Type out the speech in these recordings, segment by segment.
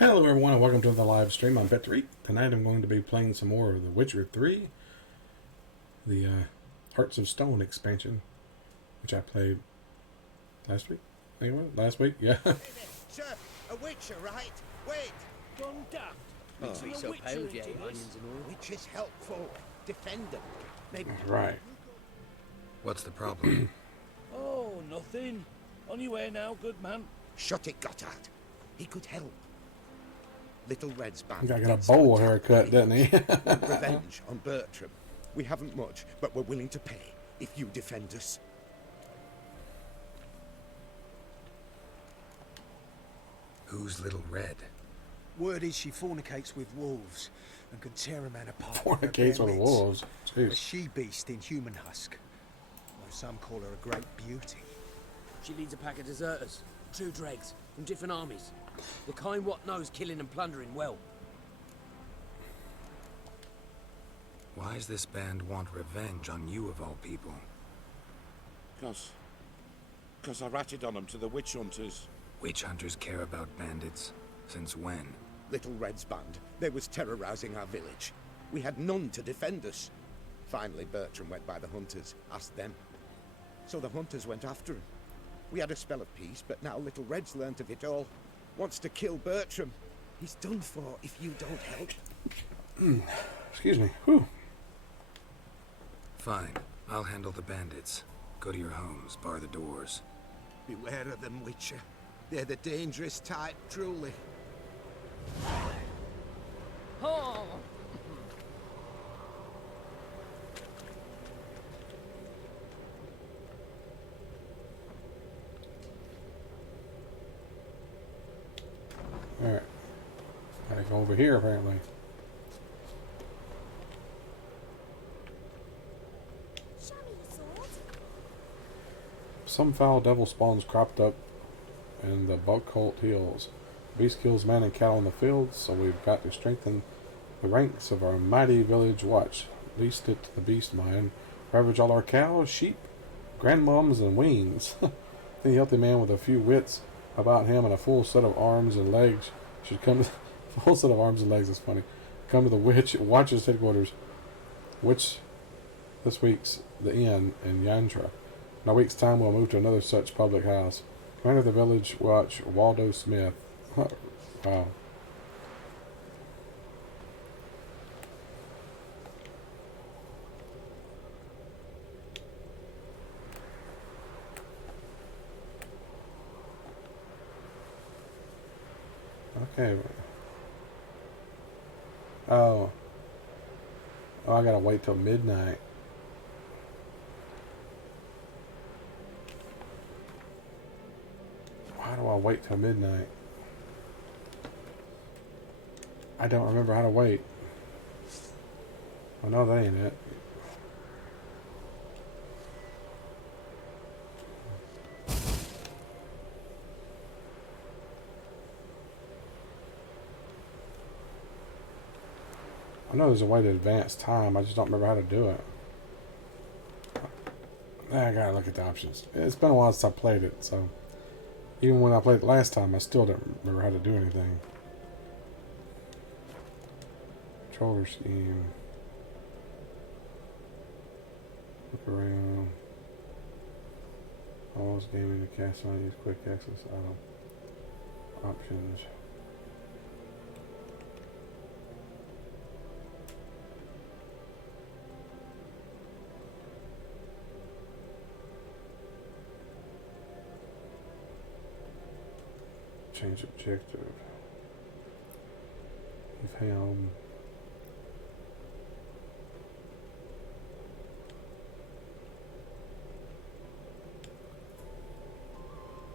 Hello everyone and welcome to the live stream. I'm Petreak. Tonight I'm going to be playing some more of The Witcher 3, the Hearts of Stone expansion, which I played last week. Anyway, last week, yeah. Sir, a witcher, right? Wait! Gone daft. Oh, he's so pale, Jay. Onions and all. Which is helpful. Defend them. Maybe. Right. What's the problem? Oh, nothing. On your way now, good man. Shut it, Gotthard. He could help. Little Red's band. He got a bowl haircut, didn't he? Want revenge on Bertram. We haven't much, but we're willing to pay if you defend us. Who's Little Red? Word is she fornicates with wolves and can tear a man apart. Fornicates with wolves. A Jeez. she-beast in human husk. Though some call her a great beauty. She leads a pack of deserters, true dregs, from different armies. The kind what knows killing and plundering well. Why's this band want revenge on you of all people? Cause I ratted on them to the witch hunters. Witch hunters care about bandits? Since when? Little Red's band. They was terrorizing our village. We had none to defend us. Finally, Bertram went by the hunters, asked them. So the hunters went after him. We had a spell of peace, but now Little Red's learnt of it all. Wants to kill Bertram. He's done for if you don't help. Excuse me. Whew. Fine. I'll handle the bandits. Go to your homes, bar the doors. Beware of them, Witcher. They're the dangerous type, truly. Oh! Alright. Gotta go over here, apparently. Show me your sword. Some foul devil spawns cropped up in the Buckholt Hills. Beast kills man and cattle in the fields, so we've got to strengthen the ranks of our mighty village watch. Least it to the beast mine. Ravage all our cows, sheep, grandmoms, and weans. The healthy man with a few wits about him and a full set of arms and legs should come to full set of arms and legs is funny. Come to the watch's headquarters, which this week's the inn in Yantra. In a week's time we'll move to another such public house. Commander of the village watch, Waldo Smith. Wow. Okay. Oh, I gotta wait till midnight. Why do I wait till midnight? I don't remember how to wait. I know that ain't it. I know there's a way to advance time, I just don't remember how to do it. I gotta look at the options. It's been a while since I played it, so even when I played it last time, I still don't remember how to do anything. Controller scheme. Look around. Pause gaming to cast on use quick access item. Options. Change objective. Leave helm.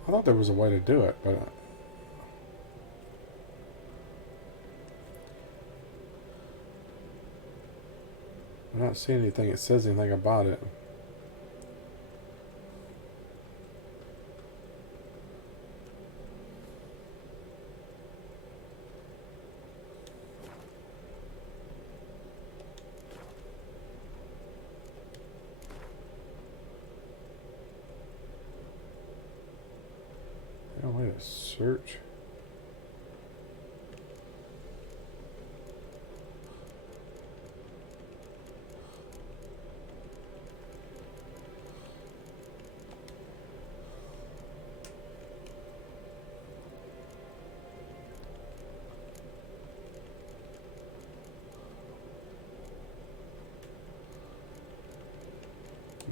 I thought there was a way to do it, but I'm not seeing anything that says anything about it. No way to search.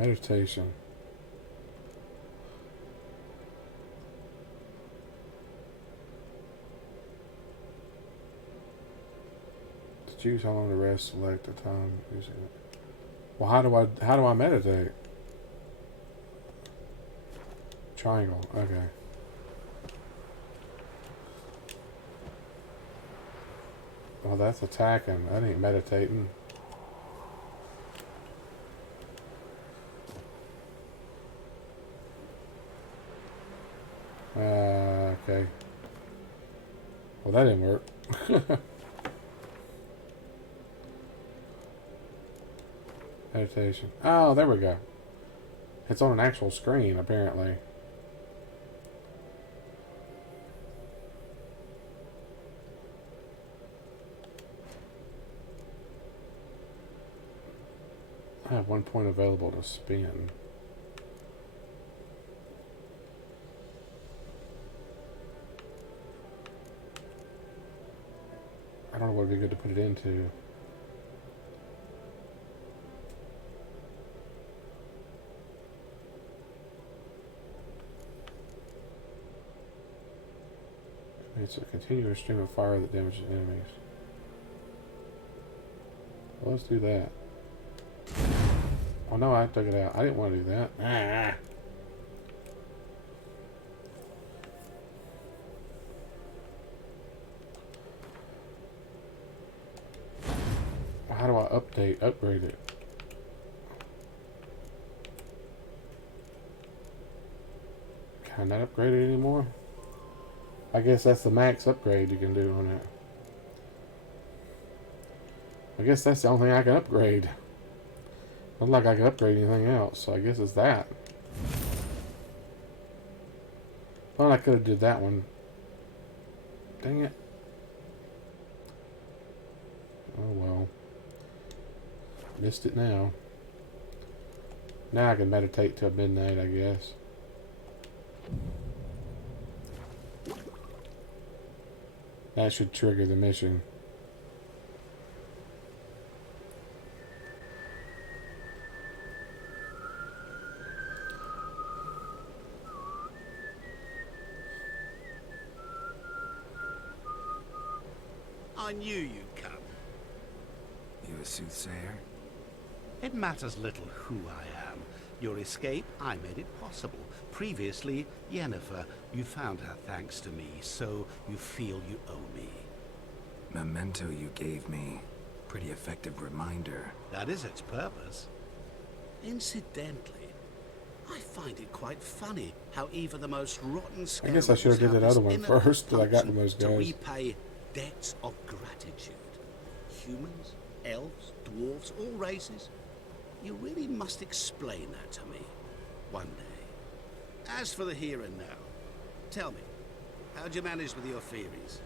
Meditation. To choose how long to rest, select the time using it. Well, how do I meditate? Triangle. Okay. Well, that's attacking. That ain't meditating. Okay. Well, that didn't work. Meditation. Oh, there we go. It's on an actual screen, apparently. I have 1 point available to spend. I don't know what would be good to put it into. It's a continuous stream of fire that damages enemies. Well, let's do that. Oh no, I took it out. I didn't want to do that. Ah. How do I upgrade it? Can I not upgrade it anymore? I guess that's the max upgrade you can do on it. I guess that's the only thing I can upgrade. Not like I can upgrade anything else, so I guess it's that. Thought I could have did that one. Dang it. Oh well. Missed it now. Now I can meditate till midnight, I guess. That should trigger the mission. I knew you'd come. You a soothsayer? It matters little who I am. Your escape, I made it possible. Previously, Yennefer, you found her thanks to me, so you feel you owe me. Memento you gave me. Pretty effective reminder. That is its purpose. Incidentally, I find it quite funny how even the most rotten I guess I should have did that other one first that I got from those to guys. repay debts of gratitude. Humans, elves, dwarves, all races. You really must explain that to me one day. As for the here and now, tell me, how'd you manage with your theories?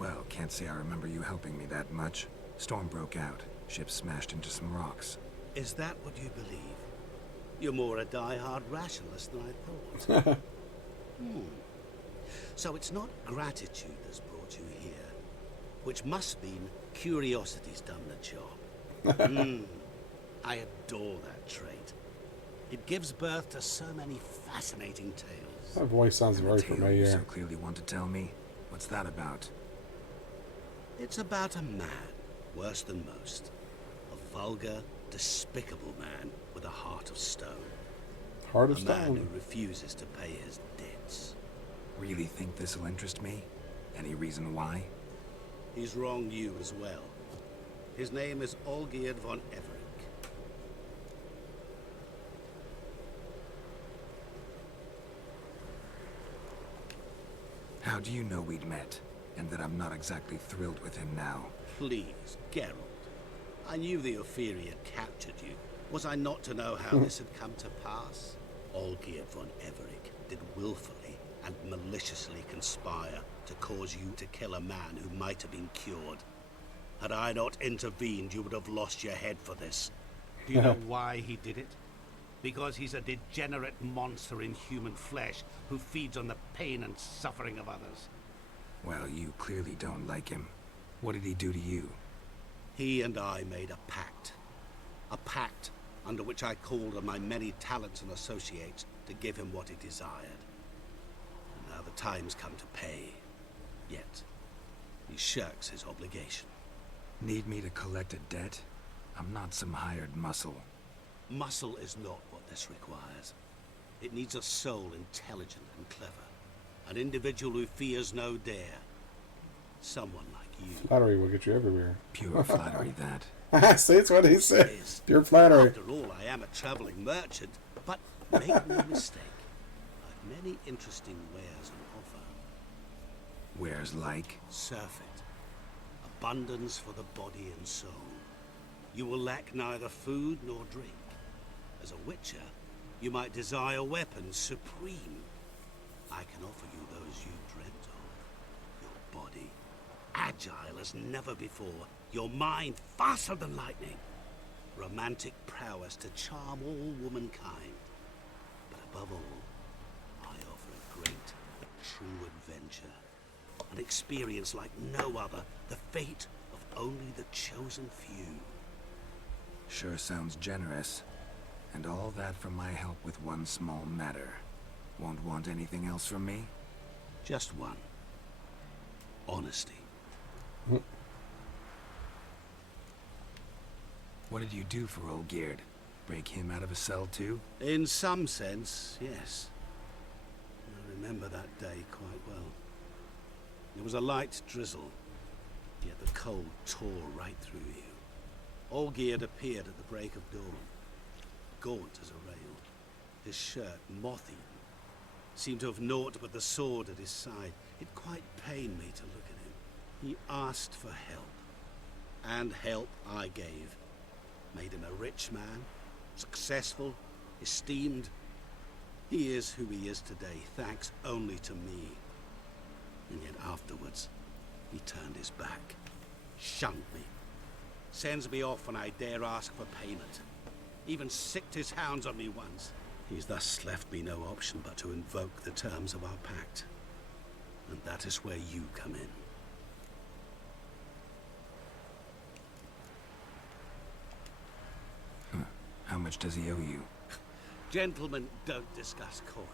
Well, can't say I remember you helping me that much. Storm broke out. Ship smashed into some rocks. Is that what you believe? You're more a die-hard rationalist than I thought. So it's not gratitude that's brought you here, which must mean curiosity's done the job. I adore that trait. It gives birth to so many fascinating tales. That voice sounds And very the tale you familiar. so clearly want to tell me? What's that about? It's about a man, worse than most. A vulgar, despicable man with a heart of stone. Heart of A man stone. who refuses to pay his debts. Really think this'll interest me? Any reason why? He's wronged you as well. His name is Olgierd von Everec. How do you know we'd met? And that I'm not exactly thrilled with him now? Please, Geralt. I knew the Ophiri had captured you. Was I not to know how this had come to pass? Olgierd von Everec did willfully and maliciously conspire to cause you to kill a man who might have been cured. Had I not intervened, you would have lost your head for this. Do you know why he did it? Because he's a degenerate monster in human flesh who feeds on the pain and suffering of others. Well, you clearly don't like him. What did he do to you? He and I made a pact. A pact under which I called on my many talents and associates to give him what he desired. And now the time's come to pay. Yet, he shirks his obligation. Need me to collect a debt? I'm not some hired muscle. Muscle is not what this requires. It needs a soul intelligent and clever. An individual who fears no dare. Someone like you. Flattery will get you everywhere. Pure flattery, that. See, that's what he said. Yes. Pure flattery. After all, I am a traveling merchant, but make no mistake. I've many interesting wares on offer. Wares like? Surfeit. Abundance for the body and soul. You will lack neither food nor drink. As a witcher, you might desire weapons supreme. I can offer you those you dreamt of. Your body, agile as never before. Your mind, faster than lightning. Romantic prowess to charm all womankind. But above all, I offer a great, a true adventure. An experience like no other. The fate of only the chosen few. Sure sounds generous. And all that for my help with one small matter. Won't want anything else from me? Just one. Honesty. What did you do for old Geard? Break him out of a cell too? In some sense, yes. I remember that day quite well. It was a light drizzle, yet the cold tore right through you. Olgierd appeared at the break of dawn, gaunt as a rail, his shirt moth-eaten. Seemed to have naught but the sword at his side. It quite pained me to look at him. He asked for help, and help I gave. Made him a rich man, successful, esteemed. He is who he is today, thanks only to me. And yet afterwards, he turned his back, shunned me, sends me off when I dare ask for payment. Even sicked his hounds on me once. He's thus left me no option but to invoke the terms of our pact. And that is where you come in. How much does he owe you? Gentlemen don't discuss coin.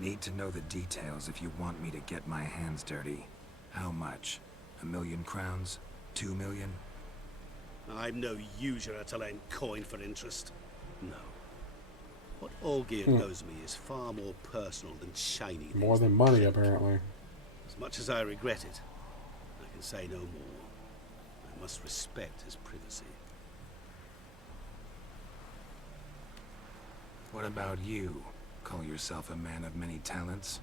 Need to know the details if you want me to get my hands dirty. How much? 1,000,000 crowns? 2 million? I'm no usurer to lend coin for interest. No. What Olgierd owes me is far more personal than shiny. More than money, apparently. As much as I regret it, I can say no more. I must respect his privacy. What about you? Call yourself a man of many talents?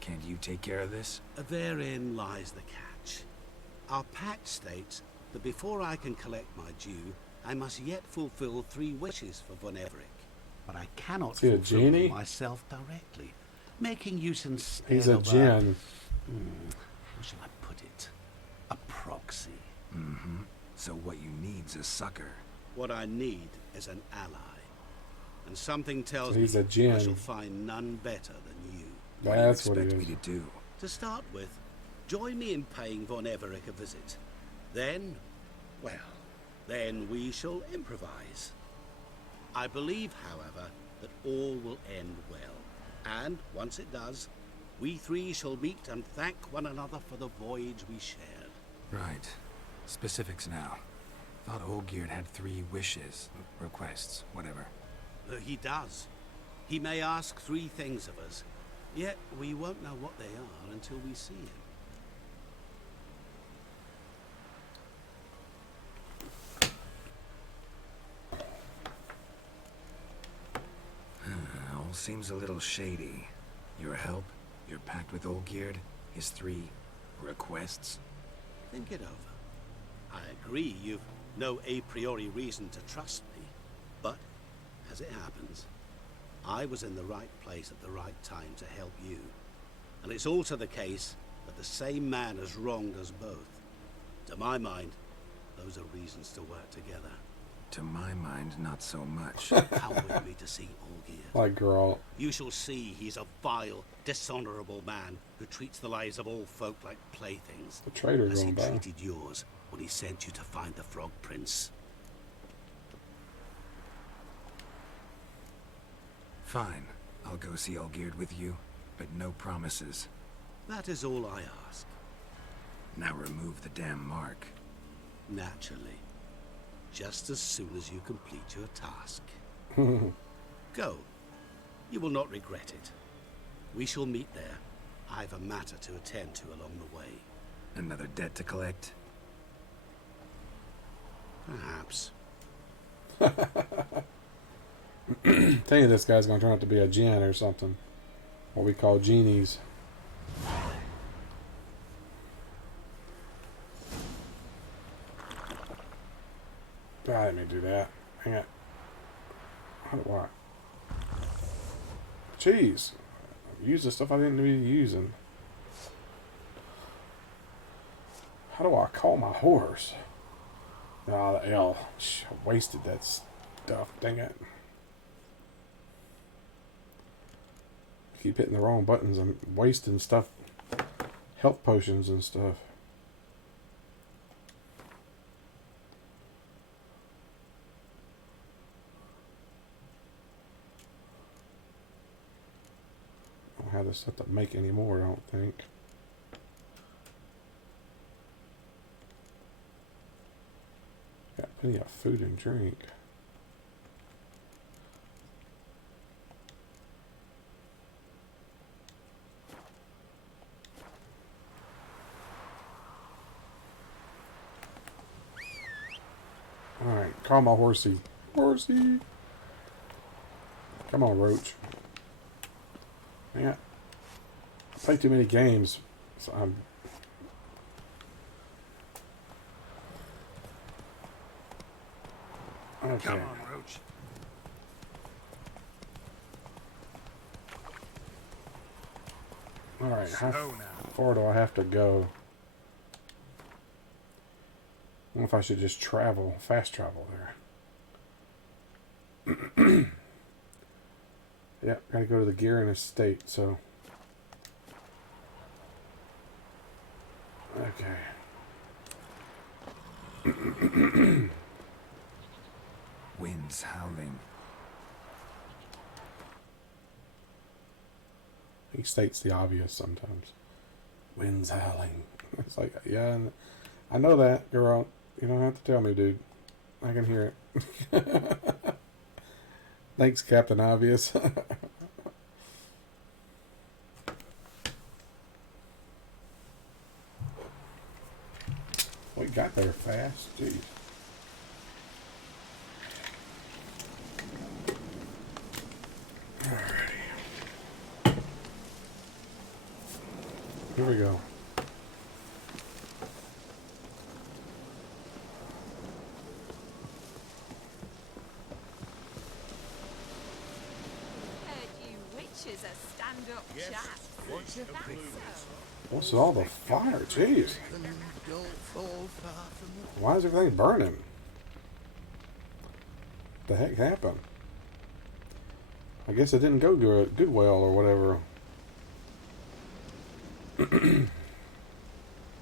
Can't you take care of this? Therein lies the catch. Our pact states that before I can collect my due, I must yet fulfill 3 wishes for Von Everett. But I cannot Is he a fulfill genie? them myself directly, making use instead He's a of djinn. how shall I put it? A proxy. Mm-hmm. So what you need's a sucker. What I need is an ally. And something tells So he's me a djinn. I shall find none better than you. That's what what do he you is. expect me to do? To start with, join me in paying Von Everett a visit. Then, well, then we shall improvise. I believe, however, that all will end well. And once it does, we 3 shall meet and thank one another for the voyage we shared. Right. Specifics now. Thought Olgierd had 3 wishes, requests, whatever. He does. He may ask 3 things of us, yet we won't know what they are until we see him. All seems a little shady. Your help, your pact with Olgierd, his 3 requests. Think it over. I agree you've no a priori reason to trust me, but as it happens, I was in the right place at the right time to help you. And it's also the case that the same man has wronged us both. To my mind, those are reasons to work together. To my mind, not so much. Come with me to see Olgierd. Like, girl. You shall see he's a vile, dishonorable man who treats the lives of all folk like playthings. The traitor as he going by. treated yours when he sent you to find the Frog Prince. Fine. I'll go see Olgierd with you, but no promises. That is all I ask. Now remove the damn mark. Naturally. Just as soon as you complete your task. Go. You will not regret it. We shall meet there. I've a matter to attend to along the way. Another debt to collect? Perhaps. Tell you, this guy's gonna turn out to be a djinn or something. What we call genies. God, let me do that. Hang on. How do I? Jeez. Use the stuff I didn't be using. How do I call my horse? Ah, the L. I wasted that stuff. Dang it. Keep hitting the wrong buttons. I'm wasting stuff. Health potions and stuff. I don't have this stuff to make anymore, I don't think. Got plenty of food and drink. Alright, call my horsey. Horsey! Come on, Roach. Yeah. I play too many games, so I'm... Okay. Come on, Roach. Alright, how Slow now. far do I have to go? I wonder if I should just travel, fast travel there. Yep, gotta go to the Gearin estate, so. Okay. Wind's howling. He states the obvious sometimes. Wind's howling. It's like, yeah, I know that, girl. You don't have to tell me, dude. I can hear it. Thanks, Captain Obvious. We got there fast. Jeez. Alrighty. Here we go. Is a stand-up chap. What's that, so? What's all the fire? Jeez. Why is everything burning? What the heck happened? I guess it didn't go good well or whatever.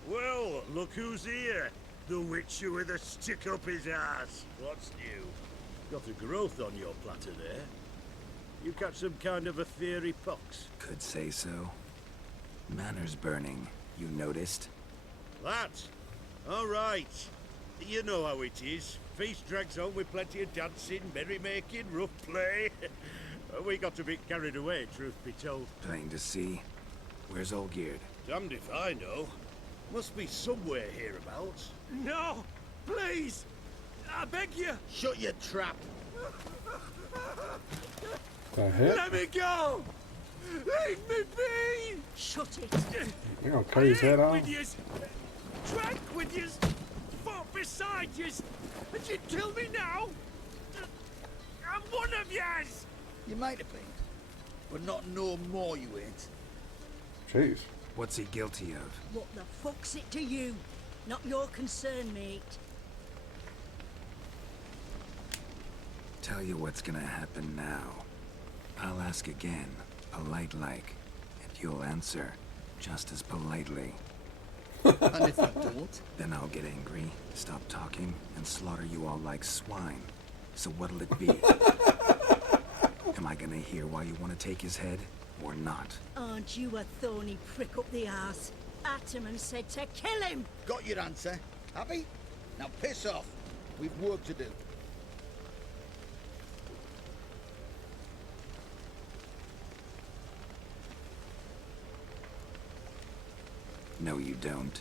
Well, look who's here. The Witcher with a stick up his ass. What's new? Got a growth on your platter there. You catch some kind of a fiery pox? Could say so. Manor's burning. You noticed? That? All right. You know how it is. Feast drags on with plenty of dancing, merrymaking, rough play. We got a bit carried away, truth be told. Plain to see. Where's Olgierd? Damned if I know. Must be somewhere hereabouts. No! Please! I beg you! Shut your trap! The heck? Let me go! Leave me be! Shut it. You're gonna cut his head off? With yous, drank with yous, fought beside yous, and you'd kill me now? I'm one of yous! You might have been, but not no more you ain't. Jeez. What's he guilty of? What the fuck's it to you? Not your concern, mate. tell you what's gonna happen now. I'll ask again, polite-like, and you'll answer just as politely. And if I don't? Then I'll get angry, stop talking, and slaughter you all like swine. So what'll it be? Am I gonna hear why you want to take his head, or not? Aren't you a thorny prick up the arse? Ataman said to kill him! Got your answer. Happy? Now piss off. We've work to do. No, you don't.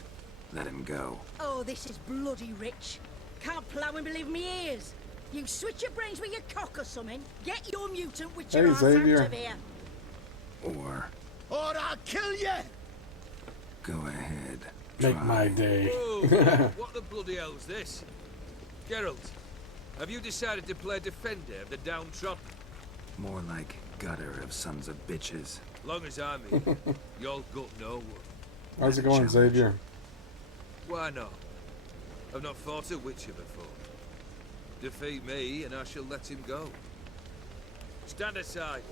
Let him go. Oh, this is bloody rich. Can't plough and believe me ears. You switch your brains with your cock or something. Get your mutant with your ass out of here. Or I'll kill you! go ahead. Make Try. my day. Whoa, what the bloody hell's this? Geralt, have you decided to play defender of the downtrodden? More like gutter of sons of bitches. Long as I'm here, you'll got no one. How's it going, Xavier? Why not? I've not fought a Witcher before. Defeat me, and I shall let him go. Stand aside.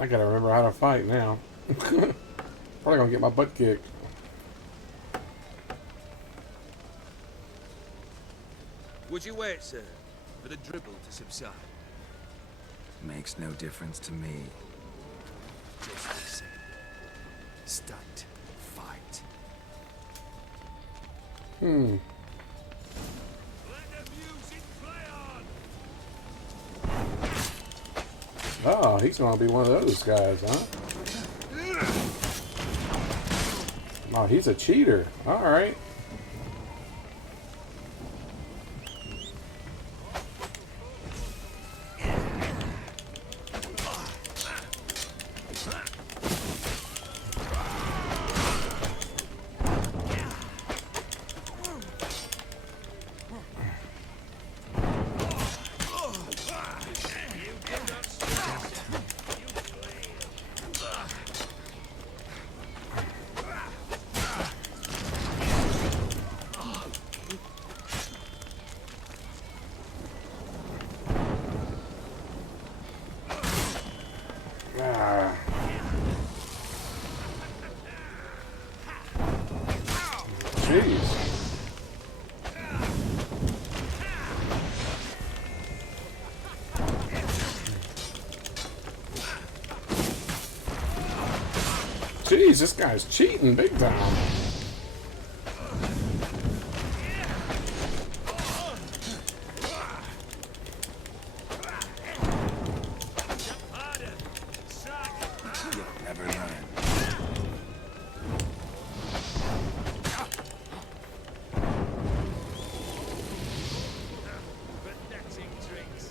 I gotta remember how to fight now. Probably gonna get my butt kicked. Would you wait, sir, for the dribble to subside? Makes no difference to me. Just listen. Stunt. Fight. Hmm. Let the music play on. Oh, he's gonna be one of those guys, huh? Oh, he's a cheater. Alright. Ah. Jeez. Jeez, this guy's cheating big time. You'll never learn. Pathetic tricks.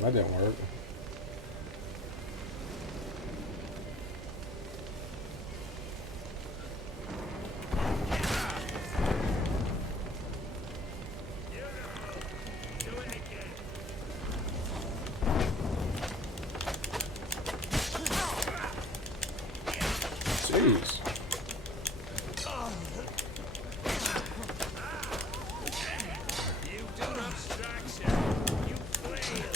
That didn't work. Jeez. You do not strike, sir. You flail.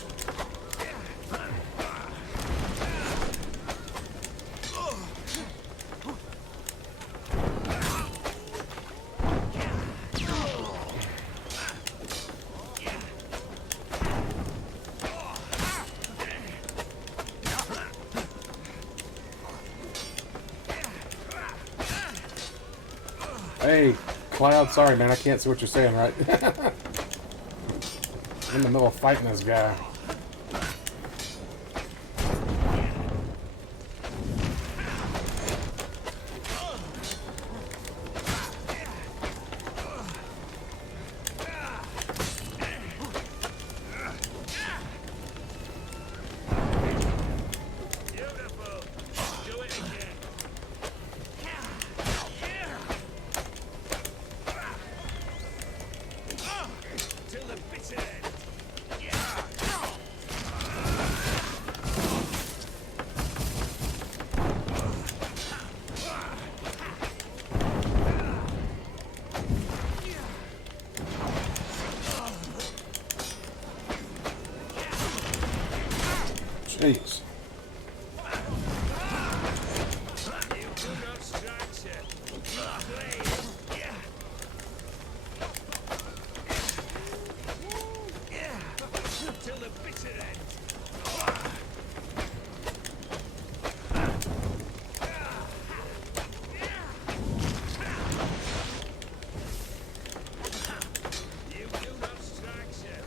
Hey, Cloud, sorry man, I can't see what you're saying, right? I'm in the middle of fighting this guy. Beautiful. Do it again. Till the bitter end. Jeez. You do not strike, sir. You flail. Till the bitter end. You do not strike, sir.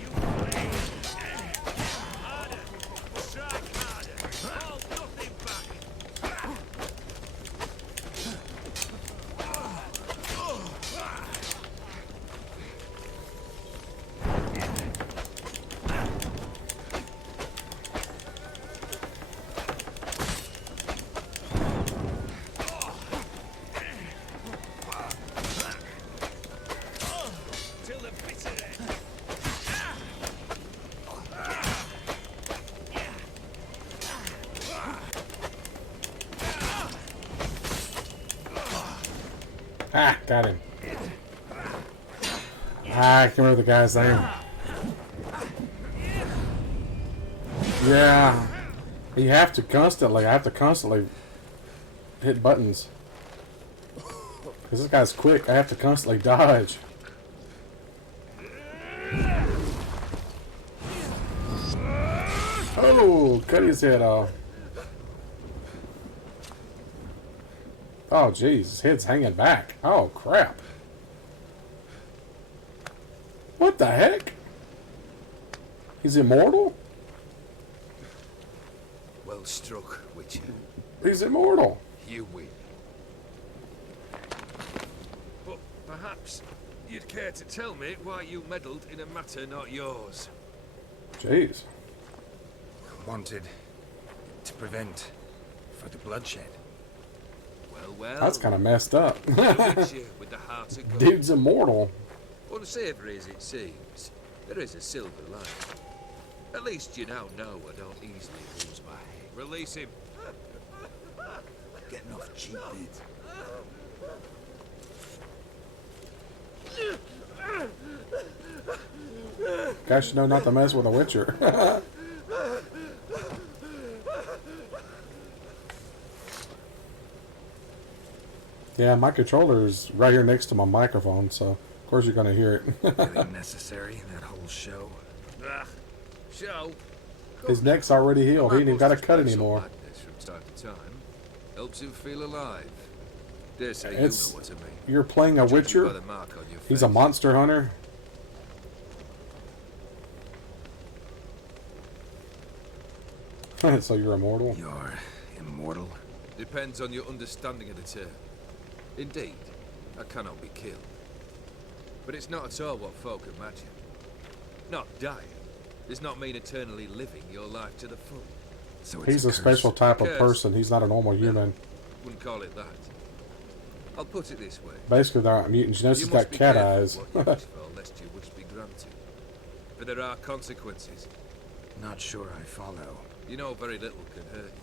You flail. Harder. Strike harder. Hold nothing back. Till the bitter end. Ah, got him. Ah, I can't remember the guy's name. Yeah. You have to constantly, I have to constantly hit buttons. Because this guy's quick, I have to constantly dodge. Oh, cut his head off. Oh, jeez, his head's hanging back. Oh, crap. What the heck? He's immortal? Well struck, Witcher. He's immortal. You win. But perhaps you'd care to tell me why you meddled in a matter not yours. Jeez. Wanted to prevent further bloodshed. Well. That's kind of messed up. The Witcher with the heart of gold. Dude's immortal. Unsavory as it seems, there is a silver lining. At least you now know I don't easily lose my head. Release him. Getting off cheap, mate. Guys should know not to mess with a Witcher. Yeah, my controller is right here next to my microphone, so of course you're going to hear it. Really necessary, that whole show. Show. His neck's already healed. He ain't even got to cut Madness anymore. from time to time helps him feel alive. Dare say It's- you know what I mean. You're playing a Judging by Witcher? the mark on your He's a face. monster hunter? So you're immortal? You're immortal? Depends on your understanding of the term. Indeed, I cannot be killed. But it's not at all what folk imagine. Not dying does not mean eternally living your life to the full. So He's a special type of person. He's not a normal human. Wouldn't call it that. I'll put it this way. Basically, they're not mutants. You notice he's got cat eyes. What you wish for, lest your wish be granted. For there are consequences. Not sure I follow. You know very little can hurt you.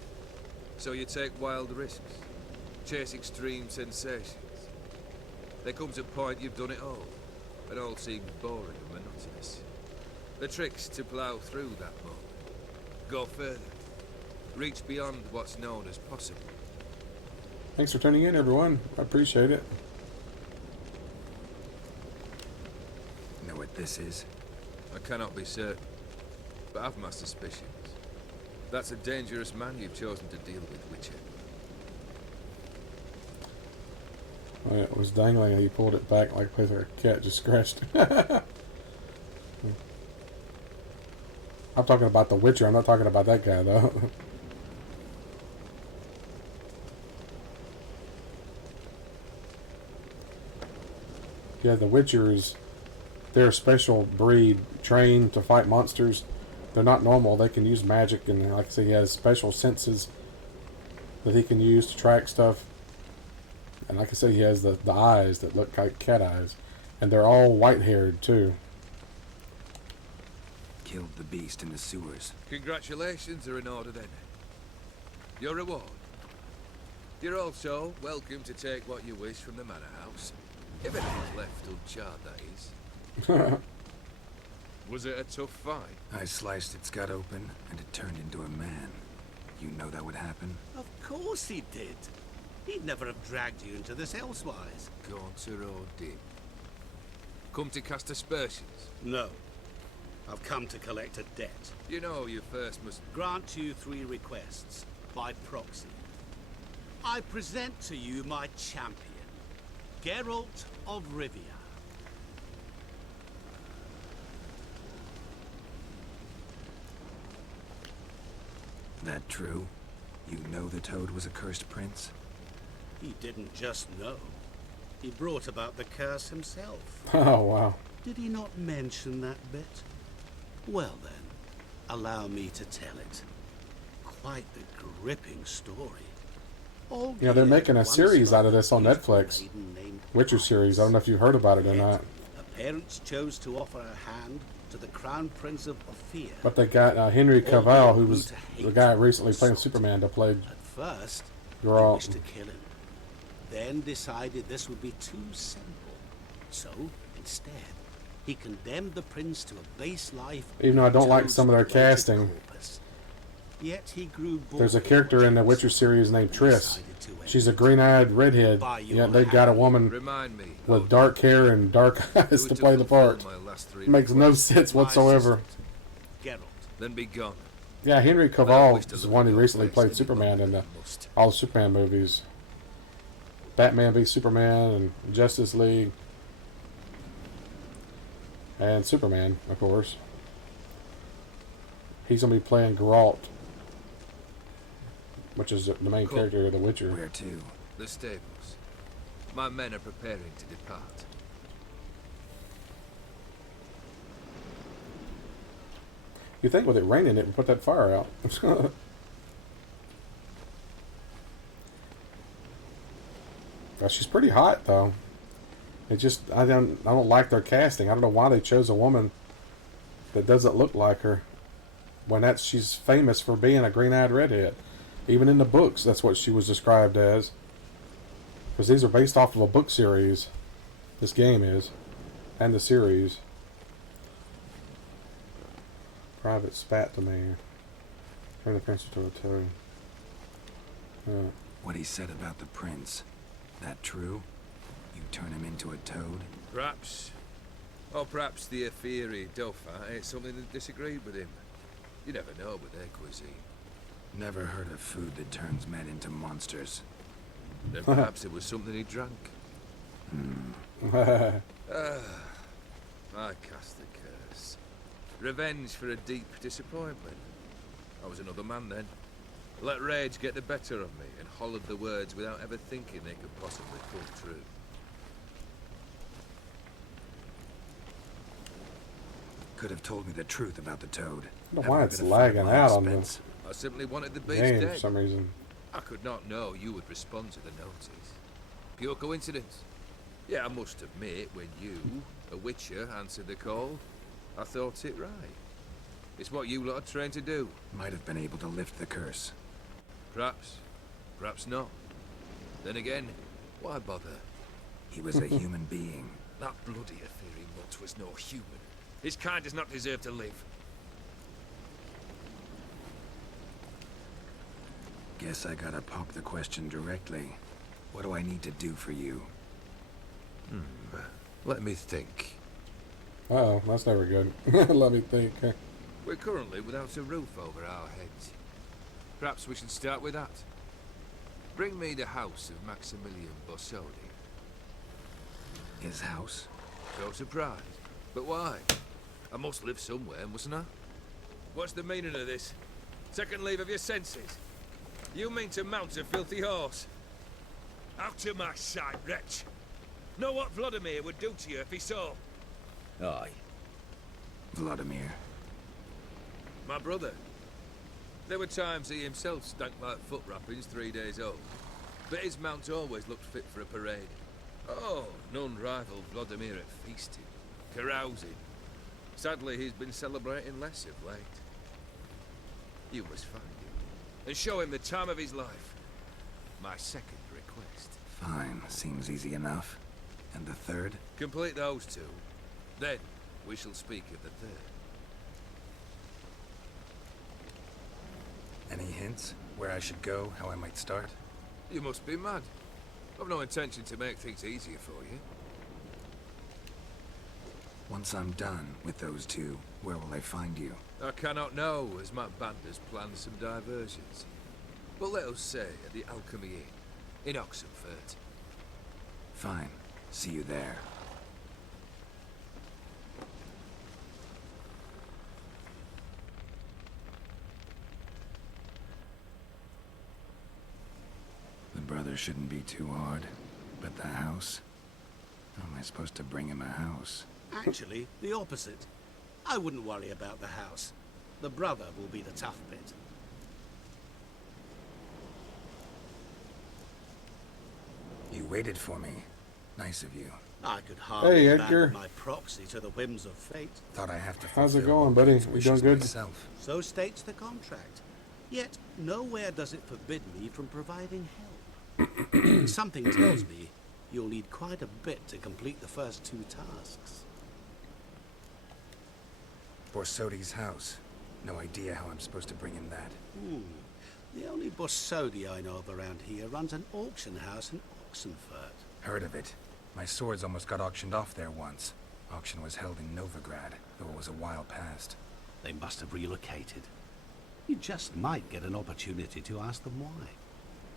So you take wild risks. chase extreme sensations. There comes a point you've done it all, and all seems boring and monotonous. The trick's to plough through that moment. Go further. Reach beyond what's known as possible. Thanks for tuning in, everyone. I appreciate it. Know what this is? I cannot be certain, but I've my suspicions. That's a dangerous man you've chosen to deal with, Witcher. When it was dangling and he pulled it back like a cat just scratched it. I'm talking about the Witcher. I'm not talking about that guy, though. Yeah, the Witchers, they're a special breed trained to fight monsters. They're not normal. They can use magic, and like I say, he has special senses that he can use to track stuff. And like I say, he has the eyes that look like cat eyes. And they're all white-haired, too. Killed the beast in the sewers. Congratulations are in order, then. Your reward. You're also welcome to take what you wish from the manor house. If anything's left uncharred, that is. Was it a tough fight? I sliced its gut open, and it turned into a man. You know that would happen? Of course he did. He'd never have dragged you into this elsewise. Gaunter or did? Come to cast aspersions? No. I've come to collect a debt. You know you first must... Grant you 3 requests, by proxy. I present to you my champion, Geralt of Rivia. That true? You know the Toad was a cursed prince? He didn't just know. He brought about the curse himself. Oh, wow. Did he not mention that bit? Well then, allow me to tell it. Quite the gripping story. Yeah, they're making a series out of this on Netflix. Witcher series. I don't know if you've heard about it or not. Her parents chose to offer her hand to the Crown Prince of Ophir. But they got Henry Cavill, who was the guy recently playing Superman, to play At first, he Geralt. wished to kill him. Then decided this would be too simple. So, instead, he condemned the prince to a base life. Even though I don't like some of their casting. Yet he grew bored. There's a character in the Witcher series named Triss. She's a green-eyed redhead. Yet they got a woman with dark hair and dark eyes to play the part. It makes no sense whatsoever. Then be gone. Yeah, Henry Cavill is the one who recently played Superman in all the Superman movies. Batman v Superman and Justice League. And Superman, of course. He's going to be playing Geralt, which is the main character of The Witcher. Where to? The stables. My men are preparing to depart. You think with it raining, it would put that fire out. She's pretty hot, though. It just I don't like their casting. I don't know why they chose a woman that doesn't look like her. When she's famous for being a green-eyed redhead. Even in the books, that's what she was described as. Because these are based off of a book series. This game is. And the series. Private spat to me. Turn the prince into a toad. What he said about the prince. That true? You turn him into a toad? Perhaps. Or perhaps the Ephiri Dauphin ate something that disagreed with him. You never know with their cuisine. Never heard of food that turns men into monsters. Then perhaps it was something he drank. I cast the curse. Revenge for a deep disappointment. I was another man then. Let rage get the better of me and hollered the words without ever thinking they could possibly come true. Could have told me the truth about the toad. I don't know why it's lagging out on this I simply wanted the beast game dead. for some reason. I could not know you would respond to the notice. Pure coincidence. Yeah, I must admit, when you, a Witcher, answered the call, I thought it right. It's what you lot are trained to do. Might have been able to lift the curse. Perhaps. Perhaps not. Then again, why bother? He was a human being. That bloody Ethereal mutt was no human. His kind does not deserve to live. Guess I gotta pop the question directly. What do I need to do for you? Let me think. Uh-oh, that's never good. Let me think. We're currently without a roof over our heads. Perhaps we should start with that. Bring me the house of Maximilian Borsodi. His house? So surprised. But why? I must live somewhere, mustn't I? What's the meaning of this? Second leave of your senses? You mean to mount a filthy horse? Out of my sight, wretch! Know what Vladimir would do to you if he saw? Aye. Vladimir. My brother. There were times he himself stank like foot wrappings 3 days old. But his mount always looked fit for a parade. Oh, none rival Vladimir at feasting, carousing. Sadly, he's been celebrating less of late. You must find him, and show him the time of his life. My second request. Fine, seems easy enough. And the third? Complete those two. Then, we shall speak of the third. Any hints? Where I should go? How I might start? You must be mad. I've no intention to make things easier for you. Once I'm done with those two, where will I find you? I cannot know, as my band has planned some diversions. But let us say at the Alchemy Inn, in Oxenfurt. Fine. See you there. The brother shouldn't be too hard. But the house? How am I supposed to bring him a house? Actually, the opposite. I wouldn't worry about the house. The brother will be the tough bit. You waited for me. Nice of you. I could hardly Edgar. abandon my proxy to the whims of fate. Thought I have to How's it fulfill going, buddy? those You wishes doing good? myself. So states the contract. Yet, nowhere does it forbid me from providing help. Something tells me you'll need quite a bit to complete the first two tasks. Borsodi's house. No idea how I'm supposed to bring him that. The only Borsodi I know of around here runs an auction house in Oxenfurt. Heard of it. My swords almost got auctioned off there once. Auction was held in Novigrad, though it was a while past. They must have relocated. You just might get an opportunity to ask them why.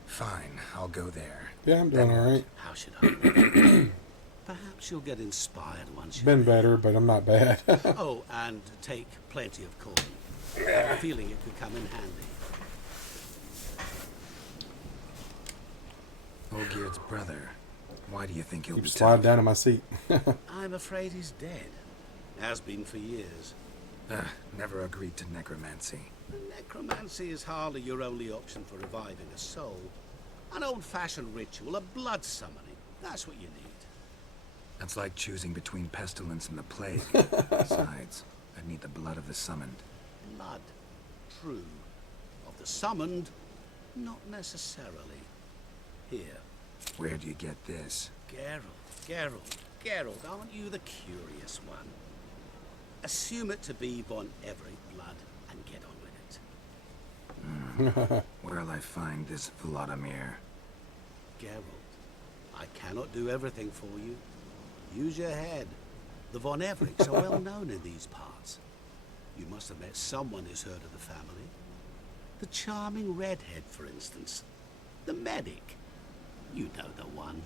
Fine, I'll go there. Yeah, I'm doing alright. How should I? Perhaps you'll get inspired once you're Been better, but I'm not bad. Oh, and take plenty of corn. I have a feeling it could come in handy. Olgierd's brother. Why do you think he'll Keep be slide tough? down in my seat. I'm afraid he's dead. Has been for years. Never agreed to necromancy. Necromancy is hardly your only option for reviving a soul. An old-fashioned ritual, a blood summoning. That's what you need. That's like choosing between pestilence and the plague. Besides, I'd need the blood of the summoned. Blood. True. Of the summoned, not necessarily. Here. Where do you get this? Geralt, aren't you the curious one? Assume it to be von Everett blood and get on with it. Where'll I find this Vladimir? Geralt, I cannot do everything for you. Use your head. The von Evericks are well known in these parts. You must have met someone who's heard of the family. The charming redhead, for instance. The medic. You know the one.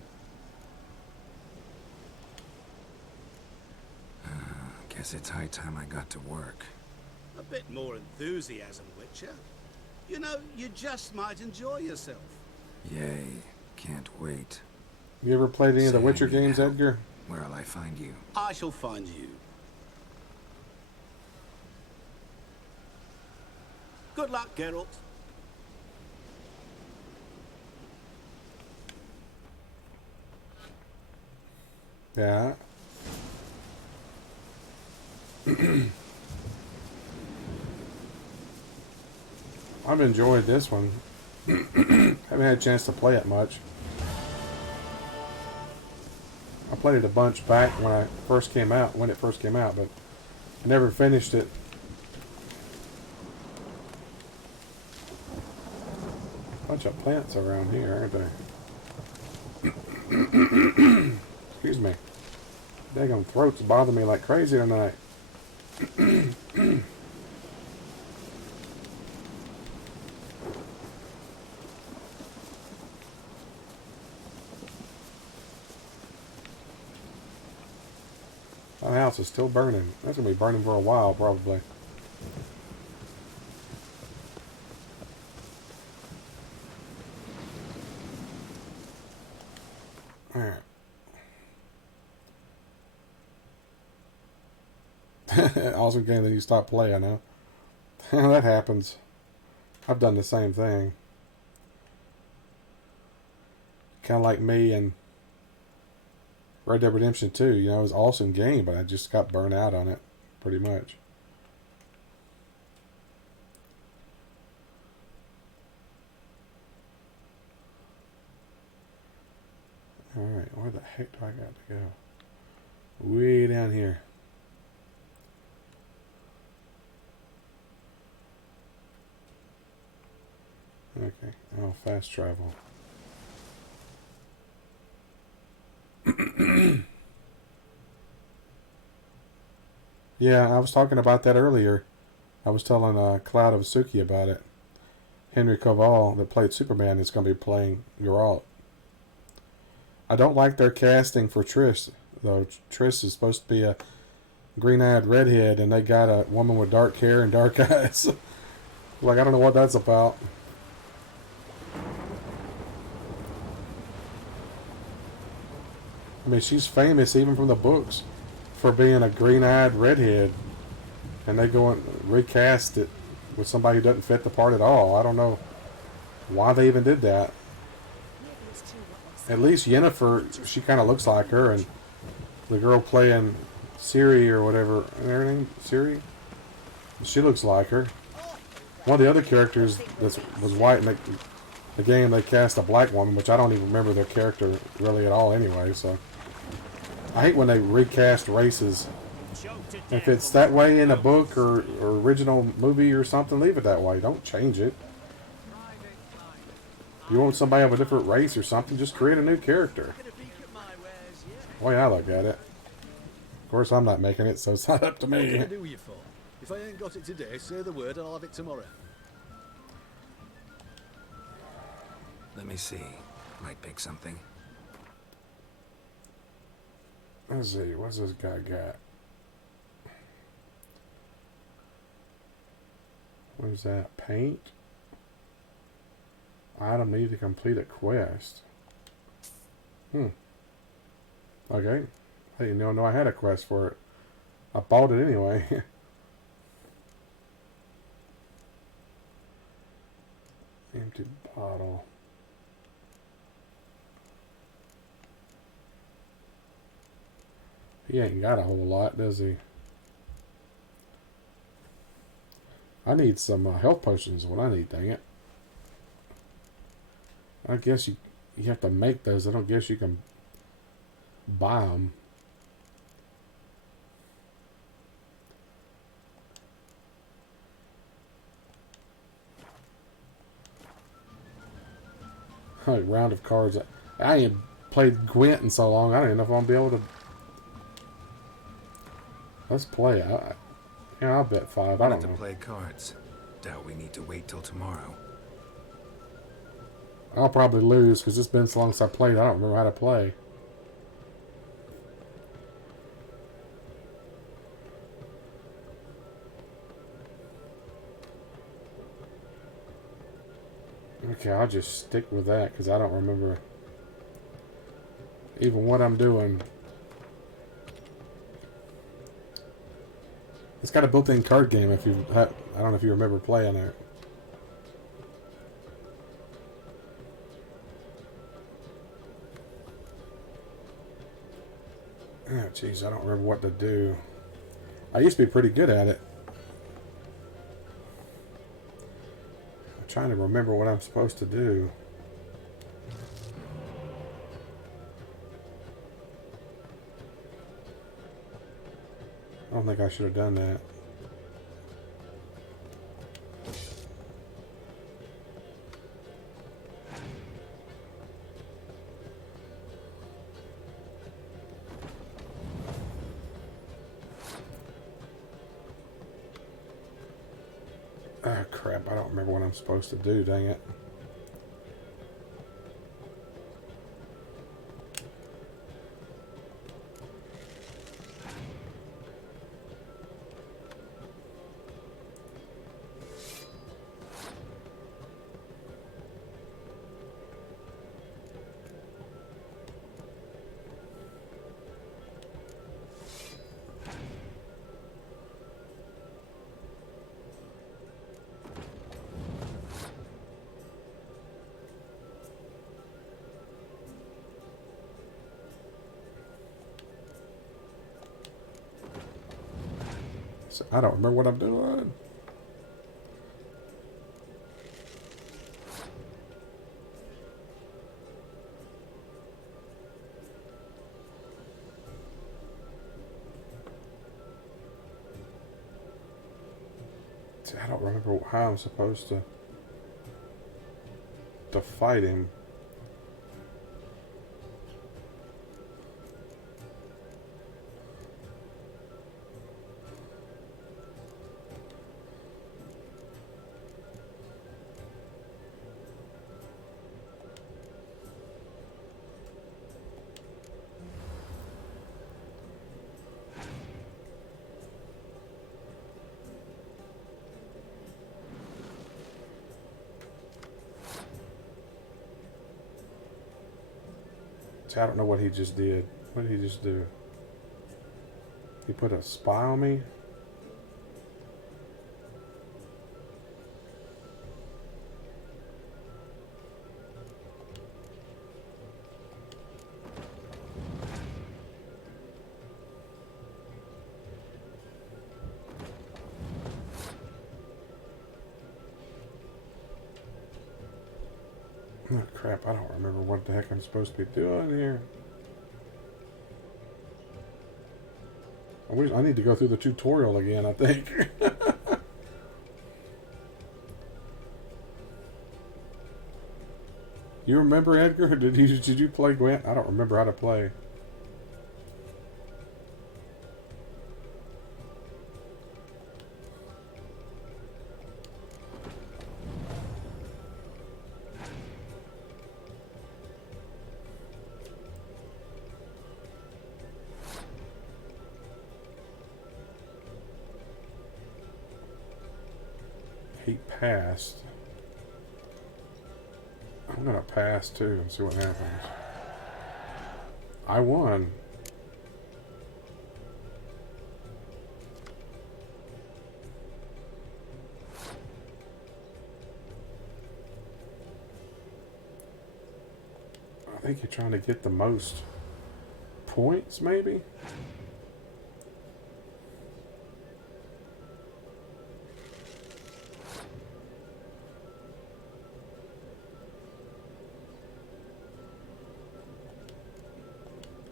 Guess it's high time I got to work. A bit more enthusiasm, Witcher. You know, you just might enjoy yourself. Yay. Can't wait. You ever played any of the Say, Witcher I need games, help. Edgar? Where'll I find you? I shall find you. Good luck, Geralt. Yeah. I've enjoyed this one. Haven't had a chance to play it much. I played it a bunch back when it first came out, but I never finished it. Bunch of plants around here, aren't there? Excuse me. Daggone throats bother me like crazy tonight. That house is still burning. That's going to be burning for a while, probably. Alright. Awesome game, then you stop playing, huh? That happens. I've done the same thing. Kind of like me and Red Dead Redemption 2. You know, it was an awesome game, but I just got burnt out on it, pretty much. Alright, where the heck do I got to go? Way down here. Okay, oh, fast travel. Yeah, I was talking about that earlier. I was telling Cloud of Suki about it. Henry Cavill, that played Superman, is going to be playing Geralt. I don't like their casting for Trish, though. Trish is supposed to be a green-eyed redhead, and they got a woman with dark hair and dark eyes. Like, I don't know what that's about. I mean, she's famous even from the books for being a green-eyed redhead, and they go and recast it with somebody who doesn't fit the part at all. I don't know why they even did that. At least Yennefer, she kind of looks like her, and the girl playing Ciri or whatever, her name, Ciri? She looks like her. One of the other characters that was white in the game, they cast a black woman, which I don't even remember their character really at all anyway, so. I hate when they recast races. If it's that way in a book or original movie or something, leave it that way. Don't change it. If you want somebody of a different race or something, just create a new character. The way I look at it. Of course, I'm not making it, so it's not up to me. What can I do you for? If I ain't got it today, say the word and I'll have it tomorrow. Let me see. Might pick something. Let's see, what's this guy got? What is that? Paint? Item need to complete a quest. Okay. I didn't even know I had a quest for it. I bought it anyway. Empty bottle. He ain't got a whole lot, does he? I need some health potions is what I need, dang it. I guess you have to make those. I don't guess you can buy them. Round of cards. I ain't played Gwent in so long, I don't even know if I'm going to be able to. Let's play it. Yeah, I'll bet 5. I don't know. To play cards. Doubt we need to wait till tomorrow. I'll probably lose because it's been so long since I played. I don't remember how to play. Okay, I'll just stick with that because I don't remember even what I'm doing. It's got a built-in card game if you have, I don't know if you remember playing it. Oh, jeez, I don't remember what to do. I used to be pretty good at it. I'm trying to remember what I'm supposed to do. I don't think I should have done that. Ah, crap. I don't remember what I'm supposed to do, dang it. So I don't remember what I'm doing. See, I don't remember how I'm supposed to fight him. See, I don't know what he just did. What did he just do? He put a spy on me? Oh, crap, I don't remember what the heck I'm supposed to be doing here. I need to go through the tutorial again, I think. You remember, Edgar? Did you play Gwent? I don't remember how to play. He passed. I'm gonna pass too and see what happens. I won. I think you're trying to get the most points, maybe?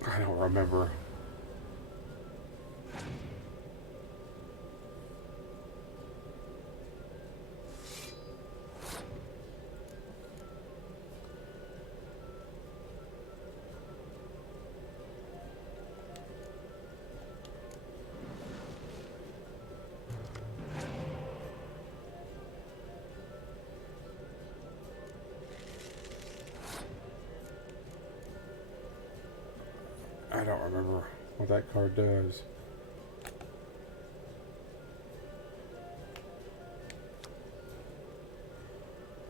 I don't remember. I don't remember what that card does.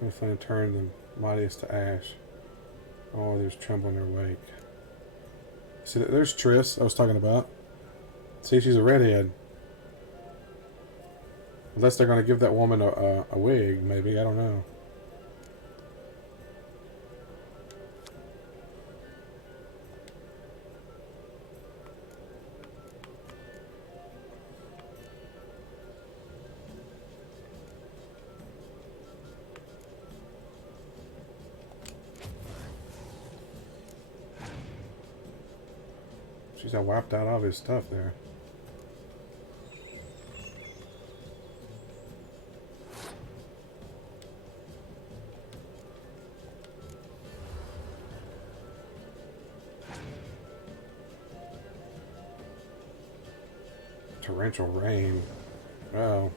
If I turn the mightiest to ash. Oh, there's tremble in her wake. See, there's Triss I was talking about. See, she's a redhead. Unless they're going to give that woman a wig, maybe. I don't know. She's got wiped out all of his stuff there. Torrential rain. Well,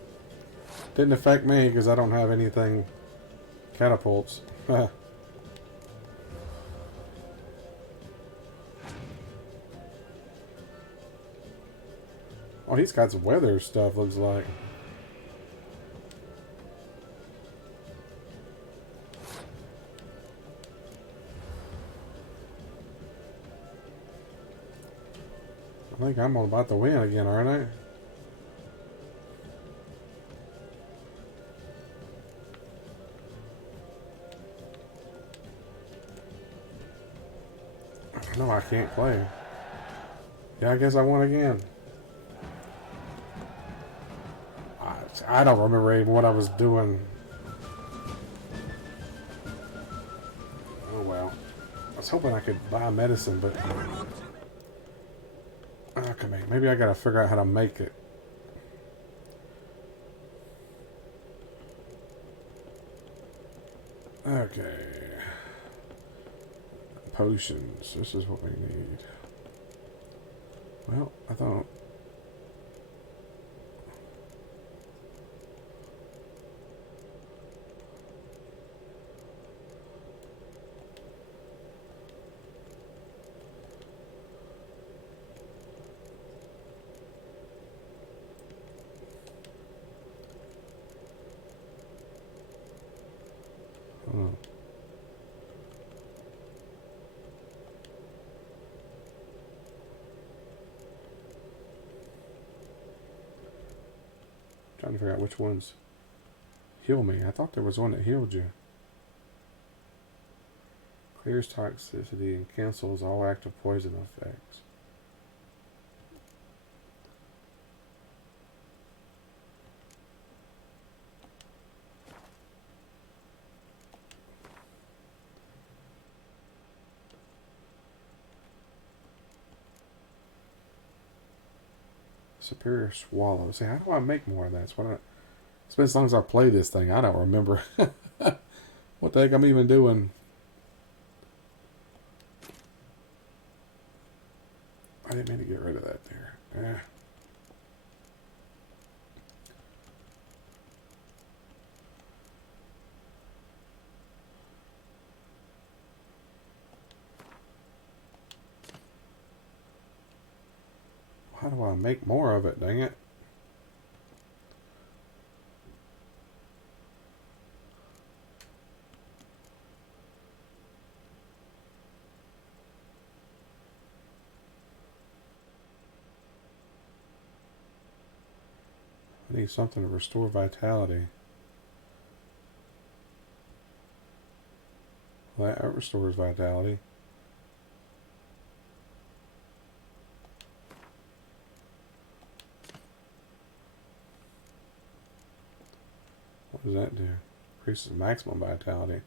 didn't affect me because I don't have anything catapults. Oh, he's got some weather stuff, looks like. I think I'm about to win again, aren't I? No, I can't play. Yeah, I guess I won again. I don't remember even what I was doing. Oh well. I was hoping I could buy medicine, but... Okay, maybe I gotta figure out how to make it. Okay. Potions. This is what we need. Well, I thought... Oh. Trying to figure out which ones heal me. I thought there was one that healed you. Clears toxicity and cancels all active poison effects. Superior swallow. See, how do I make more of that? It's been as long as I play this thing, I don't remember what the heck I'm even doing. I didn't mean to get rid of that there. How do I make more of it, dang it? I need something to restore vitality. Well, that restores vitality. What does that do? Increases maximum vitality.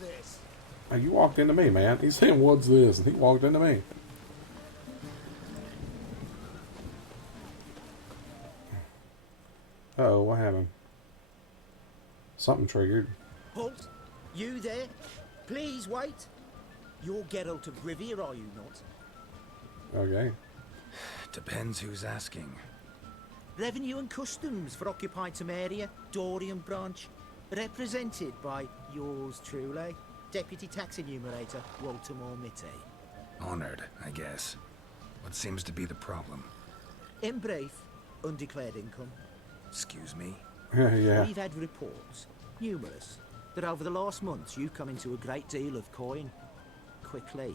This? Now you walked into me, man. He's saying, "What's this?" And he walked into me. Uh-oh, what happened? Something triggered. Halt! You there? Please wait. You're Geralt of Rivia, are you not? Okay. Depends who's asking. Revenue and Customs for occupied Temeria, Dorian branch. Represented by yours truly, Deputy Tax Enumerator Walter Mormitte. Honored, I guess. What seems to be the problem? In brief, undeclared income. Excuse me? Yeah. We've had reports, numerous, that over the last months you've come into a great deal of coin. Quickly.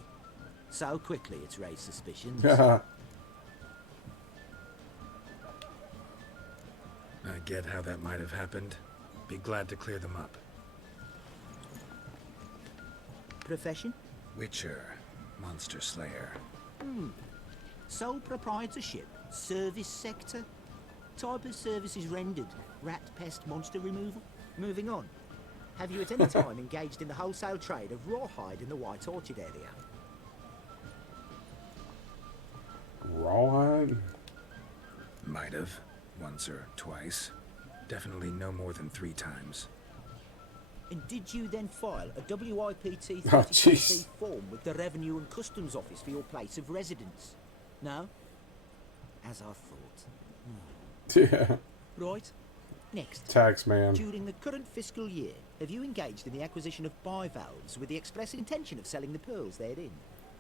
So quickly it's raised suspicions. I get how that might have happened. Be glad to clear them up. Profession? Witcher. Monster Slayer. Sole proprietorship? Service sector? Type of services rendered? Rat, pest, monster removal? Moving on. Have you at any time engaged in the wholesale trade of rawhide in the White Orchard area? Rawhide? Might have. Once or twice. Definitely no more than 3 times. And did you then file a WIPT Oh, 32C jeez. form with the Revenue and Customs Office for your place of residence? No? As I thought. Yeah. Right. Next. Tax man. During the current fiscal year, have you engaged in the acquisition of bivalves with the express intention of selling the pearls therein?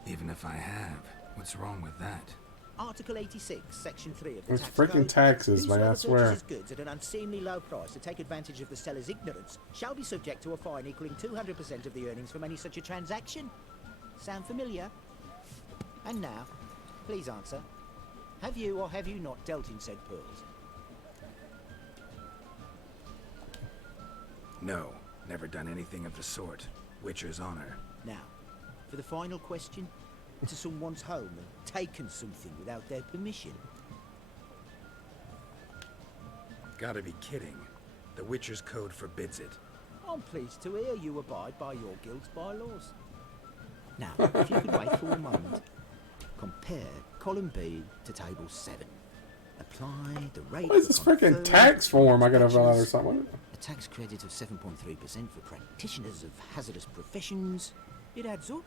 Even if I have, what's wrong with that? Article 86, Section 3 of the It's Tax freaking Code. taxes, man, I Whosoever swear. purchases goods at an unseemly low price to take advantage of the seller's ignorance shall be subject to a fine equaling 200% of the earnings from any such a transaction. Sound familiar? And now, please answer. Have you or have you not dealt in said pearls? No, never done anything of the sort. Witcher's honor. Now, for the final question, to someone's home and taken something without their permission. Gotta be kidding. The Witcher's code forbids it. I'm pleased to hear you abide by your guild's bylaws. Now, if you could wait for a moment, compare column B to table 7. Apply the rate. What is this freaking tax form I gotta fill out or something? A tax credit of 7.3% for practitioners of hazardous professions. It adds up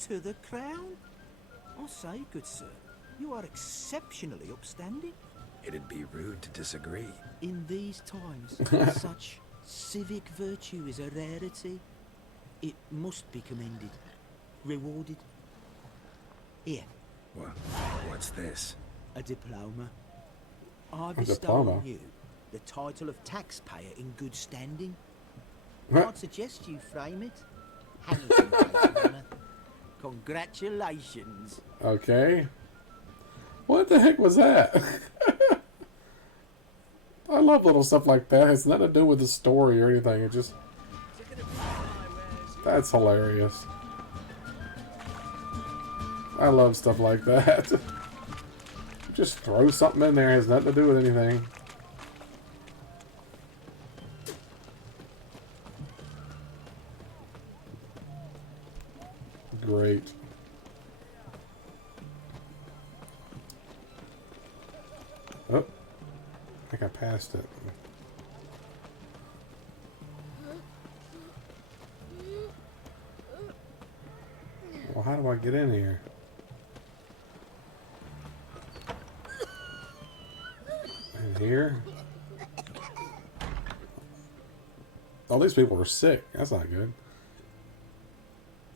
to the crown. I say, good sir, you are exceptionally upstanding. It'd be rude to disagree. In these times, such civic virtue is a rarity. It must be commended, rewarded. Here. What's this? A diploma. I A bestow diploma? on you the title of taxpayer in good standing. I'd suggest you frame it. Hang it in place of honour. Congratulations. Okay. What the heck was that? I love little stuff like that. It's nothing to do with the story or anything. It just... That's hilarious. I love stuff like that. Just throw something in there. It has nothing to do with anything. Great. Oh, I think I passed it. Well, how do I get in here? In here? All these people are sick. That's not good.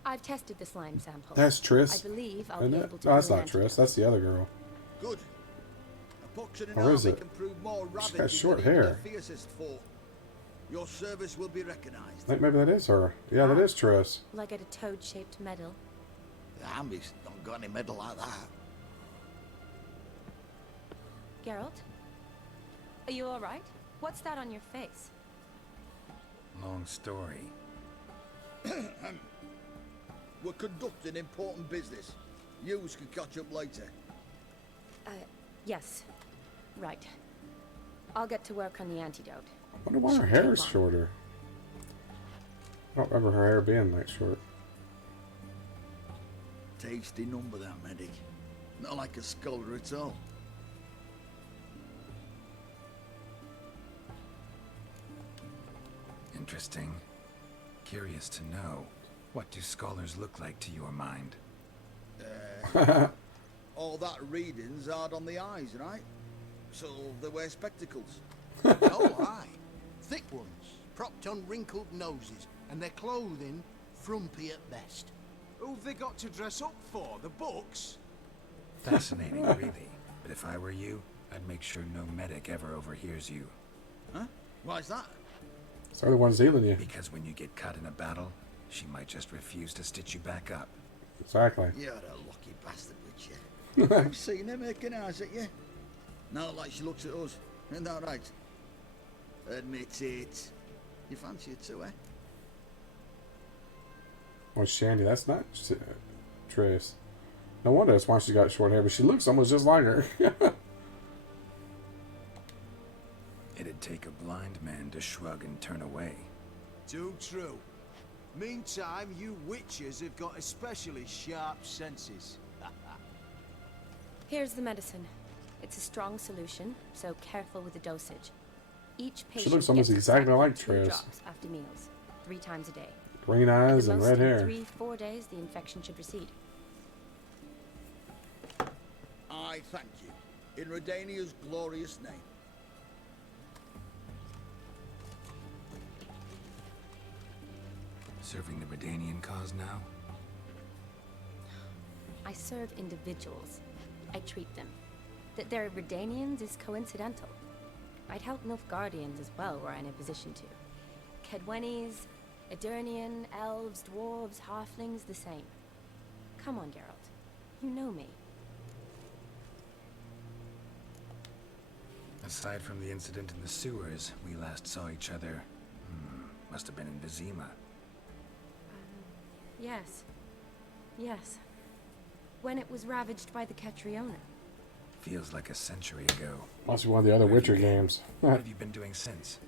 I've tested the slime sample. That's Triss. I believe I'll Isn't be it? able to. No, that's not Triss. That's the other girl. Good. A box in an Or is army it? can prove more She's ravaging got short than even hair. the fiercest foe. Your service will be recognized. I think maybe that is her. Yeah, that is Triss. Will I get a toad-shaped medal? The army's not got any medal like that. Geralt? Are you alright? What's that on your face? Long story. We're conducting important business. Yous can catch up later. Yes. Right. I'll get to work on the antidote. I wonder why her hair is shorter. I don't remember her hair being that short. Tasty number, that medic. Not like a scholar at all. Interesting. Curious to know, what do scholars look like to your mind? All that reading's hard on the eyes, right? So they wear spectacles. Oh, aye. Thick ones, propped on wrinkled noses, and their clothing frumpy at best. Who've they got to dress up for? The books? Fascinating, really. But if I were you, I'd make sure no medic ever overhears you. Huh? Why's that? So they're the ones healing you. Because when you get caught in a battle, she might just refuse to stitch you back up. Exactly. You're a lucky bastard, Witcher. I've seen her making eyes at you. Not like she looks at us. Isn't that right? Admit it. You fancy it too, eh? Well, Shandy, that's not Triss. No wonder that's why she got short hair, but she looks almost just like her. It'd take a blind man to shrug and turn away. Too true. Meantime, you witches have got especially sharp senses. Here's the medicine. It's a strong solution, so careful with the dosage. Each patient She looks almost gets exactly like 2 Triss. drops after meals, 3 times a day. Green eyes and red hair. In 3-4 days, the infection should recede. I thank you. In Redania's glorious name. Serving the Redanian cause now? I serve individuals. I treat them. That they're Redanians is coincidental. I'd help Nilfgaardians as well were I in a position to. Kedwenis, Edirnian, elves, dwarves, halflings, the same. Come on, Geralt. You know me. Aside from the incident in the sewers, we last saw each other. Must have been in Vizima. Yes. Yes. When it was ravaged by the Catriona. Feels like a century ago. Must be one of the other Witcher games. What have you been doing since?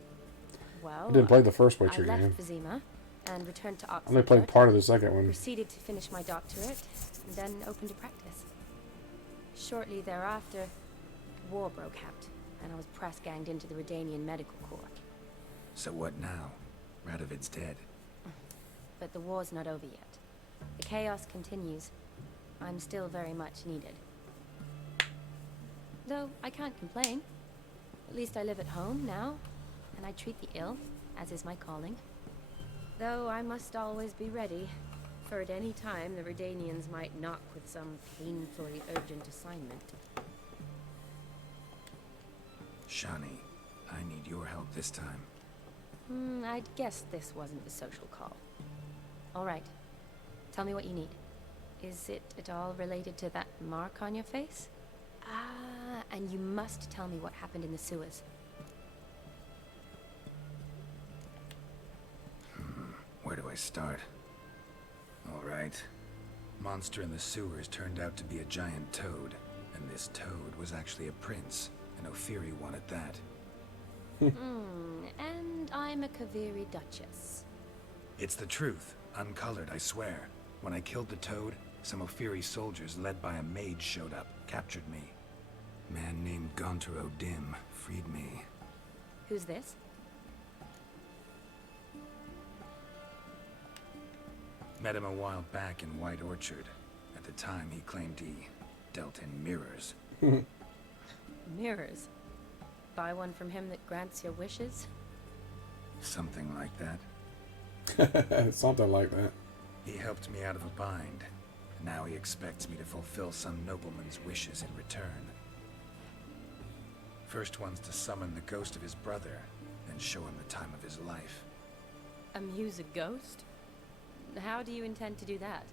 Well, I didn't play the first Witcher I left game. Vizima and returned to I Oxford. only played part of the second one. Proceeded to finish my doctorate, and then opened a practice. Shortly thereafter, war broke out, and I was press-ganged into the Redanian Medical Corps. So what now? Radovid's dead. But the war's not over yet. The chaos continues. I'm still very much needed. Though I can't complain. At least I live at home now, and I treat the ill, as is my calling. Though I must always be ready, for at any time the Redanians might knock with some painfully urgent assignment. Shani, I need your help this time. I'd guess this wasn't a social call. All right. Tell me what you need. Is it at all related to that mark on your face? Ah, and you must tell me what happened in the sewers. Where do I start? All right. Monster in the sewers turned out to be a giant toad, and this toad was actually a prince, an Ophiri one at that. And I'm a Kaviri Duchess. It's the truth, uncolored, I swear. When I killed the toad, some Ophiri soldiers led by a mage showed up, captured me. Man named Gontar O'Dim freed me. Who's this? Met him a while back in White Orchard. At the time, he claimed he dealt in mirrors. Mirrors. Buy one from him that grants your wishes? Something like that. Something like that. He helped me out of a bind. Now he expects me to fulfill some nobleman's wishes in return. First one's to summon the ghost of his brother, then show him the time of his life. Amuse a ghost? How do you intend to do that?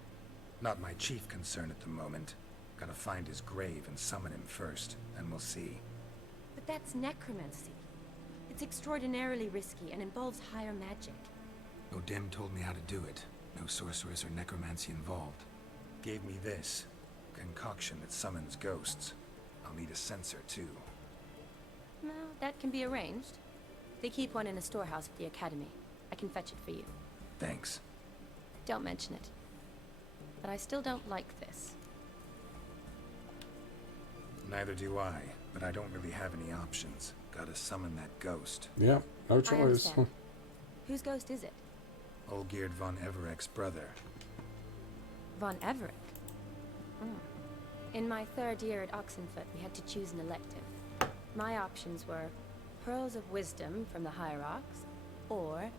Not my chief concern at the moment. Gotta find his grave and summon him first, and we'll see. But that's necromancy. It's extraordinarily risky and involves higher magic. O'Dim told me how to do it. No sorceress or necromancy involved. Gave me this. Concoction that summons ghosts. I'll need a censer, too. No, that can be arranged. They keep one in a storehouse at the academy. I can fetch it for you. Thanks. Don't mention it. But I still don't like this. Neither do I, but I don't really have any options. Gotta summon that ghost. Yeah, no I choice. understand. Whose ghost is it? Olgierd von Everek's brother. Von Everek? In my 3rd year at Oxenfoot, we had to choose an elective. My options were Pearls of Wisdom from the Hierarchs, or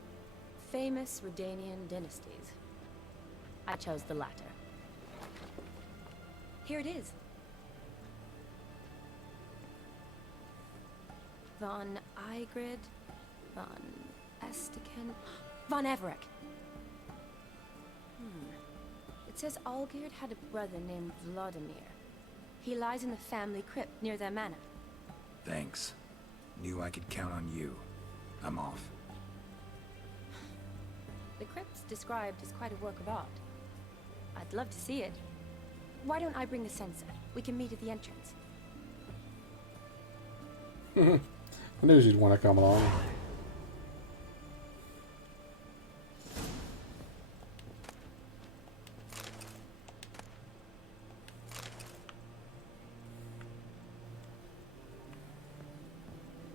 famous Redanian dynasties. I chose the latter. Here it is. Von Igrid, Von Estiken, Von Everek. It says Olgierd had a brother named Vladimir. He lies in the family crypt near their manor. Thanks. Knew I could count on you. I'm off. The crypt's described as quite a work of art. I'd love to see it. Why don't I bring the censer? We can meet at the entrance. I knew you'd want to come along.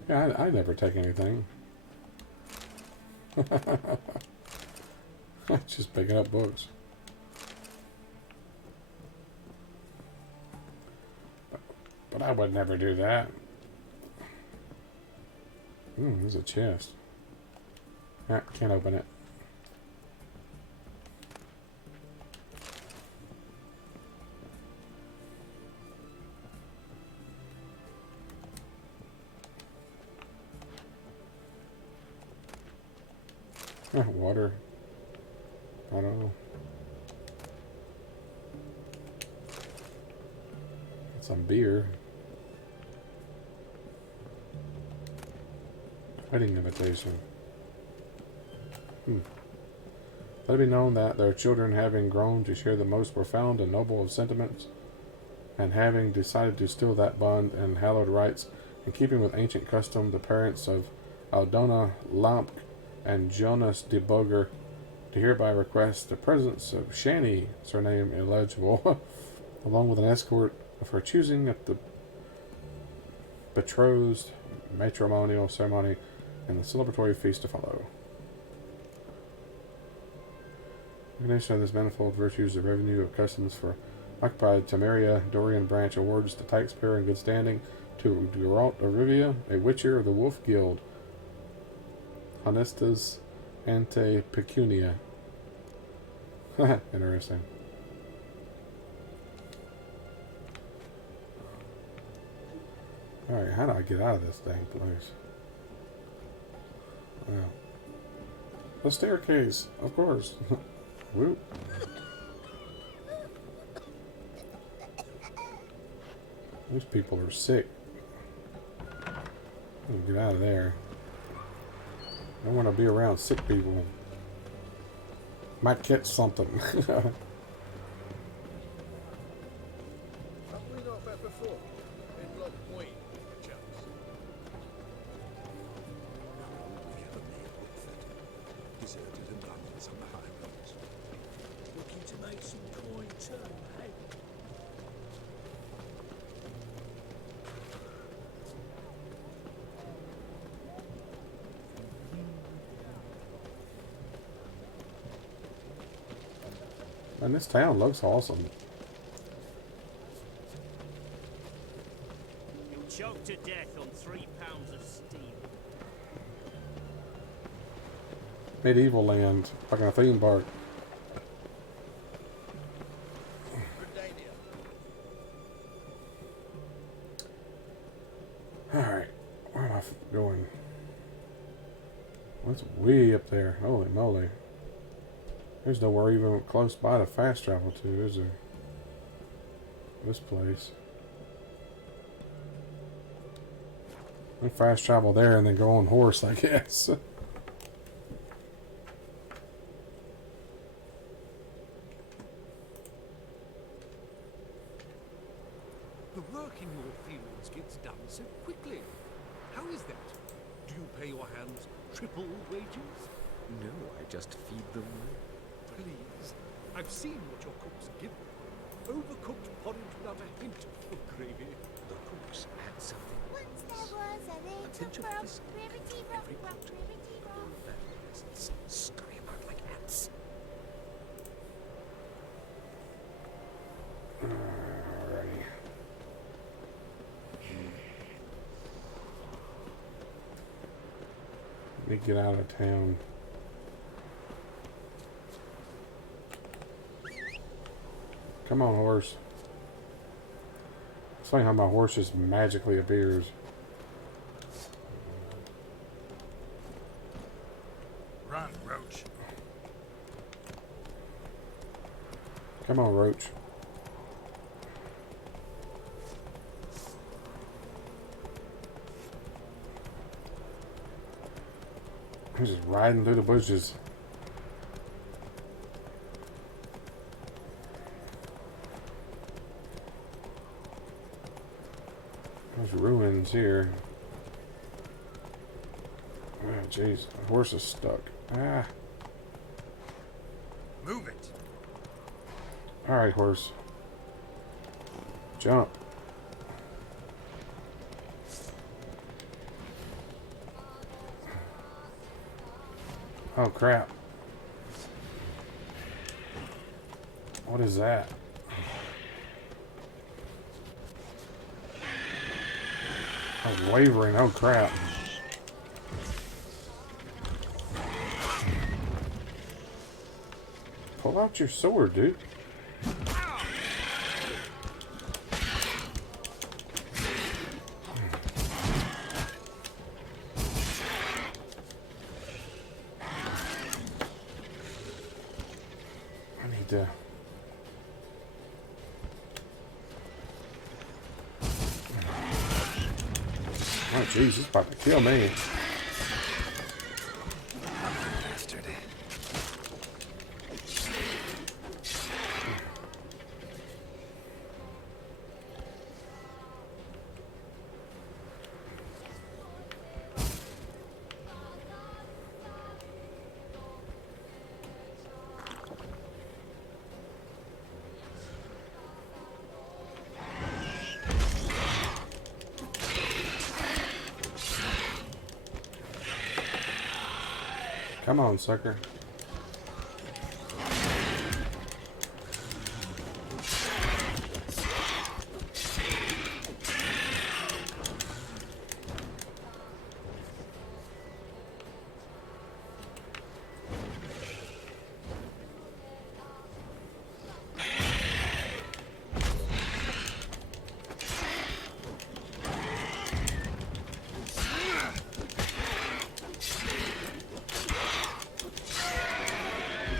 Yeah, I never take anything. Just picking up books. But I would never do that. There's a chest. Can't open it. Water. I don't know. Some beer. Wedding invitation. Let it be known that their children, having grown to share the most profound and noble of sentiments, and having decided to still that bond and hallowed rites, in keeping with ancient custom, the parents of Aldona Lamp and Jonas de Boger, to hereby request the presence of Shani, surname illegible, along with an escort of her choosing at the betrothed matrimonial ceremony and the celebratory feast to follow. Recognition of this manifold virtues, the revenue of customs for occupied Temeria Dorian branch awards the taxpayer in good standing to Geralt of Rivia, a witcher of the Wolf Guild, Honestas ante pecunia. Interesting. Alright, how do I get out of this dang place? Well, the staircase, of course. Whoop. These people are sick. Get out of there. I don't want to be around sick people. Might catch something. Have we not met before? In Loch Wayne, perchance? We have a maid Woodford, deserted and landless on the high roads. Looking to make some coin too, eh? And this town looks awesome. You'll choke to death on 3 pounds of steam. Medieval land, like a theme park. Alright, where am I going? What's way up there? Holy moly. There's nowhere even close by to fast travel to, is there? This place. We fast travel there and then go on horse, I guess. The work in your fields gets done so quickly. How is that? Do you pay your hands triple wages? No, I just feed them. Please. I've seen what your cooks give me. Overcooked porridge without a hint of gravy. The cooks add something. Once there was a little frog, ribbity rock, rock, ribbity rock. Pests scurry about like ants. Alrighty. Let me get out of town. Come on, horse. It's funny how my horse just magically appears. Run, Roach. Come on, Roach. I'm just riding through the bushes. There's ruins here. jeez, the horse is stuck. Ah. Move it. Alright, horse. Jump. Oh crap. What is that? I was wavering, oh crap. Pull out your sword, dude. I need to... Oh jeez, he's about to kill me. Bastard. Come on, sucker.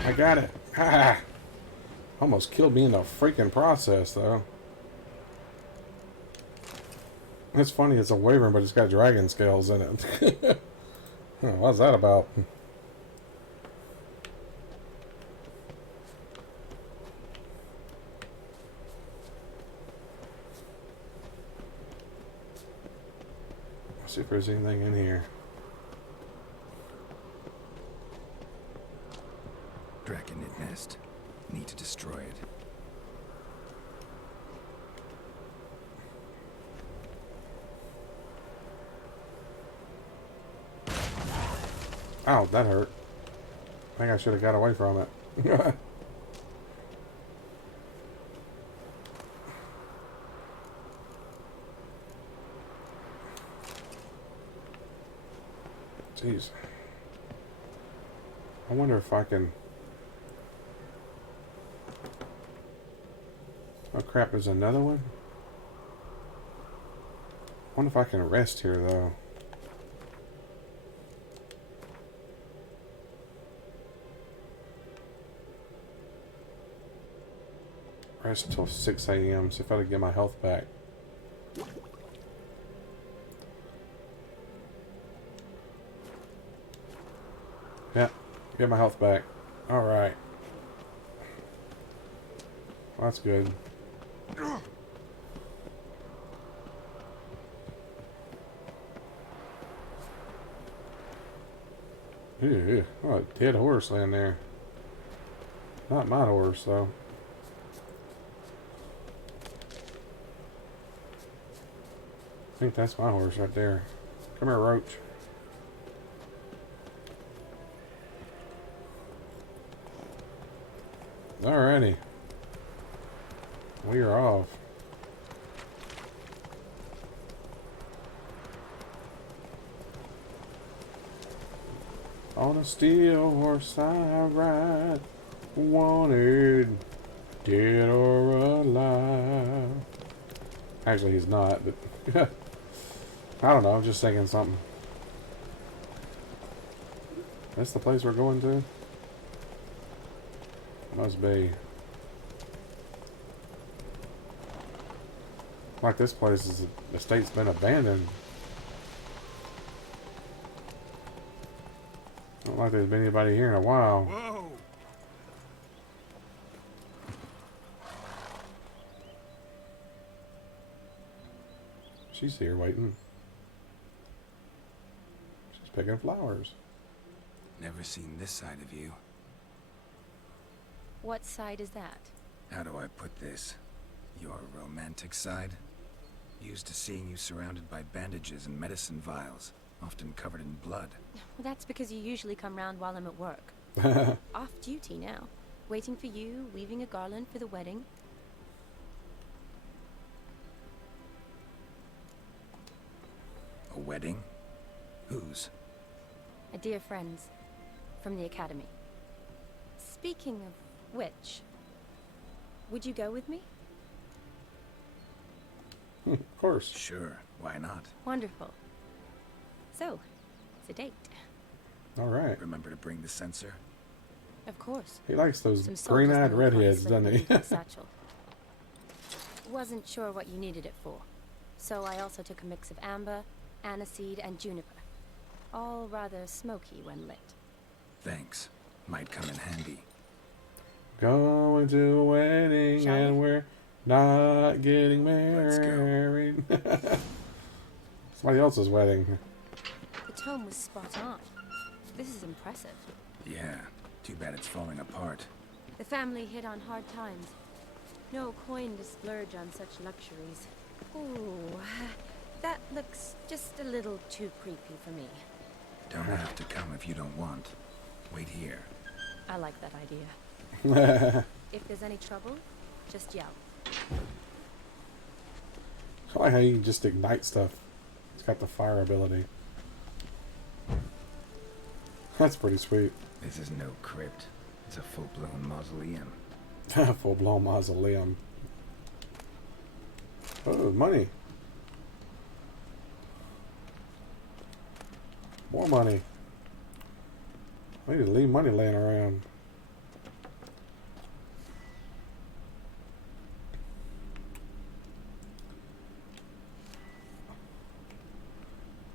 I got it. Ah, almost killed me in the freaking process, though. It's funny, it's a wyvern, but it's got dragon scales in it. What's that about? Let's see if there's anything in here. Draconid nest. Need to destroy it. Ow, that hurt. I think I should have got away from it. Jeez. I wonder if I can... Oh crap, there's another one? I wonder if I can rest here, though. Rest until 6 a.m. See if I can get my health back. Yeah, get my health back. Alright. Well, that's good. Ew, oh, a dead horse laying there. Not my horse, though. I think that's my horse right there. Come here, Roach. Alrighty. We are off. On a steel horse I ride, wanted, dead or alive. Actually, he's not, but I don't know, I'm just thinking something. That's the place we're going to? Must be. Like this place is, the state's been abandoned. Don't like there's been anybody here in a while. Whoa! She's here waiting. She's picking flowers. Never seen this side of you. What side is that? How do I put this? Your romantic side? Used to seeing you surrounded by bandages and medicine vials, often covered in blood. Well, that's because you usually come round while I'm at work. Off duty now. Waiting for you, weaving a garland for the wedding. A wedding? Whose? A dear friend's. From the academy. Speaking of which, would you go with me? Of course. Sure, why not? Wonderful. So, it's a date. All right. Remember to bring the censer? Of course. He likes those Some soldiers green-eyed know redheads, slip doesn't he? into the satchel. Wasn't sure what you needed it for, so I also took a mix of amber, aniseed, and juniper. All rather smoky when lit. Thanks. Might come in handy. Going to a wedding Shall and we? we're not getting married. Somebody else's wedding. The tome was spot on. This is impressive. Yeah, too bad it's falling apart. The family hit on hard times. No coin to splurge on such luxuries. Ooh, that looks just a little too creepy for me. Don't have to come if you don't want. Wait here. I like that idea. If there's any trouble, just yell. I like how you can just ignite stuff. It's got the fire ability. That's pretty sweet. This is no crypt. It's a full-blown mausoleum. Full-blown mausoleum. Oh, money. More money. I need to leave money laying around.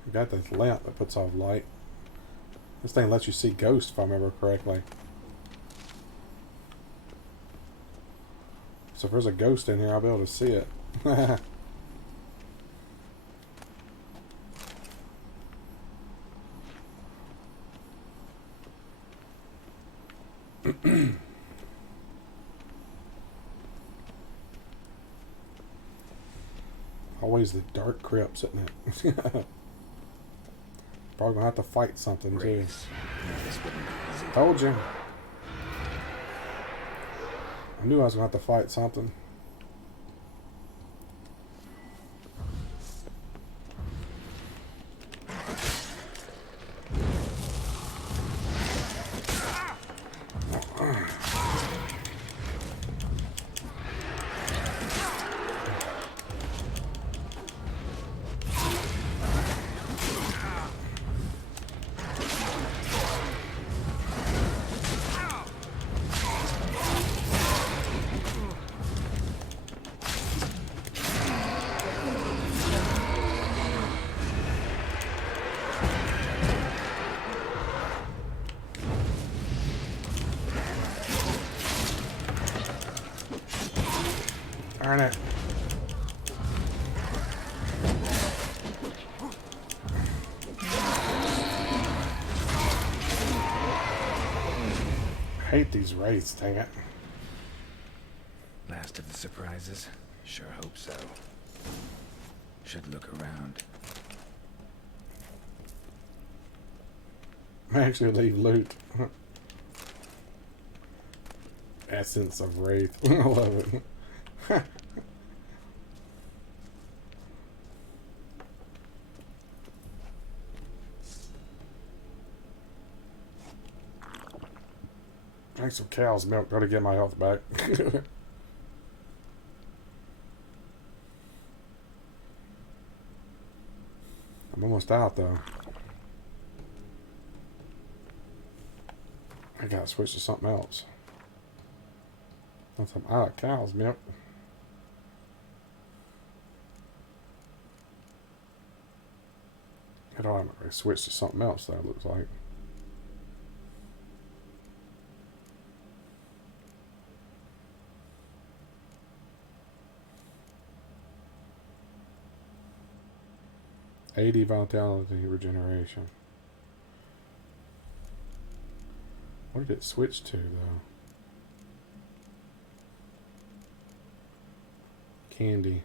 I got this lamp that puts off light. This thing lets you see ghosts, if I remember correctly. So if there's a ghost in here, I'll be able to see it. Always the dark crypts, isn't it? Probably gonna have to fight something too. Told you. I knew I was gonna have to fight something. Darn it. I hate these wraiths, dang it. Last of the surprises? Sure hope so. Should look around. I actually leave loot. Essence of wraith. I love it. Drink some cow's milk. Gotta get my health back. I'm almost out though. I gotta switch to something else. Once I'm out of cow's milk. I don't have to switch to something else though, it looks like. $80 vitality regeneration. What did it switch to, though? Candy.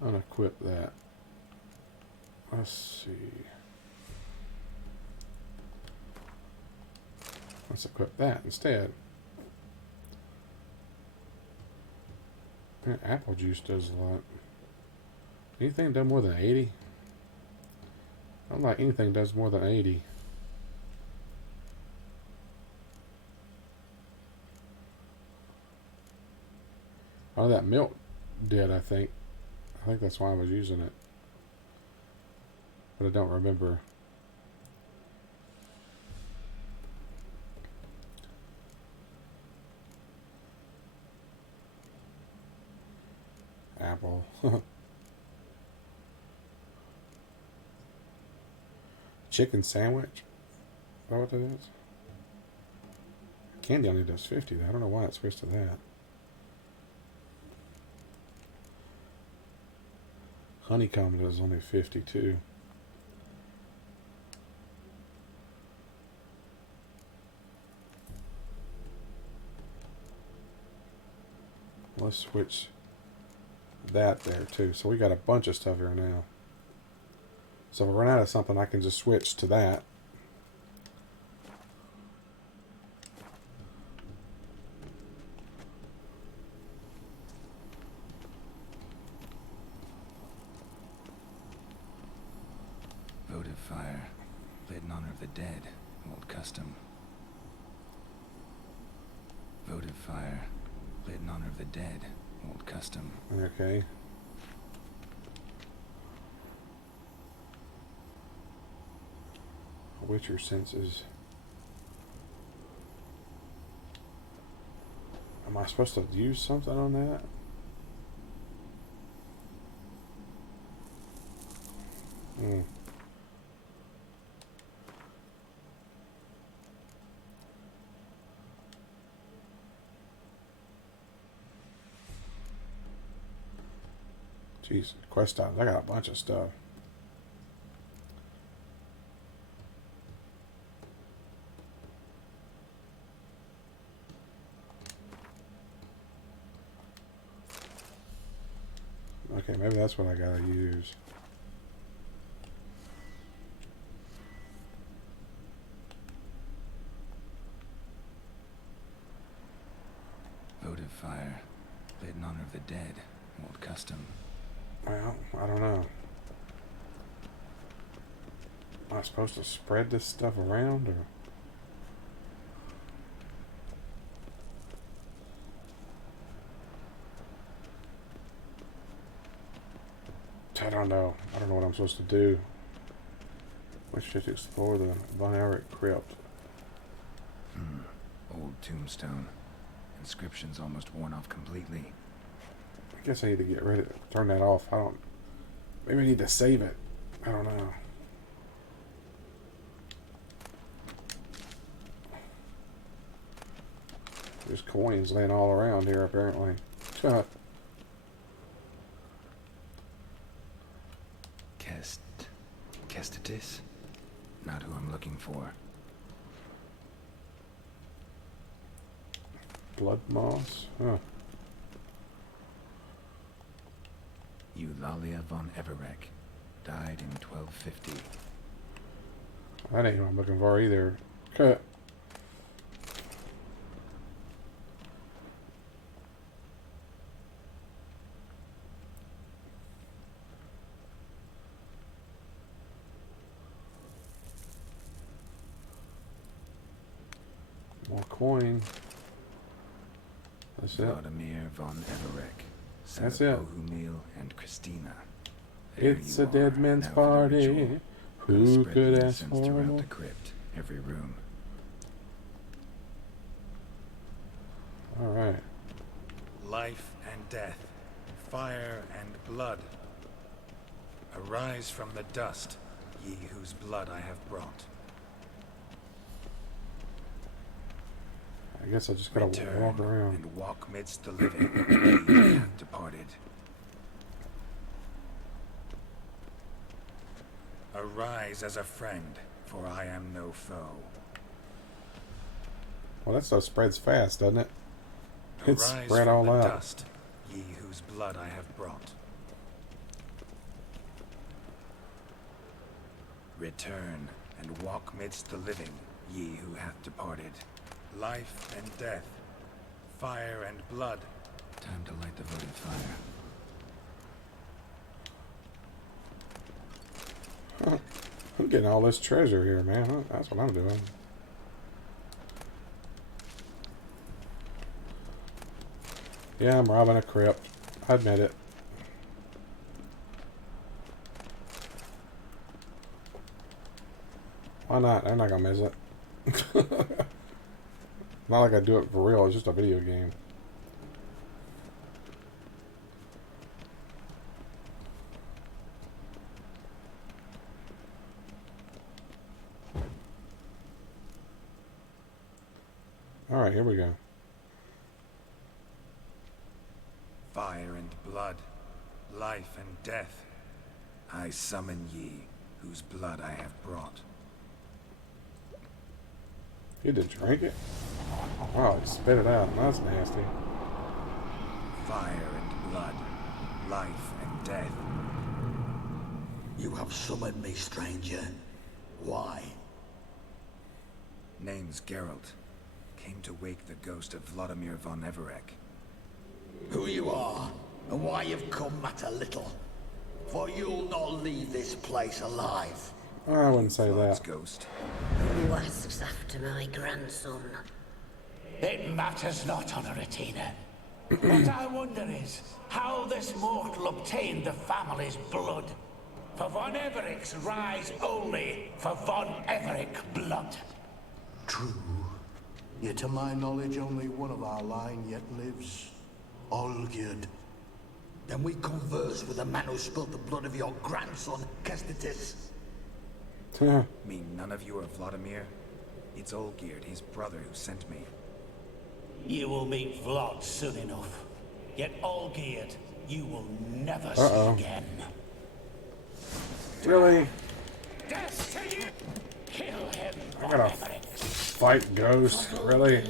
Unequip that. Let's see. Let's equip that instead. Apple juice does a lot. Anything done more than 80? I don't like anything does more than 80. Oh, that milk did, I think. I think that's why I was using it. But I don't remember. Apple. Chicken sandwich? Is that what that is? Candy only does 50. I don't know why it switched to that. Honeycomb does only 52. Let's switch that there too. So we got a bunch of stuff here now. So if I run out of something, I can just switch to that. Votive fire, lit in honor of the dead, old custom. Votive fire, lit in honor of the dead, old custom. Okay. Witcher senses. Am I supposed to use something on that? Jeez, quest items. I got a bunch of stuff. Okay, maybe that's what I gotta use. Votive fire, lit in honor of the dead, old custom. Well, I don't know. Am I supposed to spread this stuff around, or? I don't know. I don't know what I'm supposed to do. Wish to explore the Von Erich crypt. Old tombstone. Inscription's almost worn off completely. I guess I need to get rid of it. Turn that off. I don't. Maybe I need to save it. I don't know. There's coins laying all around here, apparently. Kestitis? Not who I'm looking for. Blood moss? Huh. Eulalia von Everek. Died in 1250. That ain't what I'm looking for either. Cut. More coin. That's it. Vladimir von Everek. That's it. Bohumil and Christina. It's a dead man's party. Who could ask for throughout more? the crypt, every room. All right. Life and death, fire and blood. Arise from the dust, ye whose blood I have brought. I guess I just gotta walk around. And walk midst the living, ye that have departed. Arise as a friend, for I am no foe. Well, that stuff spreads fast, doesn't it? It's Arise spread from all the out. dust, ye whose blood I have brought. Return and walk midst the living, ye who hath departed. Life and death, fire and blood. Time to light the votive fire. I'm getting all this treasure here, man. That's what I'm doing. Yeah, I'm robbing a crypt. I admit it. Why not? They're not gonna miss it. Not like I do it for real. It's just a video game. Alright, here we go. Fire and blood, life and death. I summon ye, whose blood I have brought. You did drink it? Oh, he spit it out. That's nasty. Fire and blood, life and death. You have summoned me, stranger. Why? Name's Geralt. Came to wake the ghost of Vladimir von Everec. Who you are, and why you've come matter little. For you'll not leave this place alive. I wouldn't say Vlad's that. Ghost. Who asks after my grandson? It matters not, Honoratina. What I wonder is how this mortal obtained the family's blood. For von Everic's rise only for von Everec blood. True. Yet to my knowledge, only one of our line yet lives. Olgierd. Then we converse with the man who spilled the blood of your grandson, Kestitis. Mean none of you are Vladimir? It's Olgierd, his brother, who sent me. You will meet Vlad soon enough. Yet Olgierd, you will never see again. Really? Death to you! Kill him, I gotta fight ghosts? Really?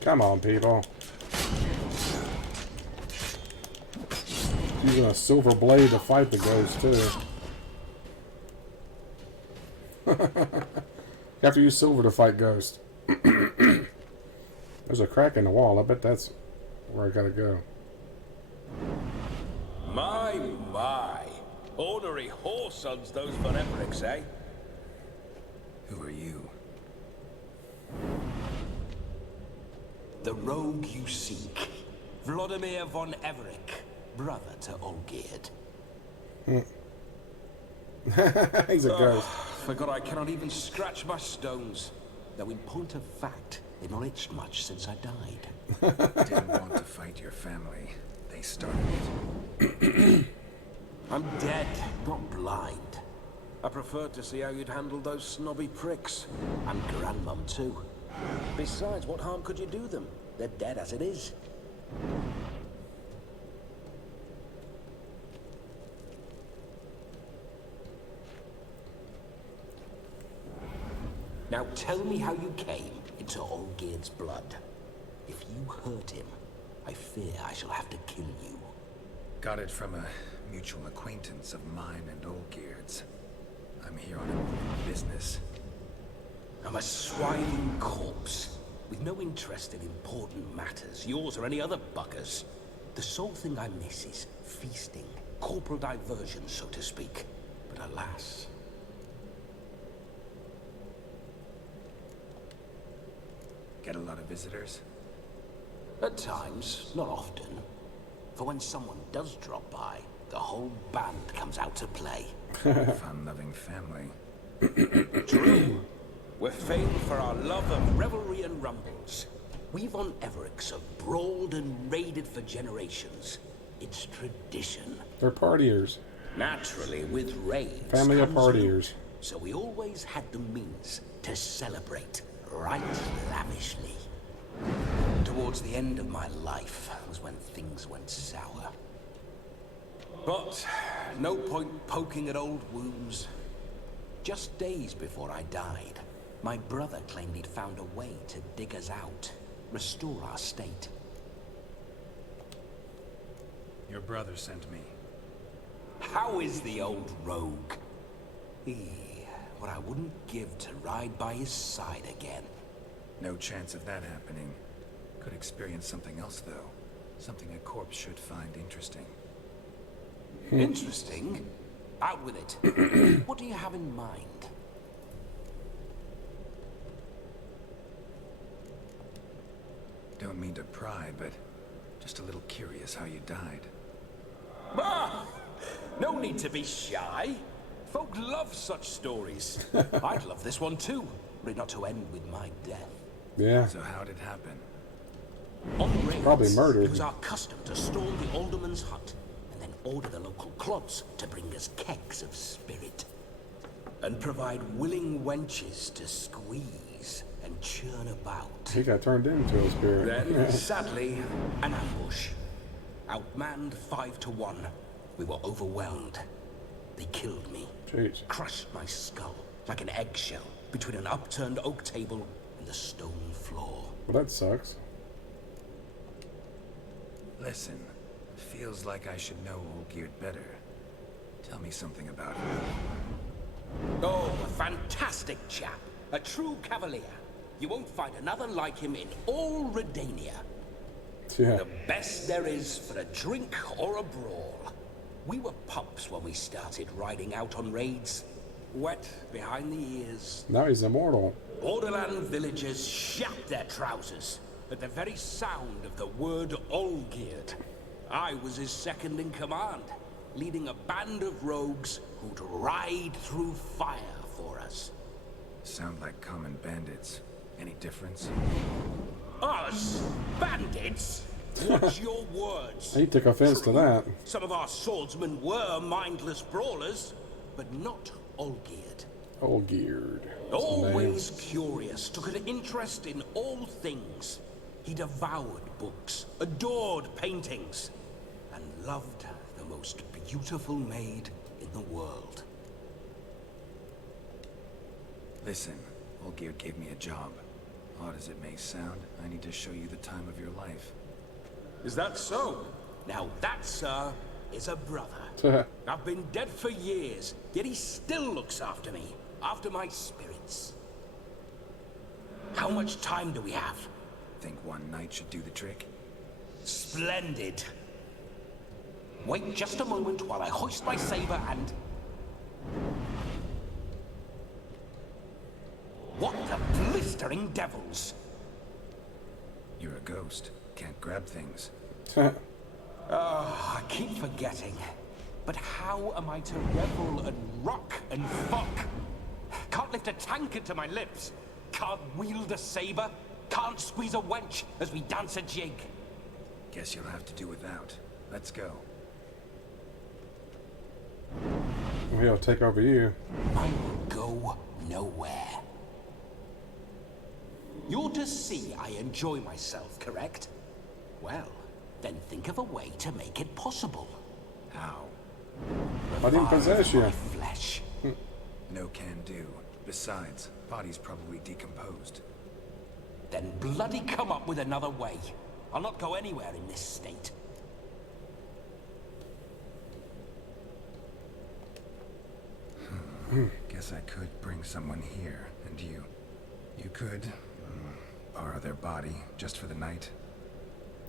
Come on, people. Using a silver blade to fight the ghost, too. You have to use silver to fight ghosts. There's a crack in the wall. I bet that's where I gotta go. My. Ornery whoresons, those von Evericks, eh? Who are you? The rogue you seek. Vladimir von Everec, brother to Olgierd. He's a ghost. Forgot I cannot even scratch my stones. Though in point of fact, they've not itched much since I died. Didn't want to fight your family. They started it. I'm dead, not blind. I preferred to see how you'd handle those snobby pricks. And Grandmum, too. Besides, what harm could you do them? They're dead as it is. Now tell me how you came into Olgierd's blood. If you hurt him, I fear I shall have to kill you. Got it from a mutual acquaintance of mine and Olgierd's. I'm here on important business. I'm a swiving corpse, with no interest in important matters, yours or any other buggers. The sole thing I miss is feasting, corporal diversion, so to speak. But alas... Get a lot of visitors? At times, not often. For when someone does drop by, the whole band comes out to play. Fun-loving family. True. We're famed for our love of revelry and rumbles. We von Evericks have brawled and raided for generations. It's tradition. They're partiers. Naturally, with raids Family of comes partiers. loot, so we always had the means to celebrate right lavishly. Towards the end of my life was when things went sour. But no point poking at old wounds. Just days before I died, my brother claimed he'd found a way to dig us out, restore our state. Your brother sent me. How is the old rogue? What I wouldn't give to ride by his side again. No chance of that happening. Could experience something else, though. Something a corpse should find interesting. Interesting? Out with it. What do you have in mind? Don't mean to pry, but just a little curious how you died. Ah! No need to be shy. Folk love such stories. I'd love this one too, were it not to end with my death. Yeah. So how did it happen? On raids, Probably murdered. It was our custom to storm the alderman's hut and then order the local clubs to bring us kegs of spirit. And provide willing wenches to squeeze and churn about. He got turned into a spirit. Then, sadly, an ambush. Outmanned 5 to 1. We were overwhelmed. They killed me. Jeez. Crushed my skull like an eggshell between an upturned oak table and the stone floor. Well, that sucks. Listen, feels like I should know Olgierd better. Tell me something about him. Oh, a fantastic chap. A true cavalier. You won't find another like him in all Redania. Yeah. The best there is for a drink or a brawl. We were pups when we started riding out on raids. Wet behind the ears. Now he's immortal. Borderland villagers shat their trousers at the very sound of the word Olgierd. I was his second in command, leading a band of rogues who'd ride through fire for us. Sound like common bandits. Any difference? Us? Bandits? Watch your words. He took offense to that. Some of our swordsmen were mindless brawlers, but not Olgierd. Olgierd. Always curious, took an interest in all things. He devoured books, adored paintings, and loved the most beautiful maid in the world. Listen, Olgierd gave me a job. Odd as it may sound, I need to show you the time of your life. Is that so? Now that, sir, is a brother. I've been dead for years, yet he still looks after me, after my spirits. How much time do we have? Think one night should do the trick? Splendid. Wait just a moment while I hoist my saber and... What the blistering devils? You're a ghost. Can't grab things. I keep forgetting. But how am I to revel and rock and fuck? Can't lift a tankard to my lips. Can't wield a saber. Can't squeeze a wench as we dance a jig. Guess you'll have to do without. Let's go. He'll take over you. I will go nowhere. You're to see I enjoy myself, correct? Well, then think of a way to make it possible. How? I didn't possess you. Flesh. No can do. Besides, body's probably decomposed. Then bloody come up with another way. I'll not go anywhere in this state. Guess I could bring someone here, and you could borrow their body just for the night.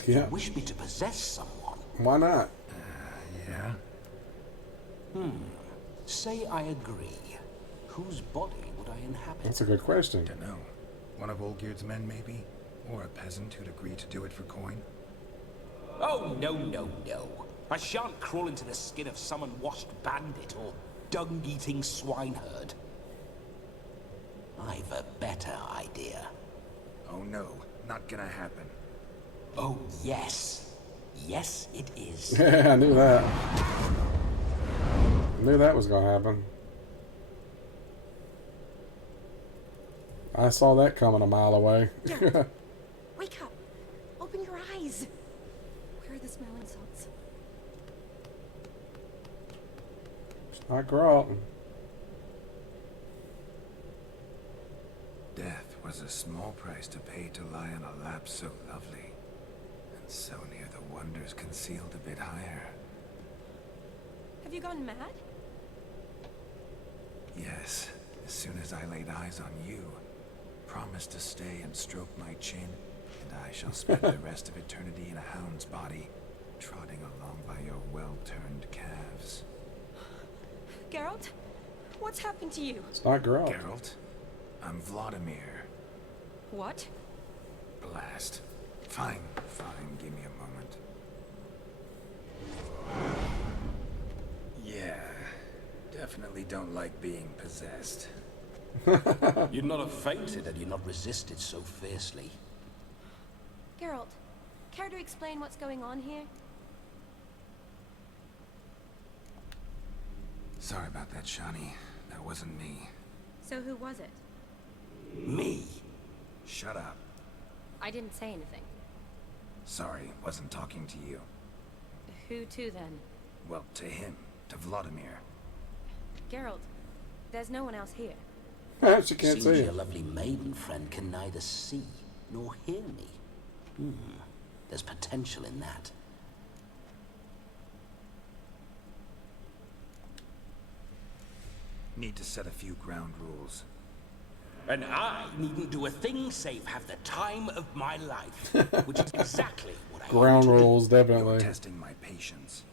Yeah. You wish me to possess someone? Why not? Yeah. Say I agree. Whose body would I inhabit? That's a good question. Dunno. One of Olgierd's men, maybe? Or a peasant who'd agree to do it for coin? Oh, no, no, no. I shan't crawl into the skin of some unwashed bandit or dung-eating swineherd. I've a better idea. Oh no, not gonna happen. Oh, yes. Yes, it is. Yeah, I knew that. I knew that was gonna happen. I saw that coming a mile away. Wake up! Open your eyes! Where are the smelling salts? I grow. Death was a small price to pay to lie on a lap so lovely, and so near the wonders concealed a bit higher. Have you gone mad? Yes, as soon as I laid eyes on you, promise to stay and stroke my chin, and I shall spend the rest of eternity in a hound's body, trotting along by your well-turned calves. Geralt? What's happened to you? It's not Geralt. Geralt? I'm Vladimir. What? Blast. Fine, give me a moment. Yeah, definitely don't like being possessed. You'd not have fainted had you not resisted so fiercely. Geralt, care to explain what's going on here? Sorry about that, Shani. That wasn't me. So who was it? Me? Shut up. I didn't say anything. Sorry, wasn't talking to you. Who to then? Well, to him. To Vladimir. Geralt, there's no one else here. She can't Seems see your it. lovely maiden friend can neither see nor hear me. There's potential in that. Need to set a few ground rules. And I needn't do a thing save have the time of my life, which is exactly what I Ground want to rules, You're definitely. testing my patience.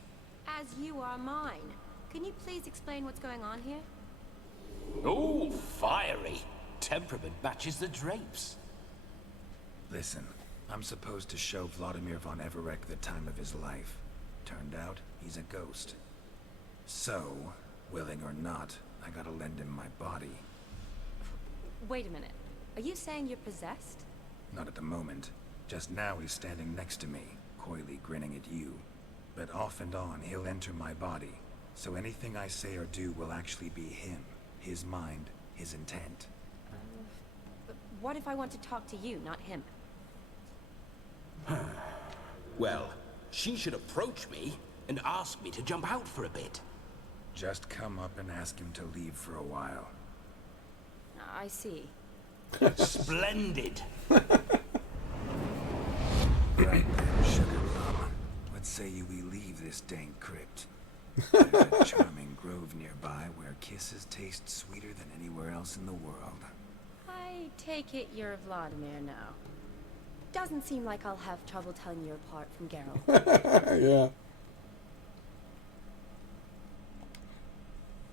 As you are mine. Can you please explain what's going on here? do. Oh, fiery. Temperament matches the drapes. Listen, I'm supposed to show Vladimir von Everec the time of his life. Turned out, he's a ghost. So, willing or not, I gotta lend him my body. Wait a minute. Are you saying you're possessed? Not at the moment. Just now he's standing next to me, coyly grinning at you. But off and on, he'll enter my body. So anything I say or do will actually be him. His mind, his intent. But what if I want to talk to you, not him? Well, she should approach me and ask me to jump out for a bit. Just come up and ask him to leave for a while. I see. Splendid. Right then, sugar plum. What say we leave this dank crypt? There's a charming grove nearby where kisses taste sweeter than anywhere else in the world. I take it you're Vladimir now. Doesn't seem like I'll have trouble telling you apart from Geralt. Yeah.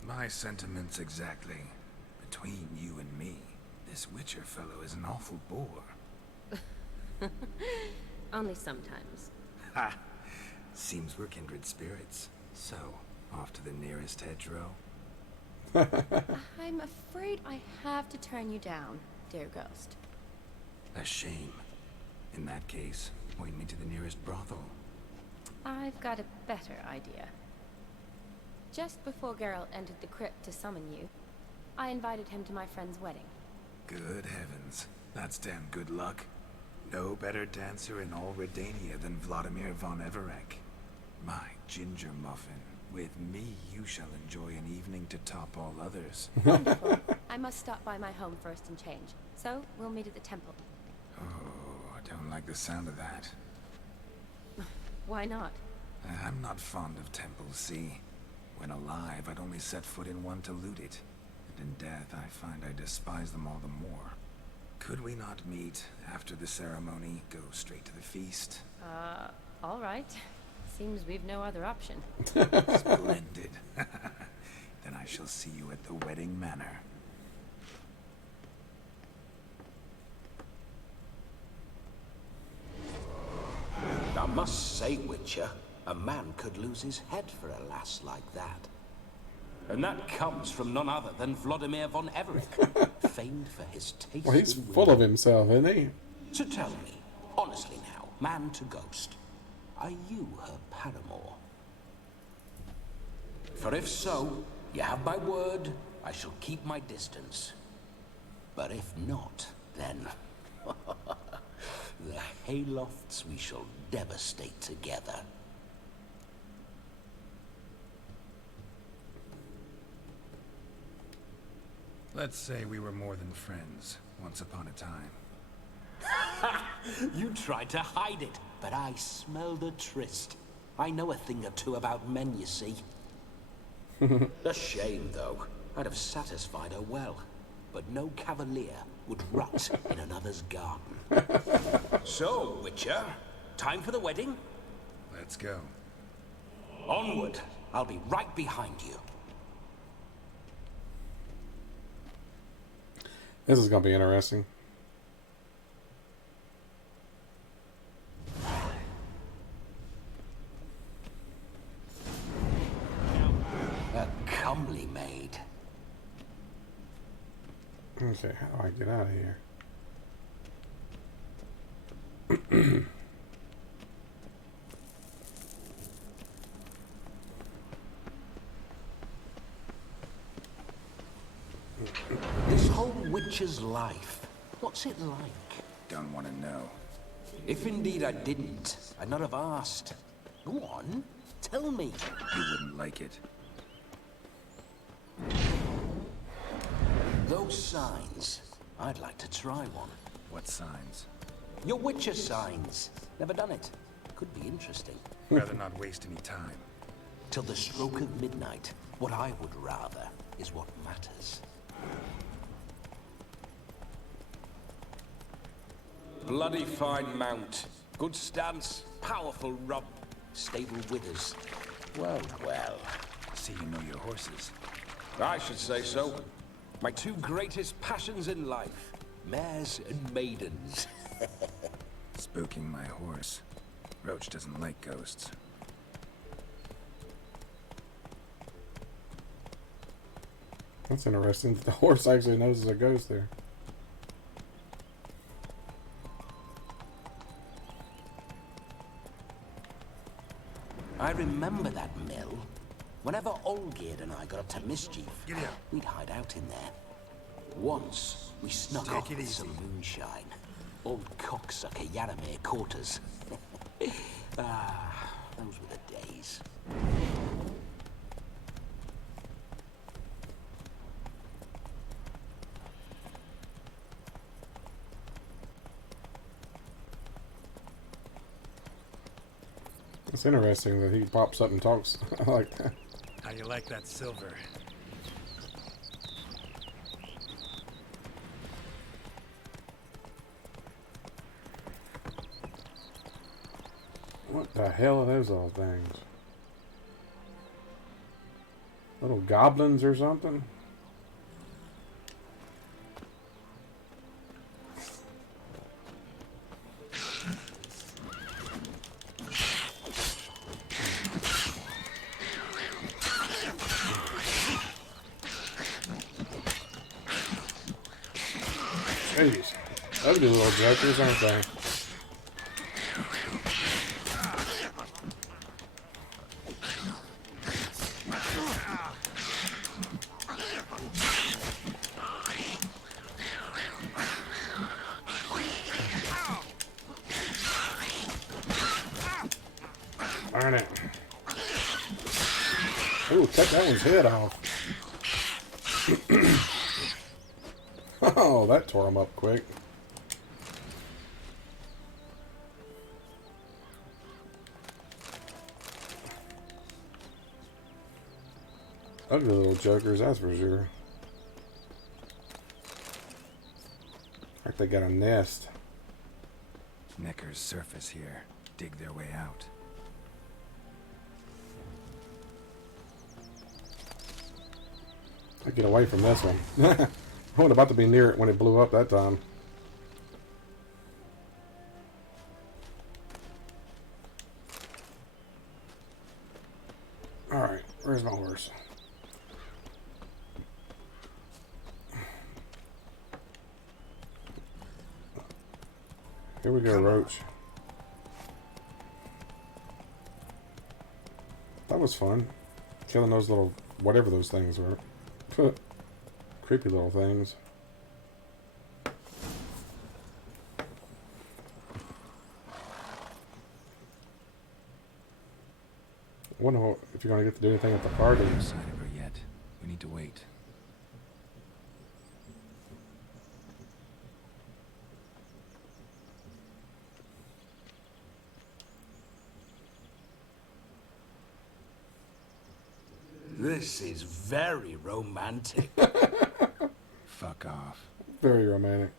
My sentiments exactly. Between you and me, this Witcher fellow is an awful bore. Only sometimes. Ha! Seems we're kindred spirits. So, off to the nearest hedgerow. I'm afraid I have to turn you down, dear ghost. A shame. In that case, point me to the nearest brothel. I've got a better idea. Just before Geralt entered the crypt to summon you, I invited him to my friend's wedding. Good heavens. That's damn good luck. No better dancer in all Redania than Vladimir von Everec. My ginger muffin. With me, you shall enjoy an evening to top all others. Wonderful. I must stop by my home first and change. So, we'll meet at the temple. Oh, I don't like the sound of that. Why not? I'm not fond of temples, see? When alive, I'd only set foot in one to loot it. And in death, I find I despise them all the more. Could we not meet after the ceremony, go straight to the feast? All right. Seems we've no other option. Splendid. Then I shall see you at the wedding manor. I must say, Witcher, a man could lose his head for a lass like that. And that comes from none other than Vladimir von Everec, famed for his taste. Well, he's full of himself, isn't he? So tell me, honestly now, man to ghost, are you her paramour? For if so, you have my word, I shall keep my distance. But if not, then the haylofts we shall devastate together. Let's say we were more than friends, once upon a time. You tried to hide it, but I smelled a tryst. I know a thing or two about men, you see. A shame, though. I'd have satisfied her well. But no cavalier would rot in another's garden. So, Witcher, time for the wedding? Let's go. Onward. I'll be right behind you. This is gonna be interesting. A comely maid. Okay, how do I get out of here? This whole Witcher's life, what's it like? Don't want to know. If indeed I didn't, I'd not have asked. Go on, tell me. You wouldn't like it. Those signs, I'd like to try one. What signs? Your Witcher signs. Never done it. Could be interesting. Rather not waste any time. Till the stroke of midnight, what I would rather is what matters. Bloody fine mount. Good stance, powerful rub, stable withers. Well, well. See you know your horses. I should say so. My two greatest passions in life. Mares and maidens. Spooking my horse. Roach doesn't like ghosts. That's interesting. The horse actually knows there's a ghost there. I remember that mill. Whenever Olgierd and I got up to mischief, we'd hide out in there. Once, we snuck off with some moonshine. Old cocksucker Yaramir caught us. Ah, those were the days. It's interesting that he pops up and talks like that. How you like that silver? What the hell are those old things? Little goblins or something? Jeez. Ugly little jokers, aren't they? Darn it. Ooh, cut that one's head off. Oh, that tore him up quick. Ugly little jokers, that's for sure. Like they got a nest. Knickers surface here. Dig their way out. I get away from this one. I wasn't about to be near it when it blew up that time. Alright, where's my horse? Here we go, Roach. That was fun. Killing those little, whatever those things were. Creepy little things. Wonder if you're gonna get to do anything at the party. No sign of her yet. We need to wait. This is very romantic. Fuck off. Very romantic.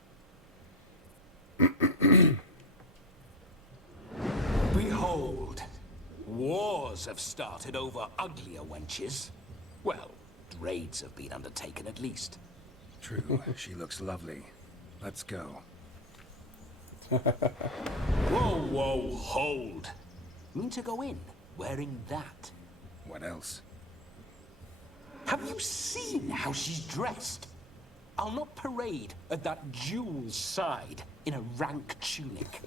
Behold, wars have started over uglier wenches. Well, raids have been undertaken at least. True, she looks lovely. Let's go. Whoa, hold. Mean to go in wearing that? What else? Have you seen how she's dressed? I'll not parade at that jewel's side in a rank tunic.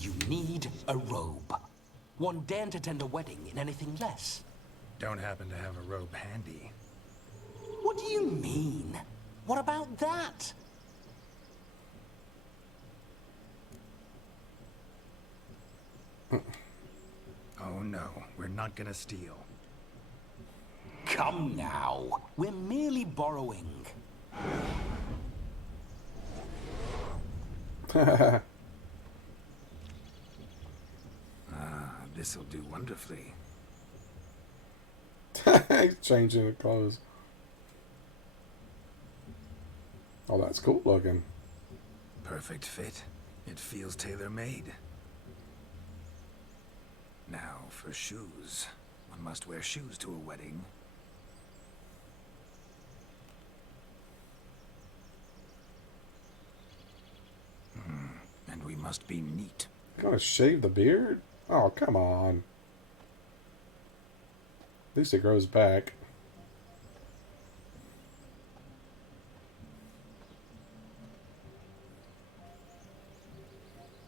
You need a robe. One daren't attend a wedding in anything less. Don't happen to have a robe handy. What do you mean? What about that? Oh no, we're not gonna steal. Come now, we're merely borrowing. This'll do wonderfully. He's changing the clothes. Oh, that's cool looking. Perfect fit. It feels tailor-made. Now for shoes. One must wear shoes to a wedding. And we must be neat. Gonna shave the beard? Oh, come on. At least it grows back.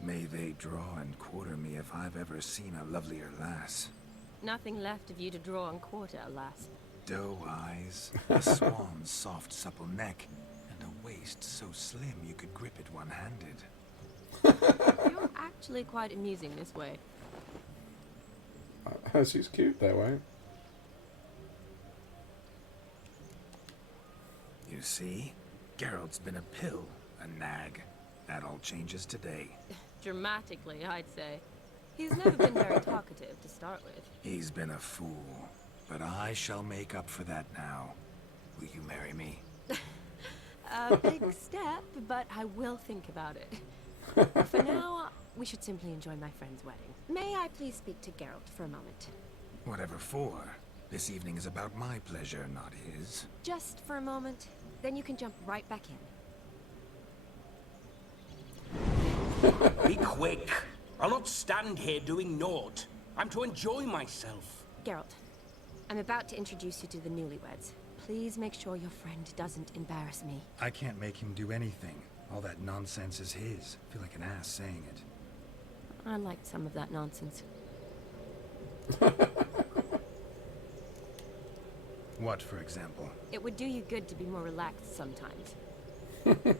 May they draw and quarter me if I've ever seen a lovelier lass. Nothing left of you to draw and quarter, alas. Doe eyes, a swan's soft supple neck, and a waist so slim you could grip it one-handed. You're actually quite amusing this way. She's cute that way. You see? Geralt's been a pill, a nag. That all changes today. Dramatically, I'd say. He's never been very talkative to start with. He's been a fool, but I shall make up for that now. Will you marry me? A big step, but I will think about it. For now, we should simply enjoy my friend's wedding. May I please speak to Geralt for a moment? Whatever for. This evening is about my pleasure, not his. Just for a moment, then you can jump right back in. Be quick. I'll not stand here doing naught. I'm to enjoy myself. Geralt, I'm about to introduce you to the newlyweds. Please make sure your friend doesn't embarrass me. I can't make him do anything. All that nonsense is his. I feel like an ass saying it. I liked some of that nonsense. What, for example? It would do you good to be more relaxed sometimes.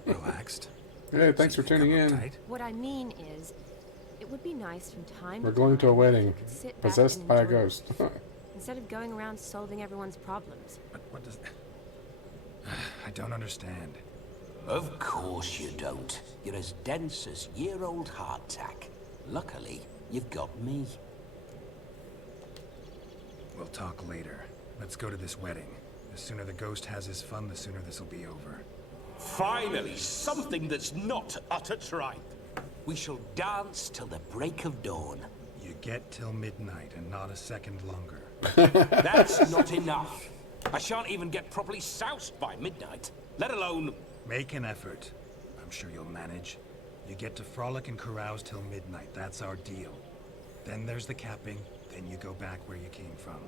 Relaxed? Hey, thanks for tuning in. What I mean is, it would be nice from time We're to going time to a wedding. if you could sit back Possessed and by a enjoy ghost. yourself, instead of going around solving everyone's problems. But what does... I don't understand. Of course you don't. You're as dense as year-old hardtack. Luckily, you've got me. We'll talk later. Let's go to this wedding. The sooner the ghost has his fun, the sooner this'll be over. Finally, something that's not utter tripe. We shall dance till the break of dawn. You get till midnight and not a second longer. That's not enough. I shan't even get properly soused by midnight, let alone... Make an effort. I'm sure you'll manage. You get to frolic and carouse till midnight. That's our deal. Then there's the capping. Then you go back where you came from.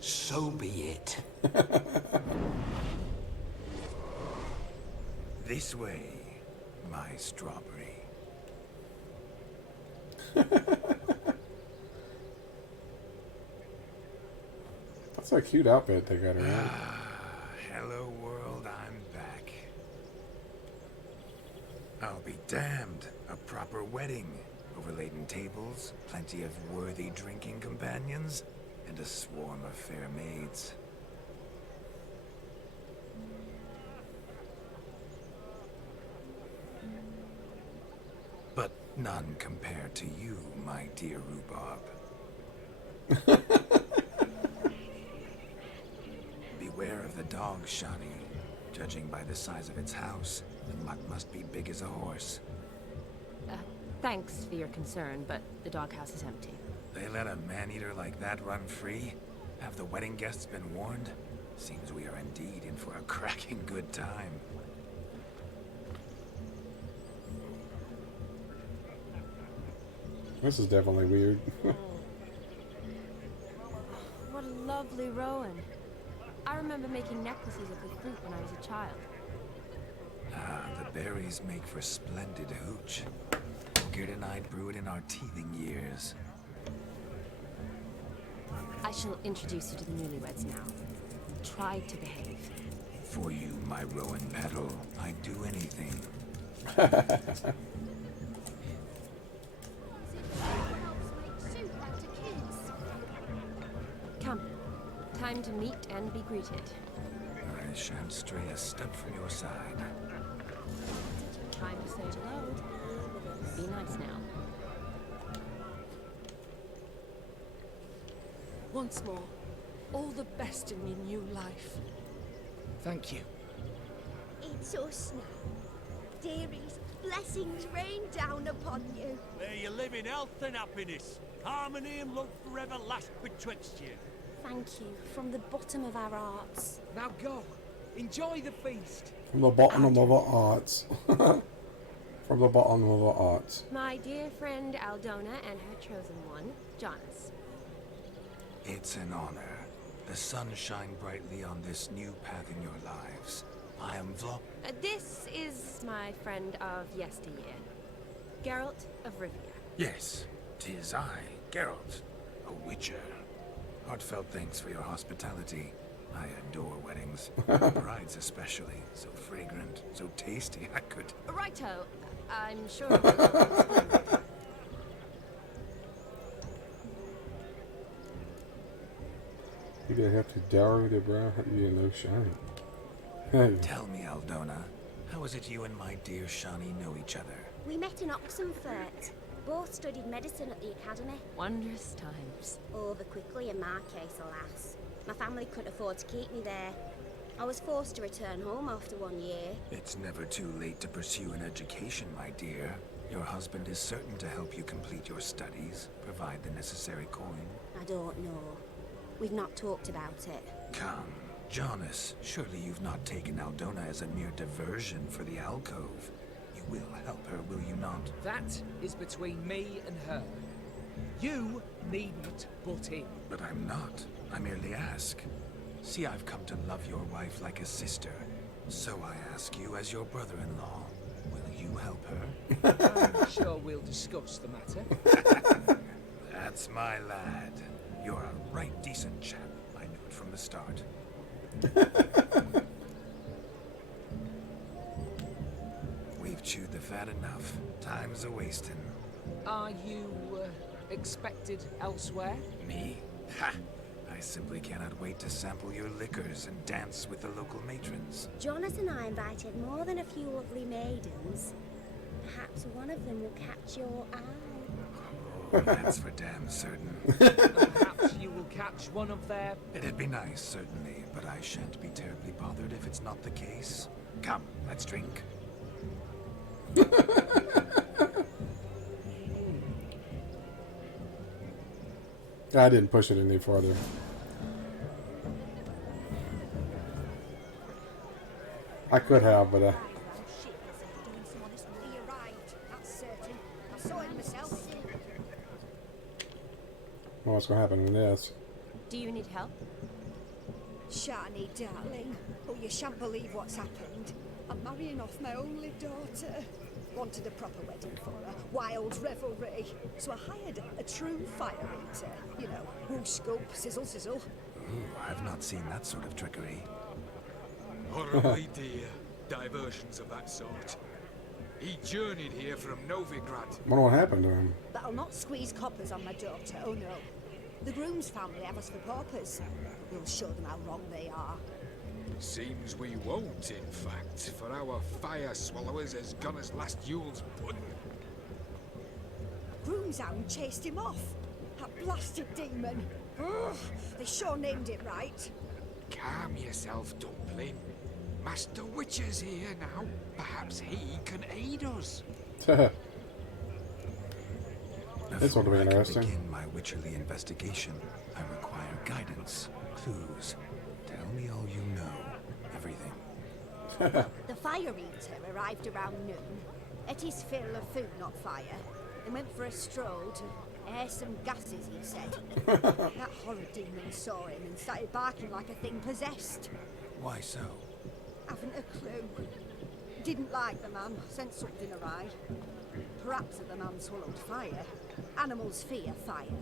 So be it. This way, my strawberry. That's a cute outfit they got her in. Hello world, I'm back. I'll be damned. A proper wedding. Overladen tables, plenty of worthy drinking companions, and a swarm of fair maids. But none compared to you, my dear Rhubarb. Shawnee. Judging by the size of its house, the mutt must be big as a horse. Thanks for your concern, but the doghouse is empty. They let a man-eater like that run free? Have the wedding guests been warned? Seems we are indeed in for a cracking good time. This is definitely weird. What a lovely rowan. I remember making necklaces of the fruit when I was a child. Ah, the berries make for splendid hooch. Gerd and I brew it in our teething years. I shall introduce you to the newlyweds now. Try to behave. For you, my rowan petal, I'd do anything. Come. Time to meet and be greeted. I shan't stray a step from your side. Time to say hello. Be nice now. Once more, all the best in your new life. Thank you. It's us now. Dearies, blessings rain down upon you. May you live in health and happiness. Harmony and love forever last betwixt you. Thank you, from the bottom of our hearts. Now go. Enjoy the feast. From the bottom of our hearts. From the bottom of our hearts. My dear friend Aldona and her chosen one, Jonas. It's an honor. The sun shine brightly on this new path in your lives. I am This is my friend of yesteryear, Geralt of Rivia. Yes, 'tis I, Geralt, a witcher. Heartfelt thanks for your hospitality. I adore weddings. Brides especially. So fragrant, so tasty, I could... Righto. I'm sure You gonna have to dowry the brow? You no shine. Hey. Tell me, Aldona, how is it you and my dear Shawnee know each other? We met in Oxenfurt. Both studied medicine at the academy. Wondrous times. Over quickly in my case, alas. My family couldn't afford to keep me there. I was forced to return home after 1 year. It's never too late to pursue an education, my dear. Your husband is certain to help you complete your studies, provide the necessary coin. I don't know. We've not talked about it. Come, Jonas, surely you've not taken Aldona as a mere diversion for the alcove. You will help her, will you not? That is between me and her. You needn't butt in. But I'm not. I merely ask. See, I've come to love your wife like a sister. So I ask you as your brother-in-law, will you help her? I'm sure we'll discuss the matter. That's my lad. You're a right decent chap. I knew it from the start. We've chewed the fat enough. Time's a-wasting. Are you, expected elsewhere? Me? Ha! I simply cannot wait to sample your liquors and dance with the local matrons. Jonas and I invited more than a few lovely maidens. Perhaps one of them will catch your eye. Oh, that's for damn certain. Perhaps you will catch one of their... It'd be nice, certainly, but I shan't be terribly bothered if it's not the case. Come, let's drink. I didn't push it any farther. I could have, but well, what's gonna happen with this? Do you need help? Shani, darling. Oh, you shan't believe what's happened. I'm marrying off my only daughter. Wanted a proper wedding for her. Wild revelry. So I hired a true fire eater. You know, whoo scoop, sizzle sizzle. Ooh, I've not seen that sort of trickery. Horribly dear. Diversions of that sort. He journeyed here from Novigrad. Wonder what happened to him. That'll not squeeze coppers on my daughter, oh no. The groom's family have us for paupers. We'll show them how wrong they are. Seems we won't, in fact, for our fire swallowers has gone as last Yule's pudding. Groomshound chased him off. That blasted demon. Ugh, they sure named it right. Calm yourself, Dumpling. Master Witcher's here now. Perhaps he can aid us. This one will be Before I can interesting. begin my witcherly investigation, I require guidance, clues. Tell me all you know. Everything. The Fire Eater arrived around noon, ate his fill of food, not fire, and went for a stroll to air some gases, he said. That horrid demon saw him and started barking like a thing possessed. Why so? Haven't a clue. Didn't like the man, sent something awry. Perhaps if the man swallowed fire. Animals fear fire.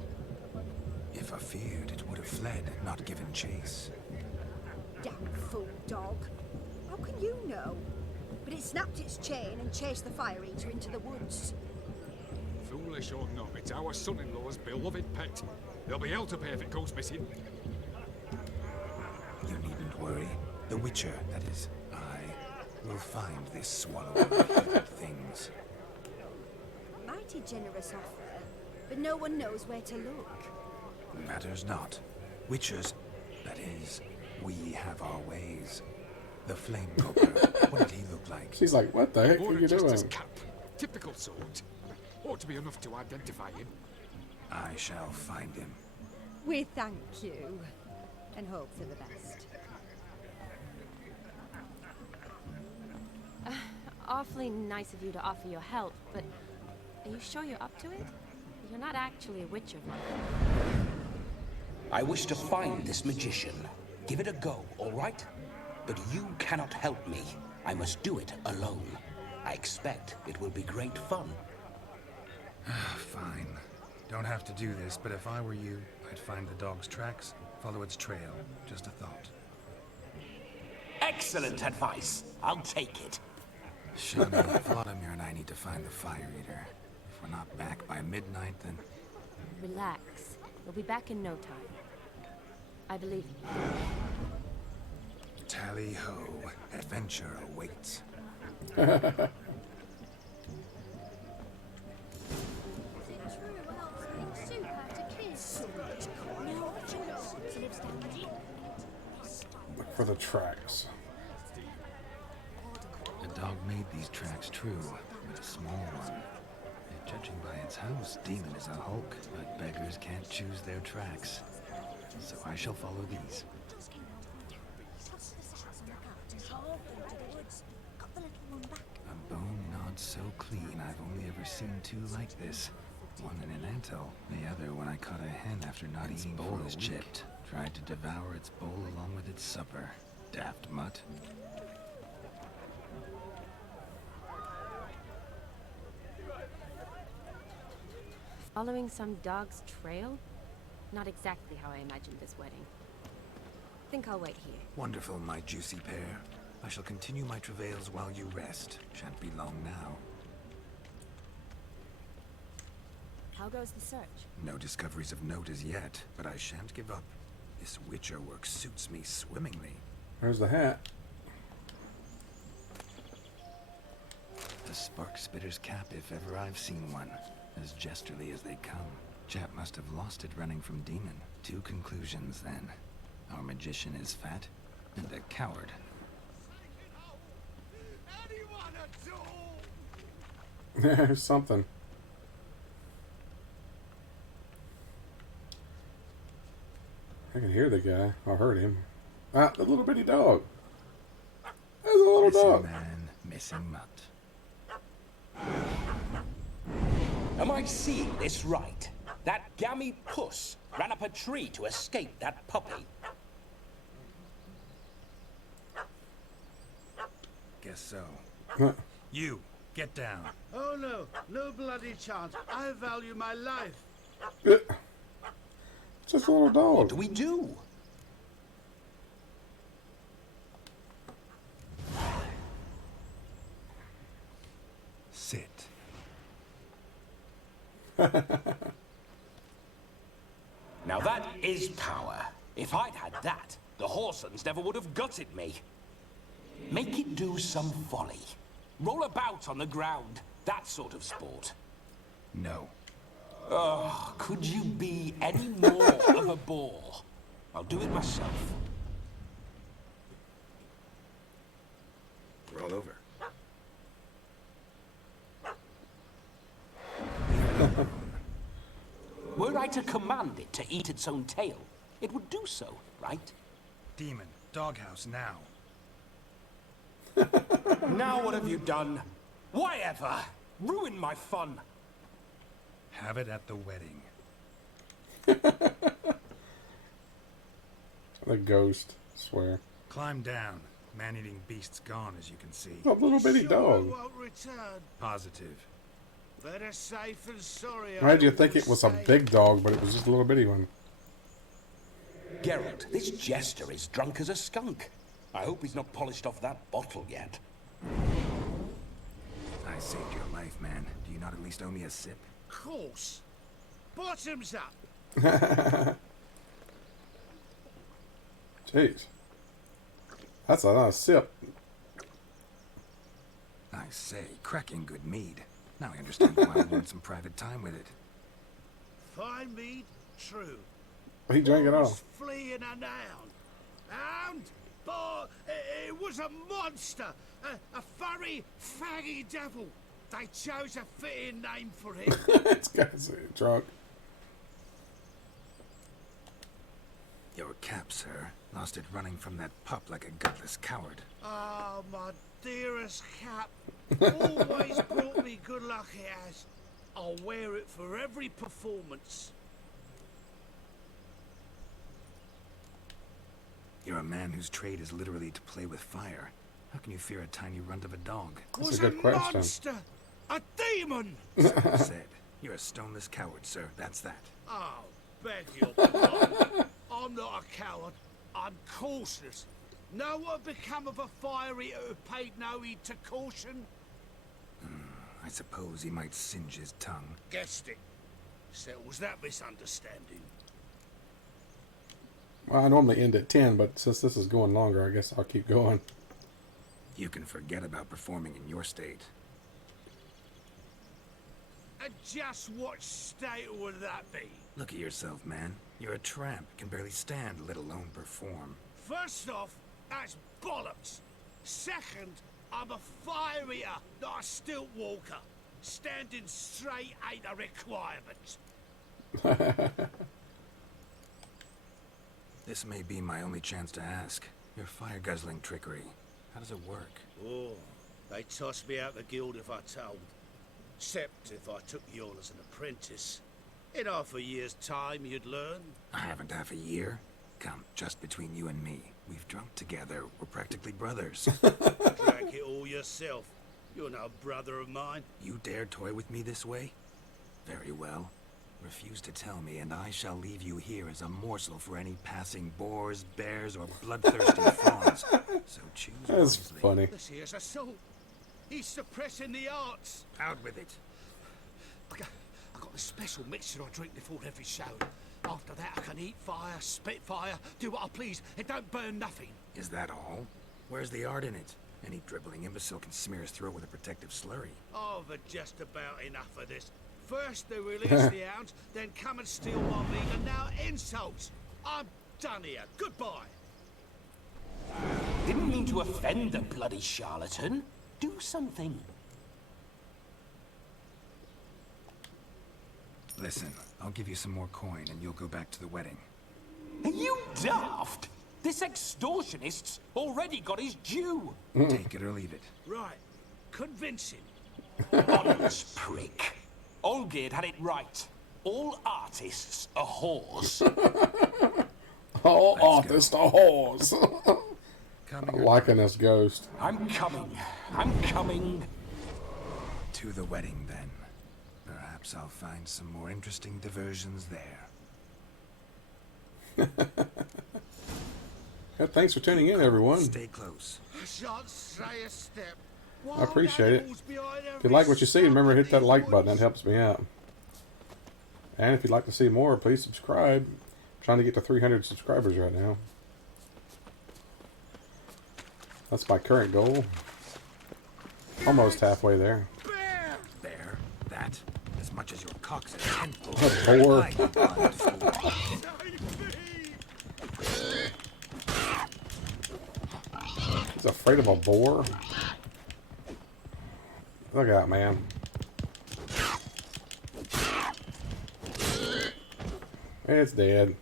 If I feared, it would have fled, not given chase. Damn fool dog. How can you know? But it snapped its chain and chased the Fire Eater into the woods. Foolish or not, it's our son-in-law's beloved pet. There'll be hell to pay if it goes missing. You needn't worry. The Witcher, that is, I, will find this swallow of hated things. Mighty generous offer, but no one knows where to look. Matters not. Witchers, that is, we have our ways. The Flame Cooker, what did he look like? She's like, what the heck are you Just his doing? cap. Typical sort. Ought to be enough to identify him. I shall find him. We thank you, and hope for the best. Awfully nice of you to offer your help, but are you sure you're up to it? You're not actually a witcher. I wish to find this magician. Give it a go, all right? But you cannot help me. I must do it alone. I expect it will be great fun. Fine. Don't have to do this, but if I were you, I'd find the dog's tracks, follow its trail. Just a thought. Excellent advice. I'll take it. Shana, Vladimir and I need to find the Fire Eater. If we're not back by midnight, then... Relax. We'll be back in no time. I believe in you. Tally-ho. Adventure awaits. Look for the tracks. The dog made these tracks true, but a small one. And judging by its house, Demon is a hulk, but beggars can't choose their tracks. So I shall follow these. A bone gnawed so clean, I've only ever seen two like this. One in an anthill, the other when I caught a hen after not eating for a week. Chipped. Tried to devour its bowl along with its supper. Daft mutt. Following some dog's trail? Not exactly how I imagined this wedding. Think I'll wait here. Wonderful, my juicy pair. I shall continue my travails while you rest. Shan't be long now. How goes the search? No discoveries of note as yet, but I shan't give up. This Witcher work suits me swimmingly. There's the hat. The Spark Spitter's cap, if ever I've seen one. As jesterly as they come. Chap must have lost it running from Demon. Two conclusions, then. Our magician is fat, and a coward. There's something. I can hear the guy. I heard him. Ah, the little bitty dog. There's a little Missing dog. man, missing mutt. Am I seeing this right? That gammy puss ran up a tree to escape that puppy. Guess so. You, get down. Oh no, no bloody chance. I value my life. Just a little dog. What do we do? Sit. Now that is power. If I'd had that, the Horsons never would have gutted me. Make it do some folly. Roll about on the ground. That sort of sport. No. Oh, could you be any more of a bore? I'll do it myself. I to command it to eat its own tail, it would do so, right? Demon, doghouse now. Now what have you done? Why ever? Ruin my fun. Have it at the wedding. The ghost, I swear. Climb down. Man-eating beast's gone, as you can see. A little bitty dog. Won't return. Positive. Better safe than sorry. Why did you think it was a big dog, but it was just a little bitty one? Geralt, this jester is drunk as a skunk. I hope he's not polished off that bottle yet. I saved your life, man. Do you not at least owe me a sip? Of course. Bottoms up. Jeez. That's a nice sip. I say, cracking good mead. Now I understand why I want some private time with it. Fine mead, true. He drank it all. Fleeing an hound. Hound? But it was a monster. A furry, faggy devil. They chose a fitting name for him. This guy's drunk. Your cap, sir. Lost it running from that pup like a gutless coward. Oh, my dearest cap. Always brought me good luck, it has. I'll wear it for every performance. You're a man whose trade is literally to play with fire. How can you fear a tiny runt of a dog? That's a good question. Monster! A demon! So said. You're a stoneless coward, sir. That's that. Oh, beg your pardon. I'm not a coward. I'm cautious. Know what become of a fire eater who paid no heed to caution? I suppose he might singe his tongue. Guessed it. Settles that misunderstanding. Well, I normally end at 10, but since this is going longer, I guess I'll keep going. You can forget about performing in your state. And just what state would that be? Look at yourself, man. You're a tramp, can barely stand, let alone perform. First off, that's bollocks. Second, I'm a fire eater, not a stilt walker. Standing straight ain't a requirement. This may be my only chance to ask. Your fire-guzzling trickery. How does it work? Oh, they toss me out the guild if I told. Except if I took you on as an apprentice. In half a year's time, you'd learn. I haven't half a year. Come, just between you and me. We've drunk together. We're practically brothers. Drank it all yourself. You're no brother of mine. You dare toy with me this way? Very well. Refuse to tell me, and I shall leave you here as a morsel for any passing boars, bears, or bloodthirsty fawns. So choose That's wisely. funny. This here's assault. He's suppressing the arts. Out with it. I got a special mixture I drink before every show. After that, I can eat fire, spit fire, do what I please. It don't burn nothing. Is that all? Where's the art in it? Any dribbling imbecile can smear his throat with a protective slurry. I've had just about enough of this. First they release the hounds, then come and steal my meat, and now insults. I'm done here. Goodbye. Didn't mean to offend the bloody charlatan. Do something. Listen, I'll give you some more coin and you'll go back to the wedding. Are you daft? This extortionist's already got his due. Take it or leave it. Right. Convince him. Honest prick. Olgierd had it right. All artists are whores. All artists are whores. I'm liking this ghost. I'm coming. I'm coming. To the wedding, then. Perhaps I'll find some more interesting diversions there. Thanks for tuning in, everyone. Stay close. I shan't say a step. I appreciate it. If you like what you see, remember to hit that like button. That helps me out. And if you'd like to see more, please subscribe. I'm trying to get to 300 subscribers right now. That's my current goal. Almost halfway there. There. That. As much as your cock's a tenfold. A boar. He's afraid of a boar? Look out, man. It's dead.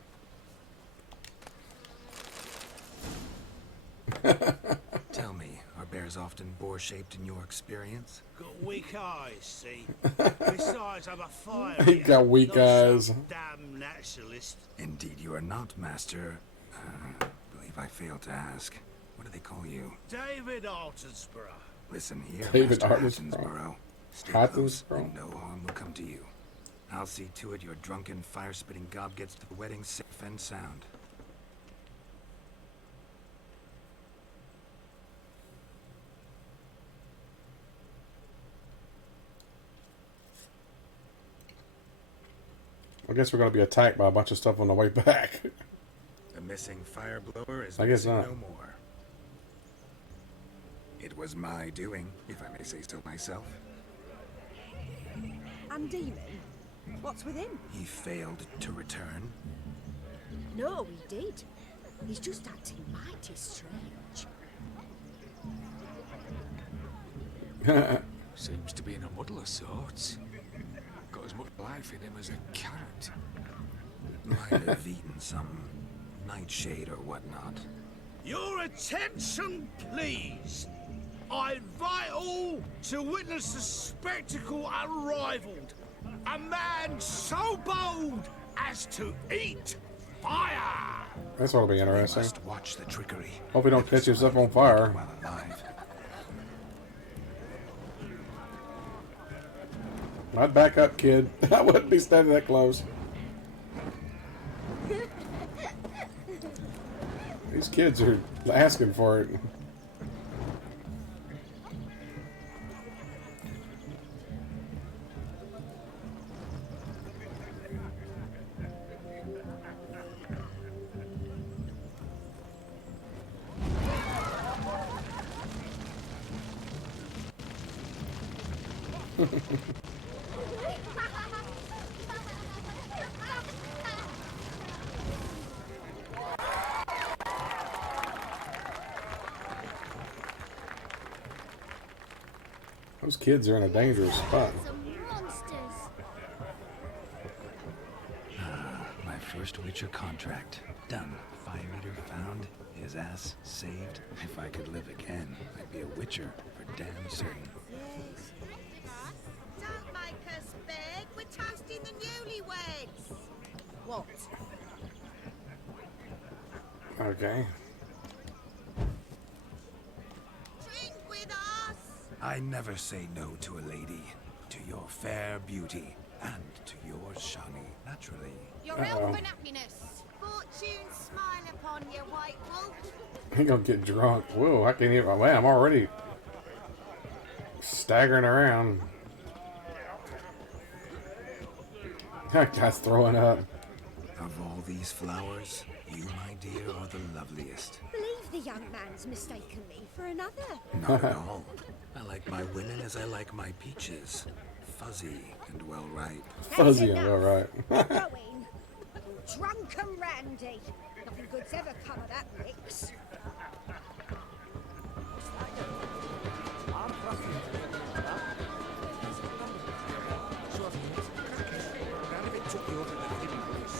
Tell me, are bears often boar-shaped in your experience? Got weak eyes, see? Besides, I'm a fire. He got weak eyes. Damn naturalist. Indeed, you are not, Master. Believe I failed to ask. What do they call you? David Altonsborough. Listen here, David Master Altonsborough. Stay close, and no harm will come to you. I'll see to it your drunken, fire-spitting gob gets to the wedding safe and sound. I guess we're going to be attacked by a bunch of stuff on the way back. The missing fire blower is I guess missing not. no more. It was my doing, if I may say so myself. And Demon? What's with him? He failed to return. No, he did. He's just acting mighty strange. Seems to be in a muddle of sorts. Got as much life in him as a carrot. Might have eaten some nightshade or whatnot. Your attention, please. I invite all to witness the spectacle unrivaled. A man so bold as to eat fire. That's what'll be interesting. Must watch the trickery. Hope he don't catch himself on fire. While alive. I'd back up, kid. I wouldn't be standing that close. These kids are asking for it. Those kids are in a dangerous spot. My first Witcher contract. Done. Fire Eater found. His ass saved. If I could live again, I'd be a Witcher for damn certain. Don't make us beg. We're toasting the newlyweds. What? Okay. Drink with us. I never say no to a lady. To your fair beauty. And to yours, Shani, naturally. Your elfin happiness. Fortune smile upon you, white wolf. He gonna get drunk. Whoa, I can't even. Man, I'm already staggering around. That guy's throwing up. Of all these flowers, you, my dear, are the loveliest. Believe the young man's mistaken me for another. Not at all. I like my women as I like my peaches. Fuzzy and well ripe. Fuzzy and well ripe. Going. Drunk and randy. Nothing good's ever come of that mix.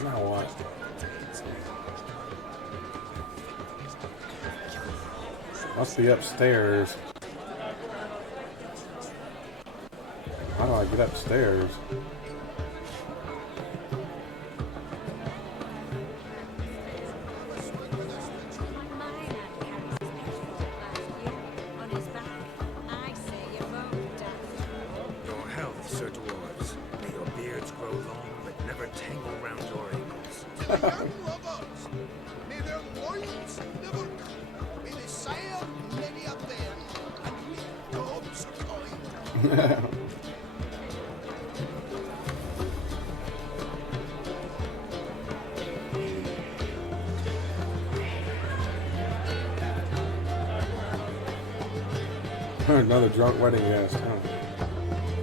Now what? Must be upstairs. How do I get upstairs? Your health, Sir Dwarves. May your beards grow long, but never tangle round your ankles. May their loins never may they sire many a bear, and may dogs are kind. Another drunk wedding guest. Huh?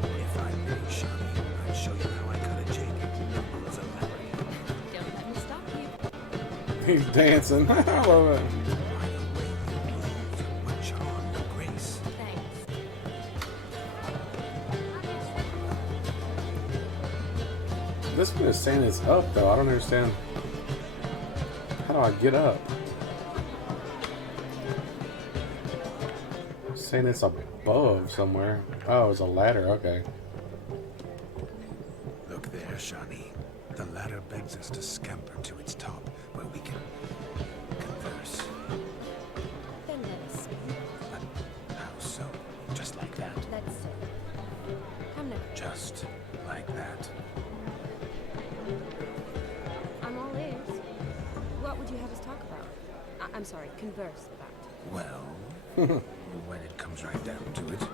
If I may, Shani, I'd show you how I cut a jig. Nimble as a leopard. Don't let me stop you. He's dancing. I love it. What charm and grace. Thanks. This one is saying it's up though. I don't understand. How do I get up? It's saying it's above somewhere. Oh, it's a ladder. Okay. Look there, Shawnee. The ladder begs us to scamper to its top, where we can converse. Then let us swim. How so? Just like that? Let's sit. Come now. Just like that. I'm all ears. What would you have us talk about? I'm sorry, converse about. Well, when it comes right down to it,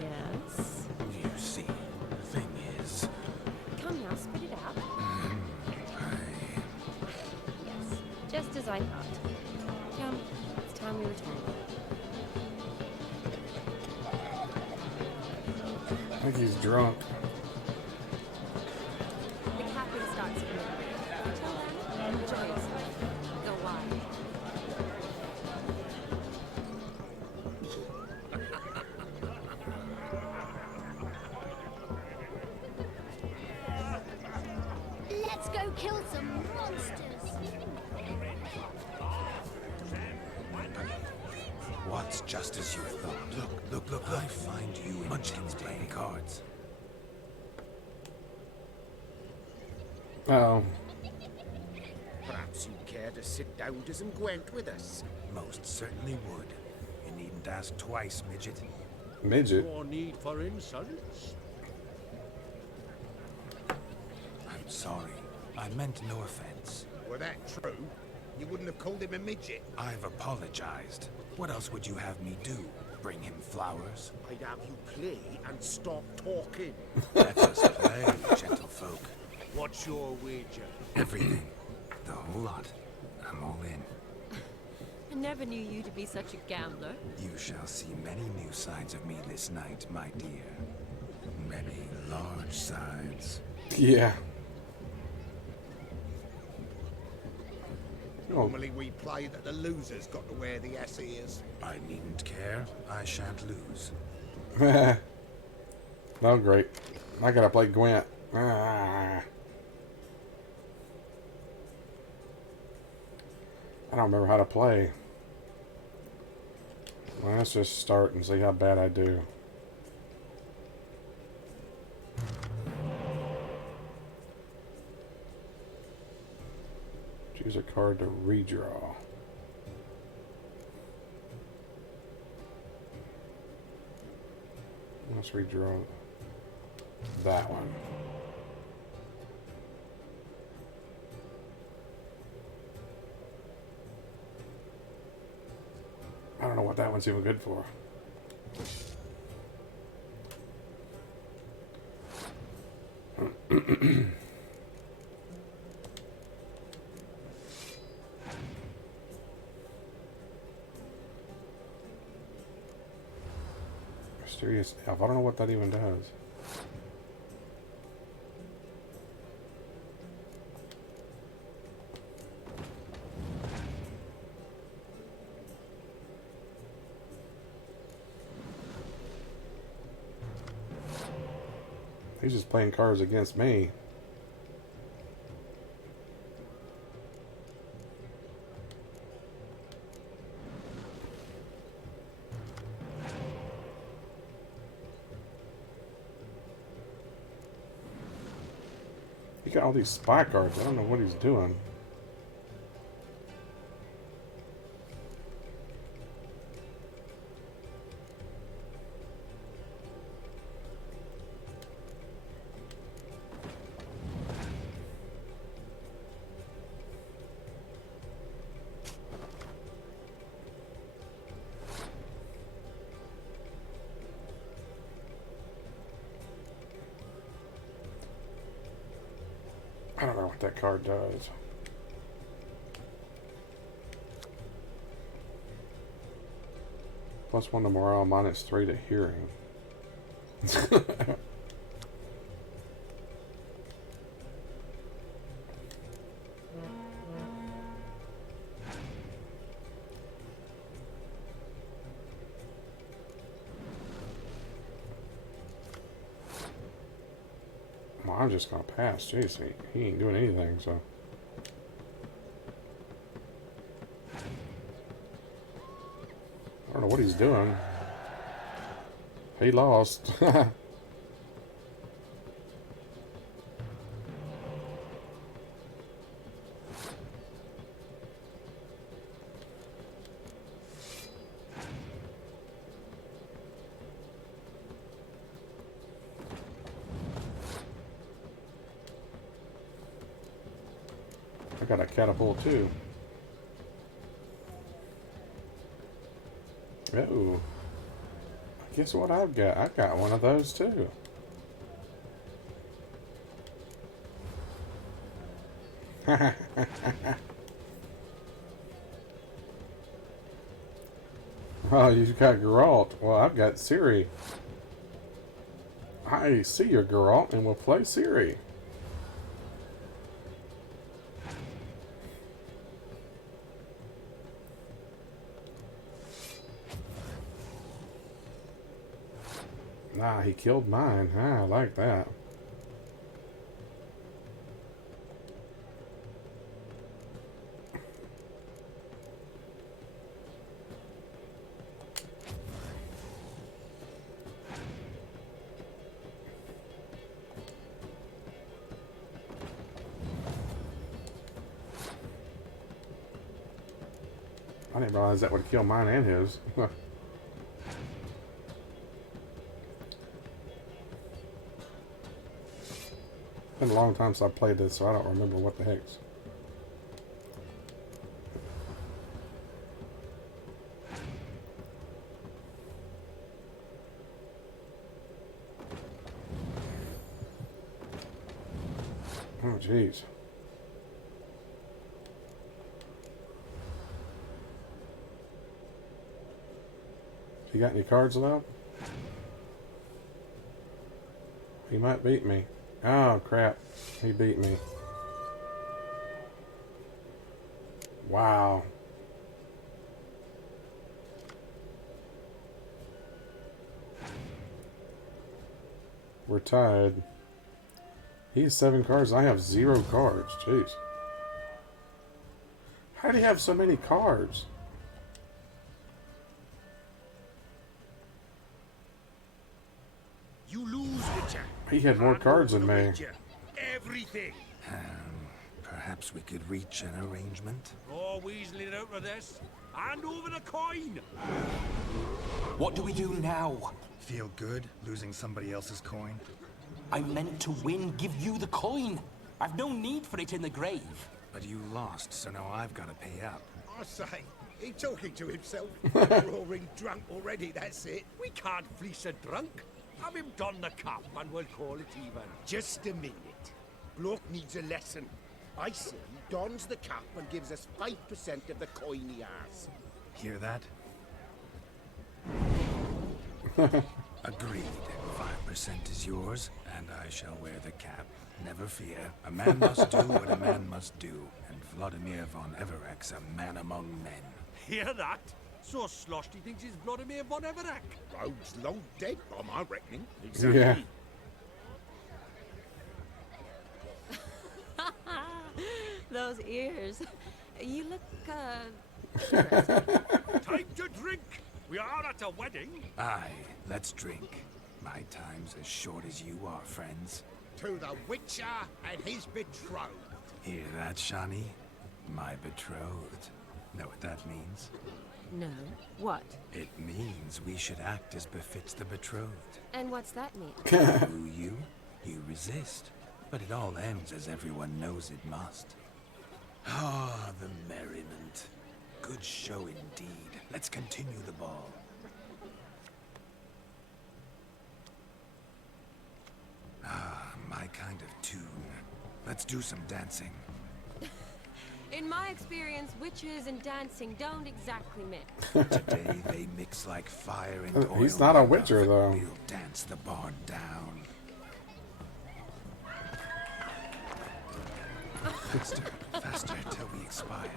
Yes. you see, the thing is... Come now, spit it out. Yes, just as I thought. Come, it's time we return. I think he's drunk. The captain starts at midnight. Until then, enjoy yourself. Go wild. Let's go kill some monsters. What's just as you thought? Look. I find you in Munchkins playing cards. Uh-oh. Perhaps you'd care to sit down to some Gwent with us. Most certainly would. You needn't ask twice, midget. Midget? No need for insults. I'm sorry. I meant no offense. Were that true, you wouldn't have called him a midget. I've apologized. What else would you have me do? Bring him flowers? I'd have you play and stop talking. Let us play, gentlefolk. What's your wager? Everything. The whole lot. I'm all in. I never knew you to be such a gambler. You shall see many new sides of me this night, my dear. Many large sides. Yeah. Normally we play that the losers got to wear the ass ears. I needn't care. I shan't lose. No, great. I gotta play Gwent. I don't remember how to play. Well, let's just start and see how bad I do. Choose a card to redraw. Let's redraw that one. I don't know what that one's even good for. Mysterious elf. I don't know what that even does. He's just playing cards against me. He got all these spy cards. I don't know what he's doing. I don't know what that card does. +1 to morale, -3 to hearing. I'm just gonna pass. Jeez, he ain't doing anything, so. I don't know what he's doing. He lost. I got a catapult too. Oh. Guess what I've got? I got one of those too. Oh, you've got Geralt. Well, I've got Ciri. I see your Geralt and we'll play Ciri. Ah, he killed mine. Ah, I like that. I didn't realize that would kill mine and his. It's been a long time since I played this, so I don't remember what the heck's. Oh, jeez. You got any cards left? He might beat me. Oh, crap. He beat me. Wow. We're tied. He has 7 cards. I have 0 cards. Jeez. How do you have so many cards? You lose, Witcher. He had more cards than me. Everything. Perhaps we could reach an arrangement. Oh, weaseling out of this. Hand over the coin. What do we do now? Feel good losing somebody else's coin? I meant to win, give you the coin. I've no need for it in the grave. But you lost, so now I've got to pay up. I say, he talking to himself. Roaring drunk already, that's it. We can't fleece a drunk. Have him don the cap and we'll call it even. Just a minute. Bloke needs a lesson. I say he dons the cap and gives us 5% of the coin he has. Hear that? Agreed. 5% is yours, and I shall wear the cap. Never fear. A man must do what a man must do, and Vladimir von Everek's a man among men. Hear that? So sloshed he thinks he's Vladimir von Everek. Rogue's long dead, by my reckoning. Exactly. Yeah. Those ears. You look, Time to drink. We are at a wedding. Aye, let's drink. My time's as short as you are, friends. To the Witcher and his betrothed. Hear that, Shani? My betrothed. Know what that means? No. What? It means we should act as befits the betrothed. And what's that mean? Woo you, you resist. But it all ends as everyone knows it must. Ah, the merriment. Good show indeed. Let's continue the ball. Ah, my kind of tune. Let's do some dancing. In my experience, witches and dancing don't exactly mix. Today they mix like fire and oil. He's not a witcher, though. We'll dance the barn down. Faster, faster till we expire.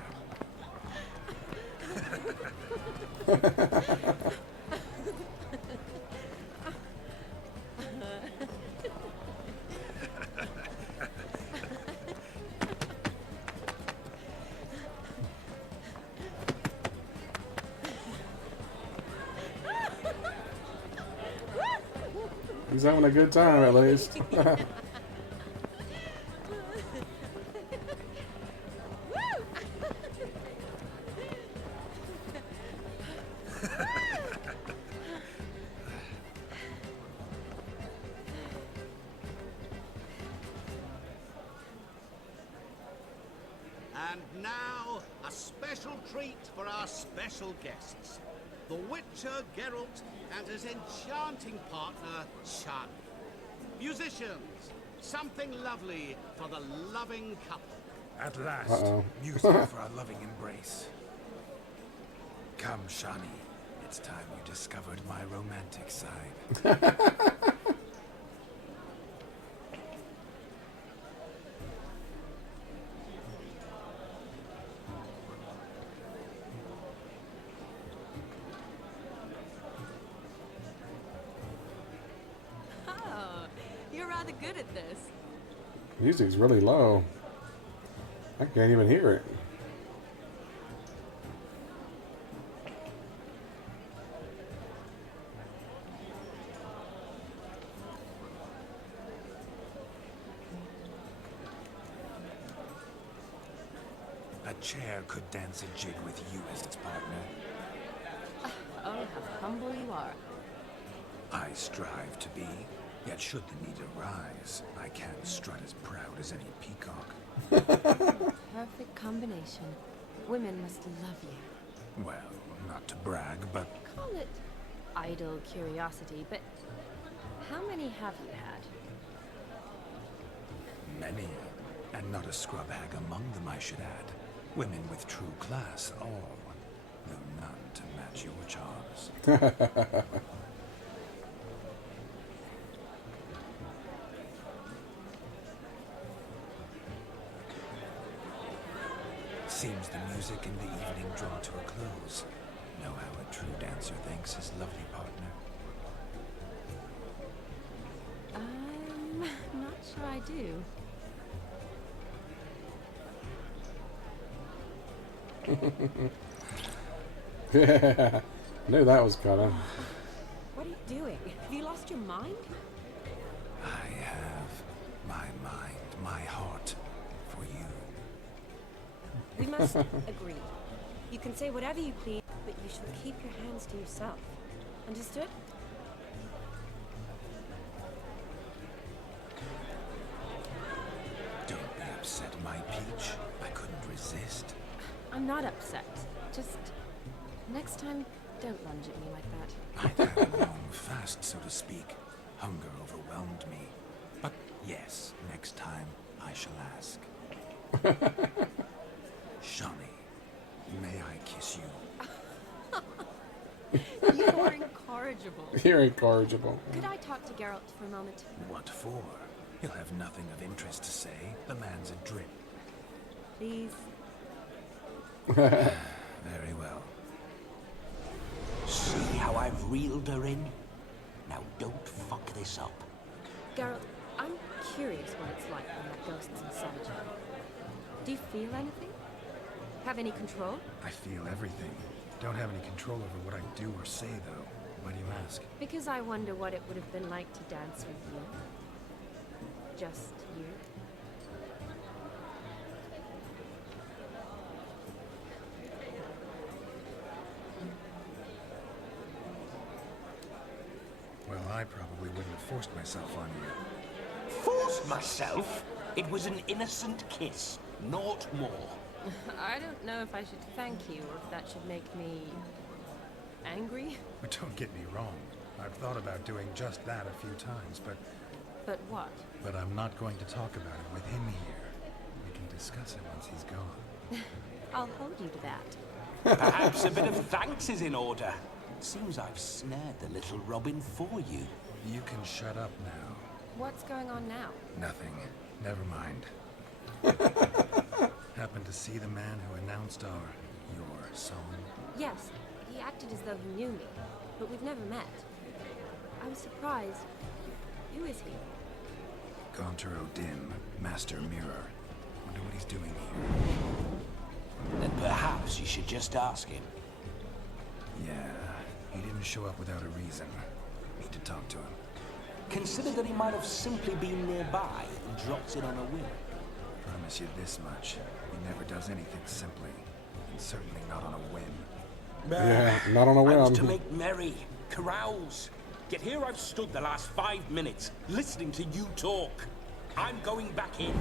He's having a good time, at least. And now, a special treat for our special guests. The Witcher Geralt and his enchanting partner, Shani. Musicians, something lovely for the loving couple. At last, music for our loving embrace. Come, Shani. It's time you discovered my romantic side. Oh, you're rather good at this. Music's really low. I can't even hear it. A chair could dance a jig with you as its partner. Oh, how humble you are. I strive to be, yet should the need arise, I can strut as proud as any peacock. Perfect combination. Women must love you. Well, not to brag, but Call it idle curiosity, but how many have you had? many. And not a scrub hag among them, I should add. Women with true class, all. Though none to match your charms. Seems the music in the evening draw to a close. Know how a true dancer thanks his lovely partner. I'm not sure I do. Yeah, knew that was coming. What are you doing? Have you lost your mind? I have my mind, my heart for you. We must agree. You can say whatever you please, but you shall keep your hands to yourself. Understood? Don't be upset, my peach. I couldn't resist. I'm not upset. Just next time, don't lunge at me like that. I'd had a long fast, so to speak. Hunger overwhelmed me. But yes, next time I shall ask. Shani, may I kiss you? You are incorrigible. You're incorrigible. Could I talk to Geralt for a moment? What for? He'll have nothing of interest to say. The man's adrift. Please. Very well. See how I've reeled her in? Now don't fuck this up. Geralt, I'm curious what it's like when that ghost's inside you. Do you feel anything? Have any control? I feel everything. Don't have any control over what I do or say, though. Why do you ask? Because I wonder what it would have been like to dance with you. Just you. Well, I probably wouldn't have forced myself on you. Forced myself? It was an innocent kiss, naught more. I don't know if I should thank you or if that should make me angry. But don't get me wrong. I've thought about doing just that a few times, but what? But I'm not going to talk about it with him here. We can discuss it once he's gone. I'll hold you to that. Perhaps a bit of thanks is in order. Seems I've snared the little Robin for you. You can shut up now. What's going on now? Nothing. Never mind. Happened to see the man who announced your song? Yes, he acted as though he knew me, but we've never met. I was surprised. Who is he? Gaunter O'Dim, Master Mirror. Wonder what he's doing here. Then perhaps you should just ask him. Yeah, he didn't show up without a reason. Need to talk to him. considered that he might have simply been nearby and dropped in on a whim. Promise you this much. He never does anything simply. And certainly not on a whim. Yeah, not on a I was whim. to make merry, carouse. Yet here I've stood the last 5 minutes, listening to you talk. I'm going back in.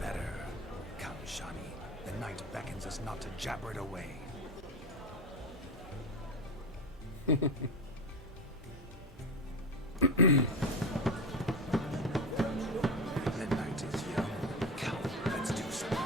Better. Come, Shani. The night beckons us not to jabber it away. The night is young. Come, let's do something.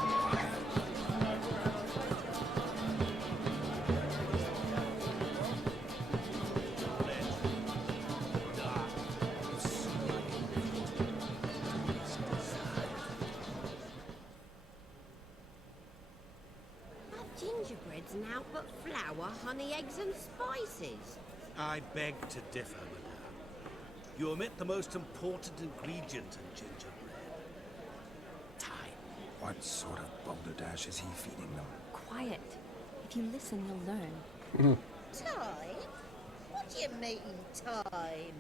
Gingerbread's now but flour, honey, eggs and spices. I beg to differ, madame. You omit the most important ingredient in gingerbread. Time. What sort of balderdash is he feeding them? Quiet. If you listen, you'll learn. Time? What do you mean, time?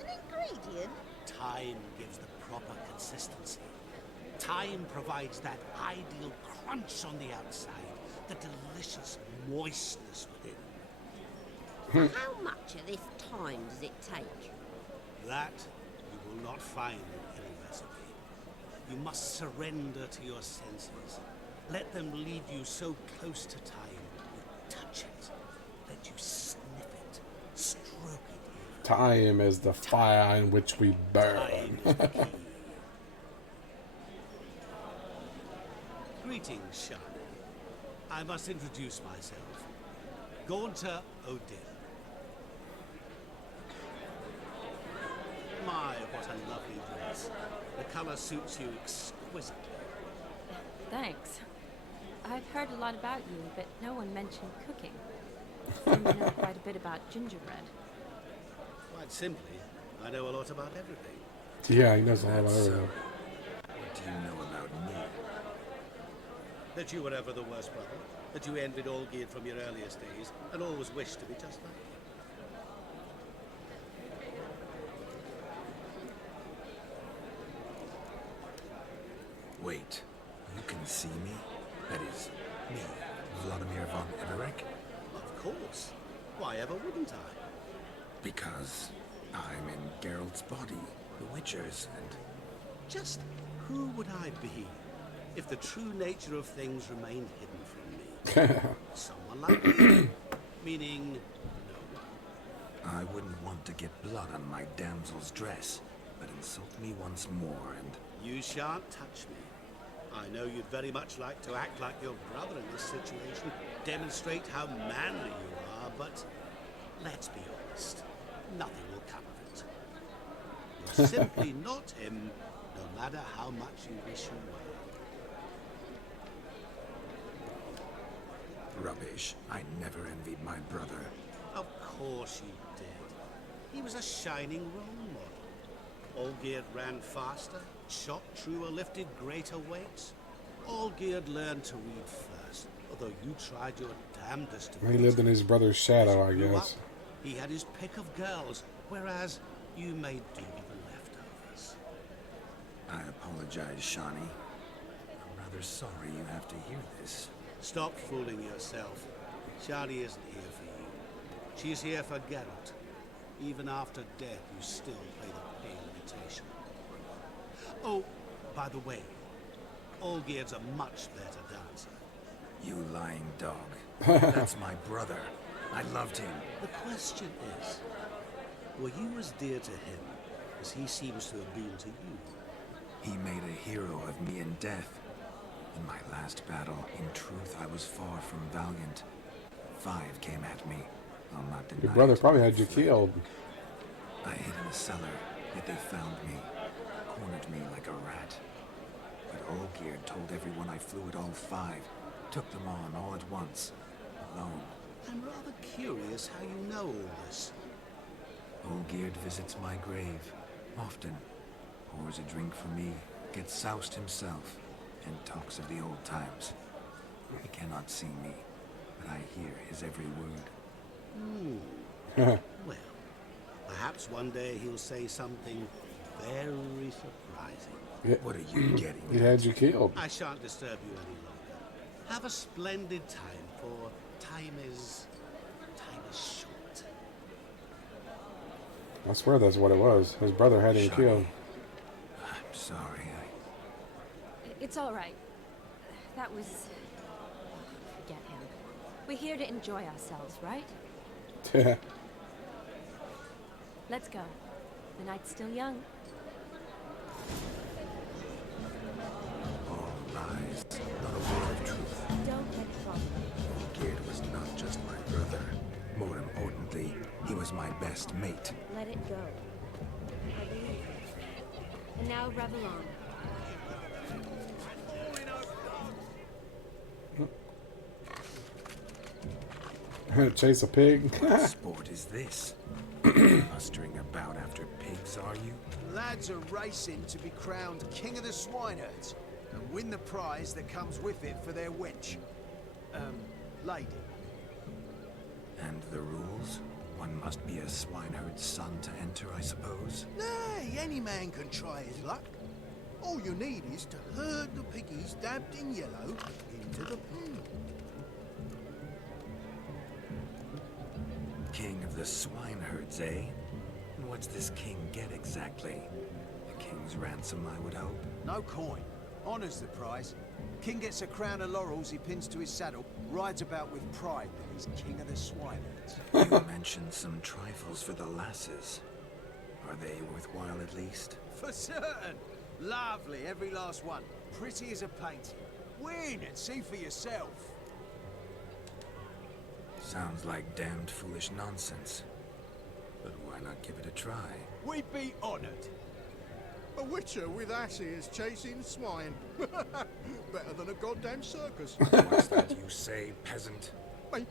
An ingredient? Time gives the proper consistency. Time provides that ideal crunch on the outside, the delicious moistness within. How much of this time does it take? That you will not find in any recipe. You must surrender to your senses. Let them lead you so close to time, you touch it, let you sniff it, stroke it. Time is the fire in which we burn. Greetings, Shani. I must introduce myself. Gaunter O'Dim. My, what a lovely dress. The colour suits you exquisitely. Thanks. I've heard a lot about you, but no one mentioned cooking. You know quite a bit about gingerbread. Quite simply, I know a lot about everything. Yeah, he knows a lot about everything. What do you know about me? That you were ever the worst brother. That you envied Olgierd from your earliest days, and always wished to be just like him. Wait, you can see me? That is, me, Vladimir von Everek? Of course. Why ever wouldn't I? Because I'm in Geralt's body, the Witcher's, and... Just who would I be if the true nature of things remained hidden from me? Someone like you, meaning no one. I wouldn't want to get blood on my damsel's dress, but insult me once more and... You shan't touch me. I know you'd very much like to act like your brother in this situation, demonstrate how manly you are, but let's be honest, nothing will come of it. You're simply not him, no matter how much you wish you were. Rubbish. I never envied my brother. Of course you did. He was a shining role model. Olgierd ran faster, shot truer, lifted greater weights. Olgierd learned to read first, although you tried your damnedest to... He lived in his brother's shadow, I guess. He had his pick of girls, whereas you made do with the leftovers. I apologize, Shani. I'm rather sorry you have to hear this. Stop fooling yourself. Shani isn't here for you. She's here for Geralt. Even after death, you still play the pale imitation. Oh, by the way, Olgierd's a much better dancer. You lying dog. That's my brother. I loved him. The question is, were you as dear to him as he seems to have been to you? He made a hero of me in death. In my last battle, in truth, I was far from valiant. 5 came at me. I'll not deny Your brother it. probably had you killed. I hid in the cellar, yet they found me. Cornered me like a rat. But Olgierd told everyone I flew at all 5. Took them on all at once. Alone. I'm rather curious how you know all this. Olgierd visits my grave. Often. Pours a drink for me. Gets soused himself. And talks of the old times. He cannot see me, but I hear his every word. Well, Perhaps one day he'll say something very surprising. Yeah. What are you getting He had you killed. I shan't disturb you any longer. Have a splendid time, for time is short. I swear that's what it was. His brother had him Shani, killed. I'm sorry. It's all right. That was... Forget him. We're here to enjoy ourselves, right? Yeah. Let's go. The night's still young. All lies, not a word of truth. Don't let it bother you. Gerd was not just my brother. More importantly, he was my best mate. Let it go. I believe you. And now revel on. Chase a pig. What sport is this? Mustering about after pigs, are you? Lads are racing to be crowned King of the Swineherds and win the prize that comes with it for their wench. Lady. And the rules? One must be a swineherd's son to enter, I suppose? Nay, any man can try his luck. All you need is to herd the piggies dabbed in yellow into the pen. King of the swineherds, eh? And what's this king get exactly? A king's ransom, I would hope. No coin. Honours the prize. King gets a crown of laurels he pins to his saddle, rides about with pride that he's king of the swineherds. You mentioned some trifles for the lasses. Are they worthwhile at least? For certain. Lovely, every last one. Pretty as a painting. Win and see for yourself. Sounds like damned foolish nonsense. But why not give it a try? We'd be honoured. A witcher with asses chasing swine. Better than a goddamn circus. What's that you say, peasant? Mate,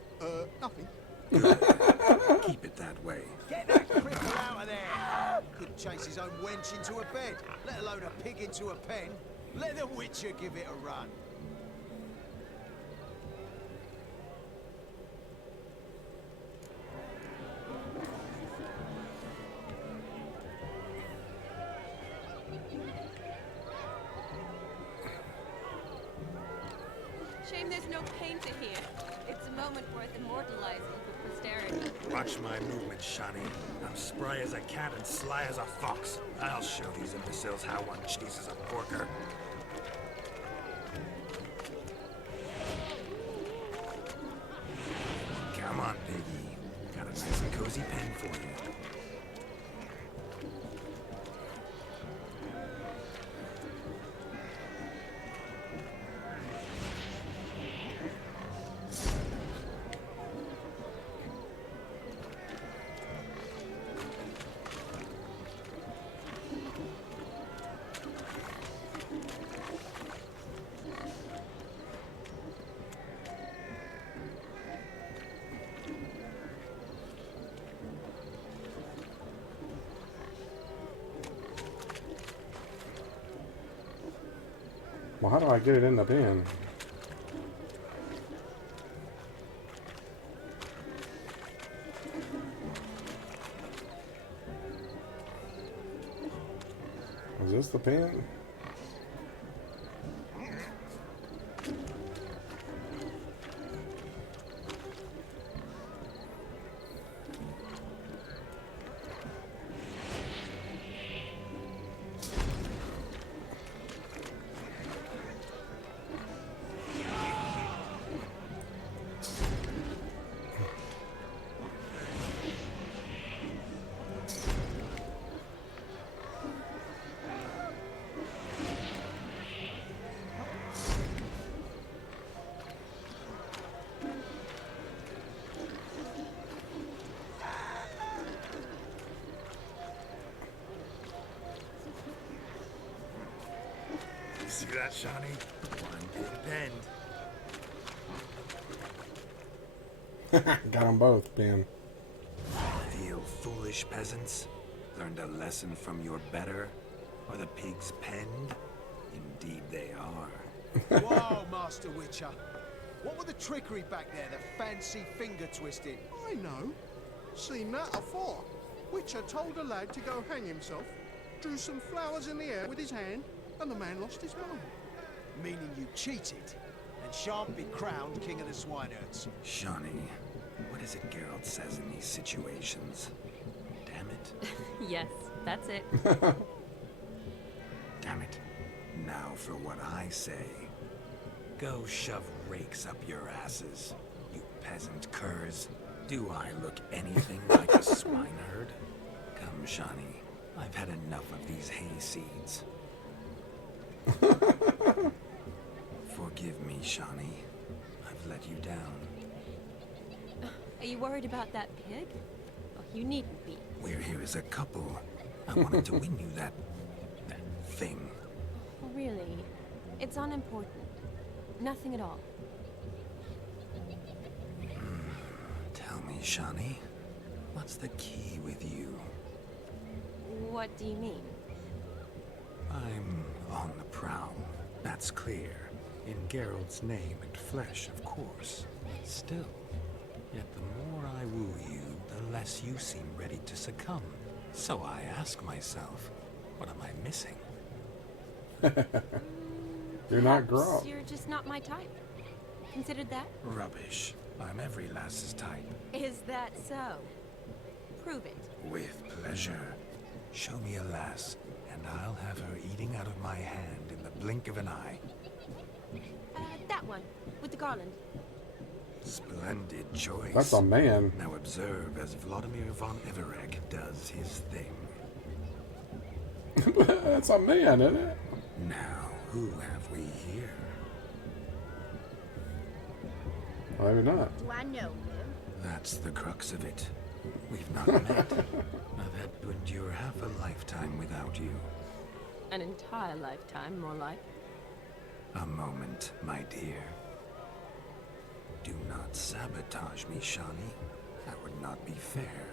nothing. Keep it that way. Get that cripple out of there! Couldn't chase his own wench into a bed, let alone a pig into a pen. Let the witcher give it a run. Shame there's no painter here. It's a moment worth immortalizing for posterity. Watch my movements, Shani. I'm spry as a cat and sly as a fox. I'll show these imbeciles how one chases a porker. Come on, piggy. Got a nice and cozy pen for you. Well, how do I get it in the bin? Is this the pen? See that, Shani? One big pen. Got them both, Ben. Feel foolish, peasants? Learned a lesson from your better? Are the pigs penned? Indeed they are. Whoa, Master Witcher. What were the trickery back there, the fancy finger twisting? I know. Seen that afore. Witcher told a lad to go hang himself, drew some flowers in the air with his hand, and the man lost his mind. Meaning you cheated, and shan't be crowned king of the swineherds. Shawnee, what is it Geralt says in these situations? Damn it. Yes, that's it. Damn it. Now for what I say. Go shove rakes up your asses, you peasant curs. Do I look anything like a swineherd? Come, Shawnee. I've had enough of these hayseeds. Forgive me, Shawnee. I've let you down. Are you worried about that pig? Oh, you needn't be. We're here as a couple. I wanted to win you that thing. Really? It's unimportant. Nothing at all. Tell me, Shawnee, what's the key with you? What do you mean? I'm on the prowl. That's clear. In Geralt's name and flesh, of course. But still. Yet the more I woo you, the less you seem ready to succumb. So I ask myself, what am I missing? You're not Geralt. You're just not my type. Considered that? Rubbish. I'm every lass's type. Is that so? Prove it. With pleasure. Show me a lass, and I'll have her eating out of my hand in the blink of an eye. That one, with the garland. Splendid choice. That's a man. Now observe as Vladimir von Everek does his thing. That's a man, isn't it? Now, who have we here? Maybe not. Do I know him? That's the crux of it. We've not met. I've had to endure half a lifetime without you. An entire lifetime, more like. A moment, my dear. Do not sabotage me, Shawnee. That would not be fair.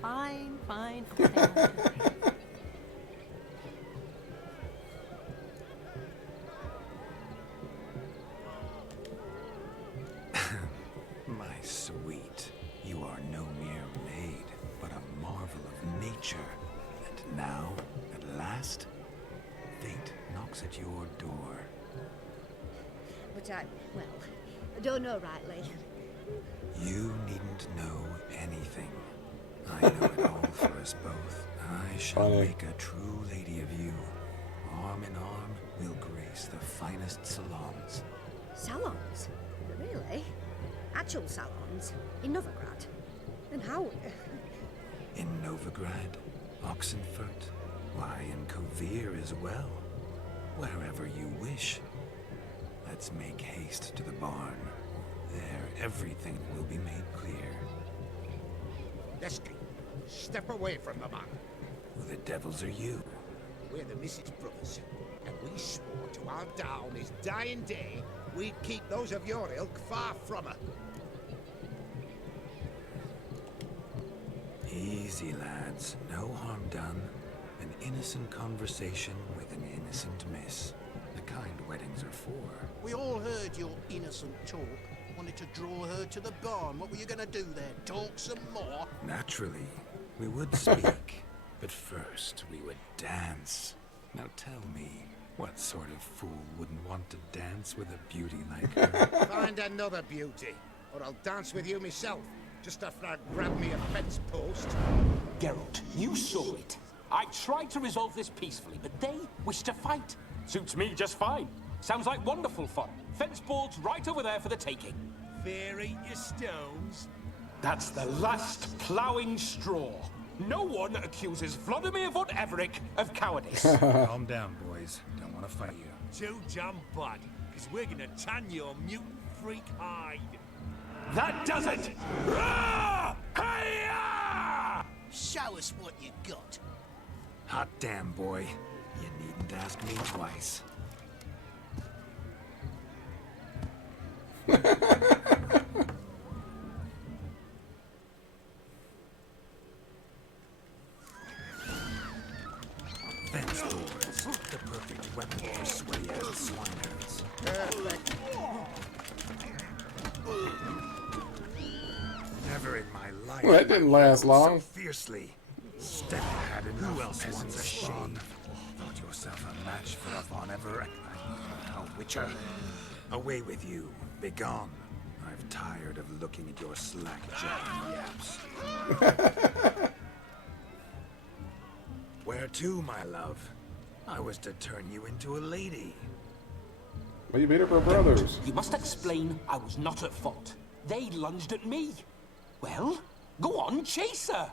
Fine, fine. My sweet, you are no mere maid, but a marvel of nature. And now, at last, fate knocks at your door. But I don't know rightly. You needn't know anything. I know it all for us both. I shall make a true lady of you. Arm in arm, we'll grace the finest salons. Salons? Really? Actual salons? In Novigrad? Then how? In Novigrad, Oxenfurt, why, in Kovir as well. Wherever you wish. Let's make haste to the barn. There, everything will be made clear. Lesky, step away from the man. Who the devils are you? We're the Mrs. Brothers, and we swore to our down his dying day we'd keep those of your ilk far from her. Easy, lads. No harm done. An innocent conversation with an innocent miss. The kind weddings are for. We all heard your innocent talk. Wanted to draw her to the barn. What were you going to do there? Talk some more? Naturally, we would speak. But first, we would dance. Now tell me, what sort of fool wouldn't want to dance with a beauty like her? Find another beauty, or I'll dance with you myself, just after I grab me a fence post. Geralt, you saw it. I tried to resolve this peacefully, but they wish to fight. Suits me just fine. Sounds like wonderful fun. Fence boards right over there for the taking. Fear eat your stones. That's the last ploughing straw. No one accuses Vladimir von Everek of cowardice. Calm down, boys. Don't want to fight you. Too damn bad, because we're gonna tan your mutant freak hide. That does it! Rah! Hi-ya! Show us what you got. Hot damn, boy. You needn't ask me twice. Fence boards, the perfect weapon for sweaty-ass swineherds. Never in my my life. Well, that didn't last long. So fiercely. Step had enough. Who else wants a shame? Thought yourself a match for a Von Everett. Now, Witcher, away with you. Begone. I'm tired of looking at your slack-jawed yaps. Where to, my love? I was to turn you into a lady. Well, you beat up her brothers. You must explain I was not at fault. They lunged at me. Well, go on, chase her.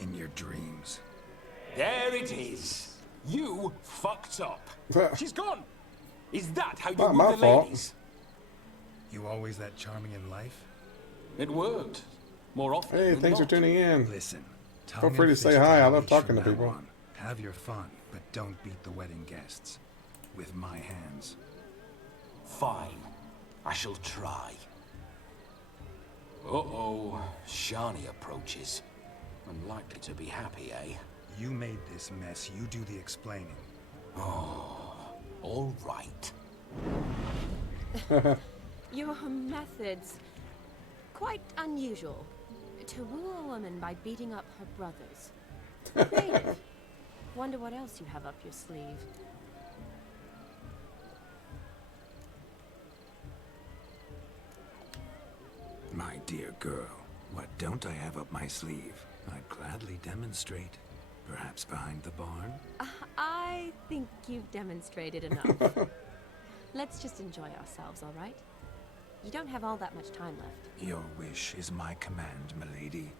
In your dreams. There it is. You fucked up. She's gone. Is that how you Not woo my the fault. ladies? You always that charming in life? It worked. More often Hey, than thanks for not. tuning in. Listen. Feel free to say hi. I love talking to From now people. on, have your fun, but don't beat the wedding guests. With my hands. Fine. I shall try. Uh-oh. Shani approaches. Unlikely to be happy, eh? You made this mess. You do the explaining. Oh, all right. Your methods, quite unusual. To woo a woman by beating up her brothers. Creative. Wonder what else you have up your sleeve. My dear girl, what don't I have up my sleeve? I'd gladly demonstrate. Perhaps behind the barn? I think you've demonstrated enough. Let's just enjoy ourselves, all right? You don't have all that much time left. Your wish is my command, milady.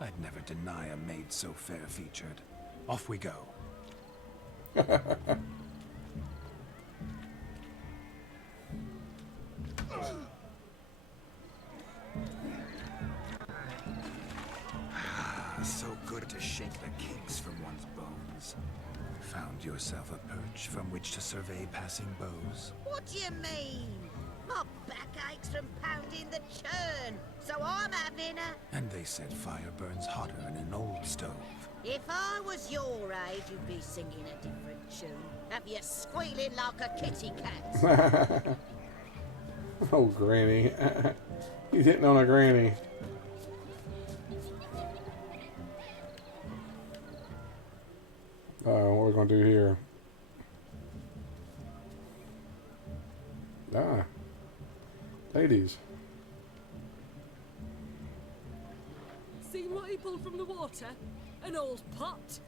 I'd never deny a maid so fair-featured. Off we go. So good to shake the kinks from one's bones. Found yourself a perch from which to survey passing bows. What do you mean? My back aches from pounding the churn, so I'm having a... And they said fire burns hotter in an old stove. If I was your age, you'd be singing a different tune. Have you squealing like a kitty cat? Oh, Granny. He's hitting on a granny. What are we going to do here? Ah. Ladies. Seen what he pulled from the water? An old pot.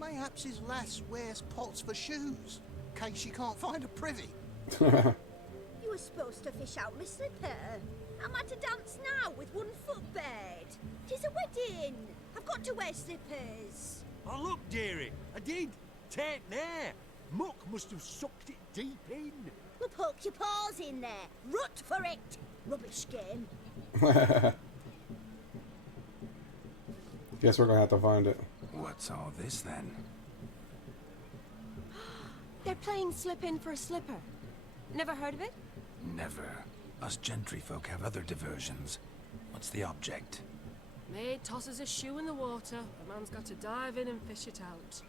Mayhaps his lass wears pots for shoes, in case she can't find a privy. You were supposed to fish out my slipper. I'm at a dance now with one foot bed. 'Tis a wedding. I've got to wear slippers. Oh, look, dearie, I did. Tain't there. Muck must have sucked it deep in. Well, poke your paws in there. Rut for it. Rubbish game. Guess we're going to have to find it. What's all this then? They're playing slip in for a slipper. Never heard of it? Never. Us gentry folk have other diversions. What's the object? Maid tosses a shoe in the water. The man's got to dive in and fish it out.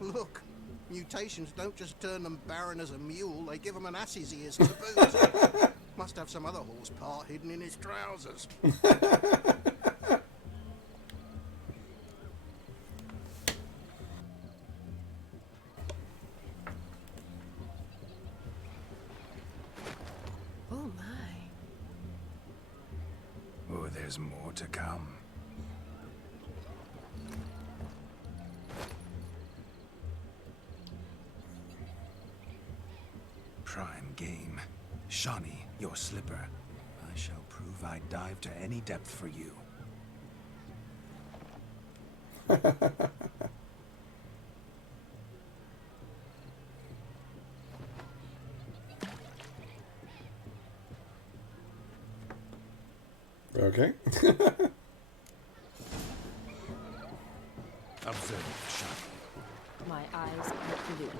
Look, mutations don't just turn them barren as a mule, they give them an ass's ears to boot. Must have some other horse part hidden in his trousers. Oh my. Oh, there's more to come. Prime game. Shani, your slipper. I shall prove I dive to any depth for you. Okay. Observe, Shani. My eyes are glued.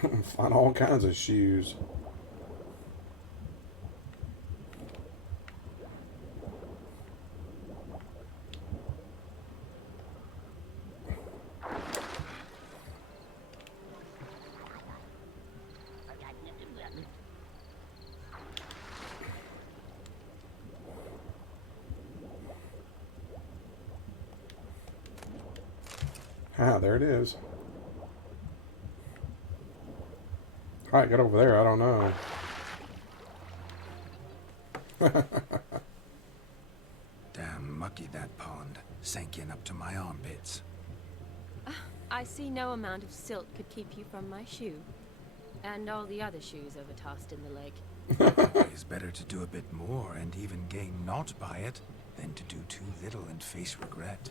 Find all kinds of shoes. Ah, there it is. How I got over there, I don't know. Damn mucky, that pond. Sank in up to my armpits. I see no amount of silt could keep you from my shoe. And all the other shoes overtossed in the lake. It's better to do a bit more and even gain naught by it than to do too little and face regret.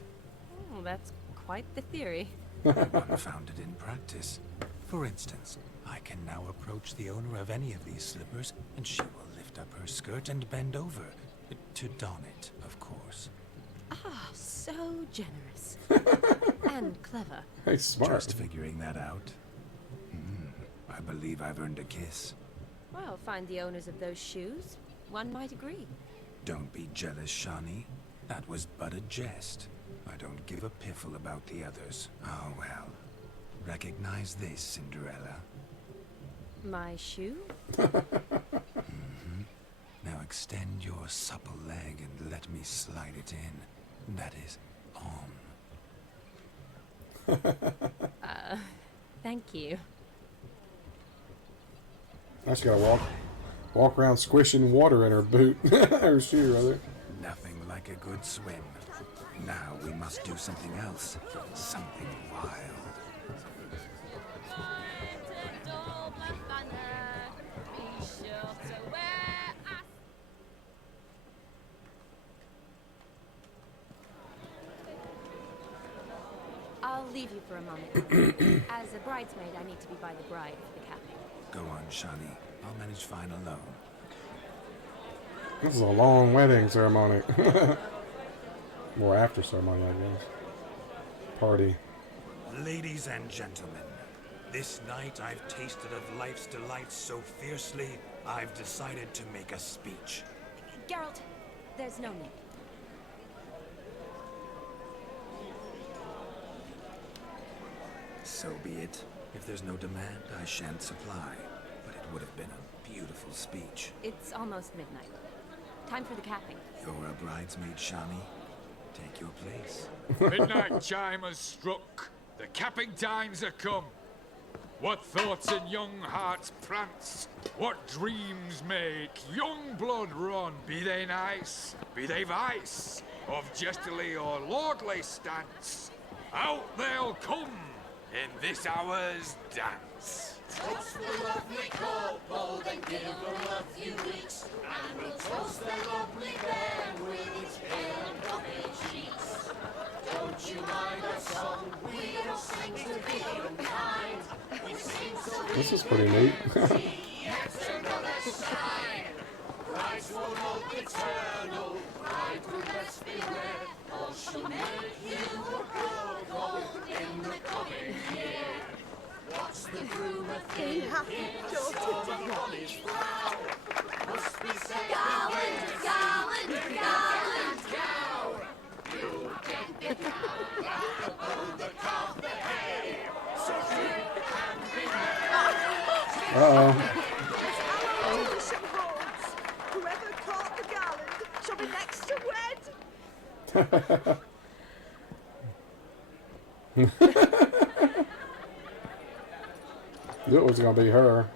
Oh, that's quite the theory. One found it in practice. For instance, I can now approach the owner of any of these slippers, and she will lift up her skirt and bend over. To don it, of course. Ah, so generous. And clever. Hey, smart. Just figuring that out. I believe I've earned a kiss. Well, find the owners of those shoes. One might agree. Don't be jealous, Shawnee. That was but a jest. I don't give a piffle about the others. Oh, well. Recognize this, Cinderella. My shoe? Now extend your supple leg and let me slide it in. That is, on. Thank you. I just gotta walk around squishing water in her boot. Her shoe, rather. Nothing like a good swim. Now we must do something else. Something wild. I'll leave you for a moment. As a bridesmaid, I need to be by the bride for the capping. Go on, Shawnee. I'll manage fine alone. This is a long wedding ceremony. Or after ceremony, I guess. Party. Ladies and gentlemen, this night I've tasted of life's delights so fiercely, I've decided to make a speech. Geralt, there's no need. So be it. If there's no demand, I shan't supply. But it would have been a beautiful speech. It's almost midnight. Time for the capping. You're a bridesmaid, Shawnee. Take your place. Midnight chime has struck. The capping times are come. What thoughts in young hearts prance? What dreams make young blood run? Be they nice, be they vice, of jestily or lordly stance, out they'll come in this hour's dance. Toast the lovely couple, then give them a few weeks, and we'll toast the lovely bear with its pale and puffy cheeks. Don't you mind our song? We don't sing to be unkind. We sing so This is pretty neat. yet another side. Brides will hope eternal, bride will rest beware, or she'll make you a gold in the coming year. What's the groom a thinking? So upon his brow must be said Garland, garland, garland, cow. You get the cow, the calf, the hay. So drink and be merry. Uh-oh. Whoever caught the garland shall be next to wed. Knew it was gonna be her.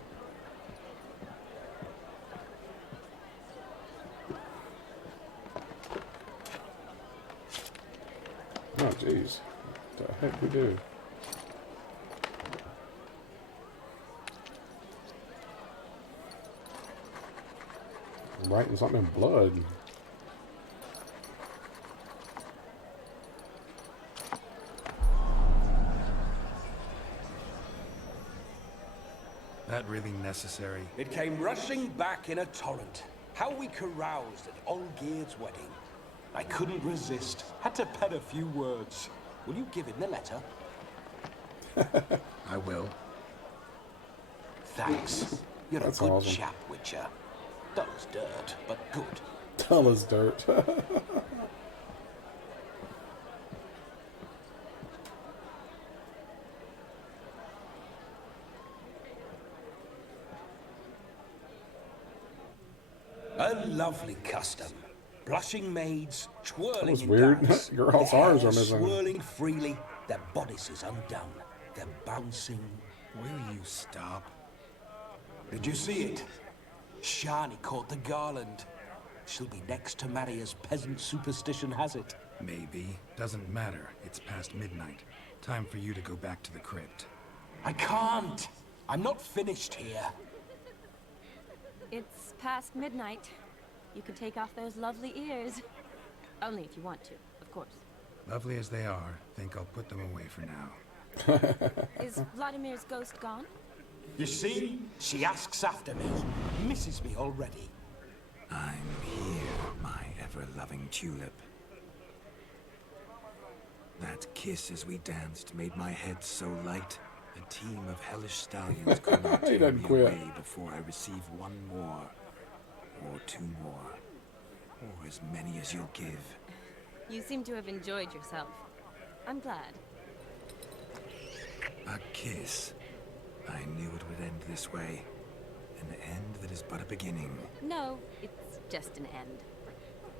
Oh jeez. What the heck we do? I'm writing something in blood. That really necessary? It came rushing back in a torrent. How we caroused at Olgierd's wedding. I couldn't resist. Had to pen a few words. Will you give him the letter? I will. Thanks. You're That's a good awesome. chap, Witcher. Dull as dirt, but good. Dull as dirt. A lovely custom. Blushing maids, twirling was in weird. dance. Girls' Their arms hair are missing. swirling freely, their bodices undone. They're bouncing. Will you stop? Did you see it? Shani caught the garland. She'll be next to marry as peasant superstition has it. Maybe. Doesn't matter. It's past midnight. Time for you to go back to the crypt. I can't. I'm not finished here. It's past midnight. You can take off those lovely ears. Only if you want to, of course. Lovely as they are, think I'll put them away for now. Is Vladimir's ghost gone? You see? She asks after me. Misses me already. I'm here, my ever-loving tulip. That kiss as we danced made my head so light. A team of hellish stallions could not He tear doesn't me quit. away before I receive one more. Or two more. Or as many as you'll give. You seem to have enjoyed yourself. I'm glad. A kiss. I knew it would end this way. An end that is but a beginning. No, it's just an end.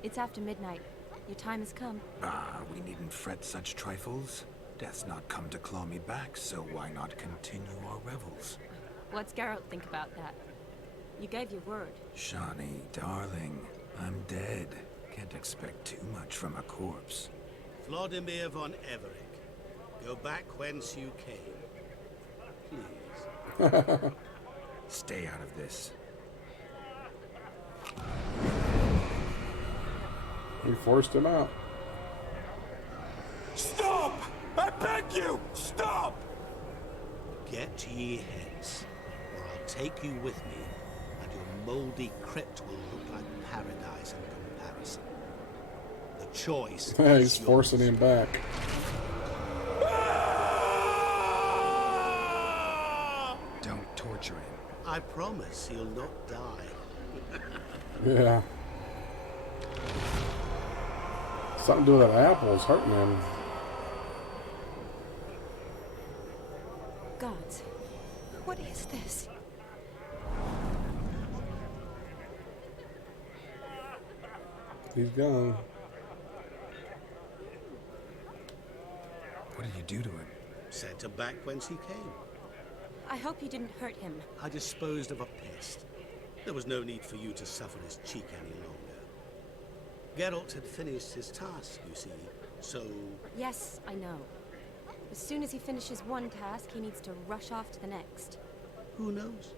It's after midnight. Your time has come. Ah, we needn't fret such trifles. Death's not come to claw me back, so why not continue our revels? What's Geralt think about that? You gave your word. Shani, darling, I'm dead. Can't expect too much from a corpse. Vladimir von Everett, go back whence you came. Please. Stay out of this. We forced him out. Stop! I beg you! Stop! Get ye hence, or I'll take you with me, and your mouldy crypt will look like paradise in comparison. The choice He's is forcing yours. him back. Don't torture him. I promise he'll not die. Yeah. Something to do with that apple is hurting him. Gods, what is this? He's gone. What did you do to him? Sent him back whence he came. I hope you didn't hurt him. I disposed of a pest. There was no need for you to suffer his cheek any longer. Geralt had finished his task, you see, so... Yes, I know. As soon as he finishes one task, he needs to rush off to the next. Who knows?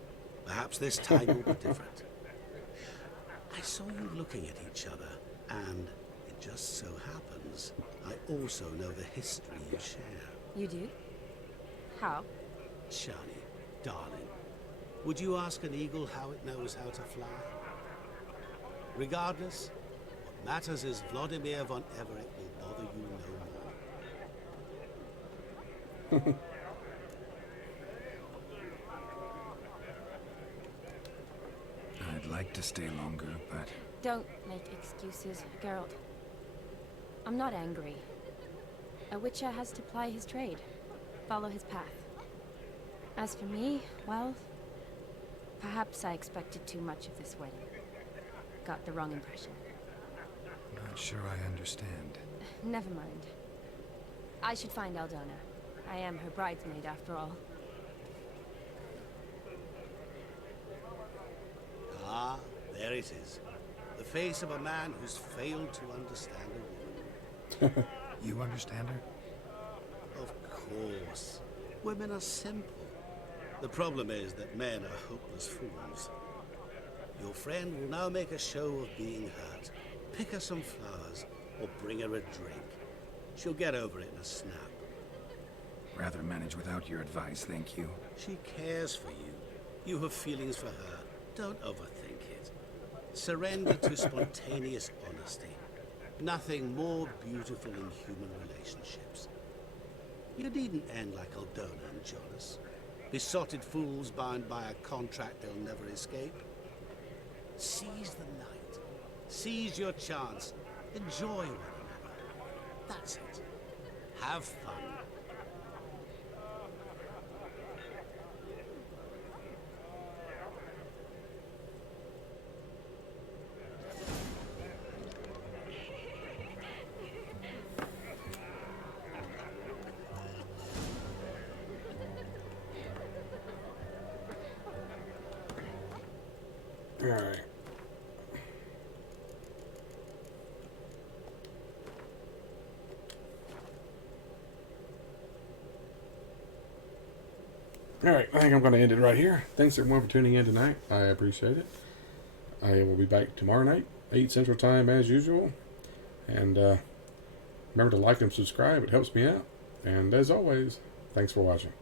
Perhaps this time will be different. I saw you looking at each other, and it just so happens I also know the history you share. You do? How? Shani, darling, would you ask an eagle how it knows how to fly? Regardless, what matters is Vladimir von Everett will bother you no more. I'd like to stay longer, but... Don't make excuses, Geralt. I'm not angry. A witcher has to ply his trade, follow his path. As for me, well, perhaps I expected too much of this wedding. Got the wrong impression. Not sure I understand. Never mind. I should find Aldona. I am her bridesmaid, after all. Ah, there it is. The face of a man who's failed to understand a woman. You understand her? Of course. Women are simple. The problem is that men are hopeless fools. Your friend will now make a show of being hurt. Pick her some flowers, or bring her a drink. She'll get over it in a snap. Rather manage without your advice, thank you. She cares for you. You have feelings for her. Don't overthink it. Surrender to spontaneous honesty. Nothing more beautiful in human relationships. You needn't end like Aldona and Jonas. Besotted fools bound by a contract they'll never escape. Seize the night. Seize your chance. Enjoy one another. That's it. Have fun. Alright. Alright, I think I'm going to end it right here. Thanks everyone for tuning in tonight. I appreciate it. I will be back tomorrow night, 8 Central Time as usual. And remember to like and subscribe. It helps me out. And as always, thanks for watching.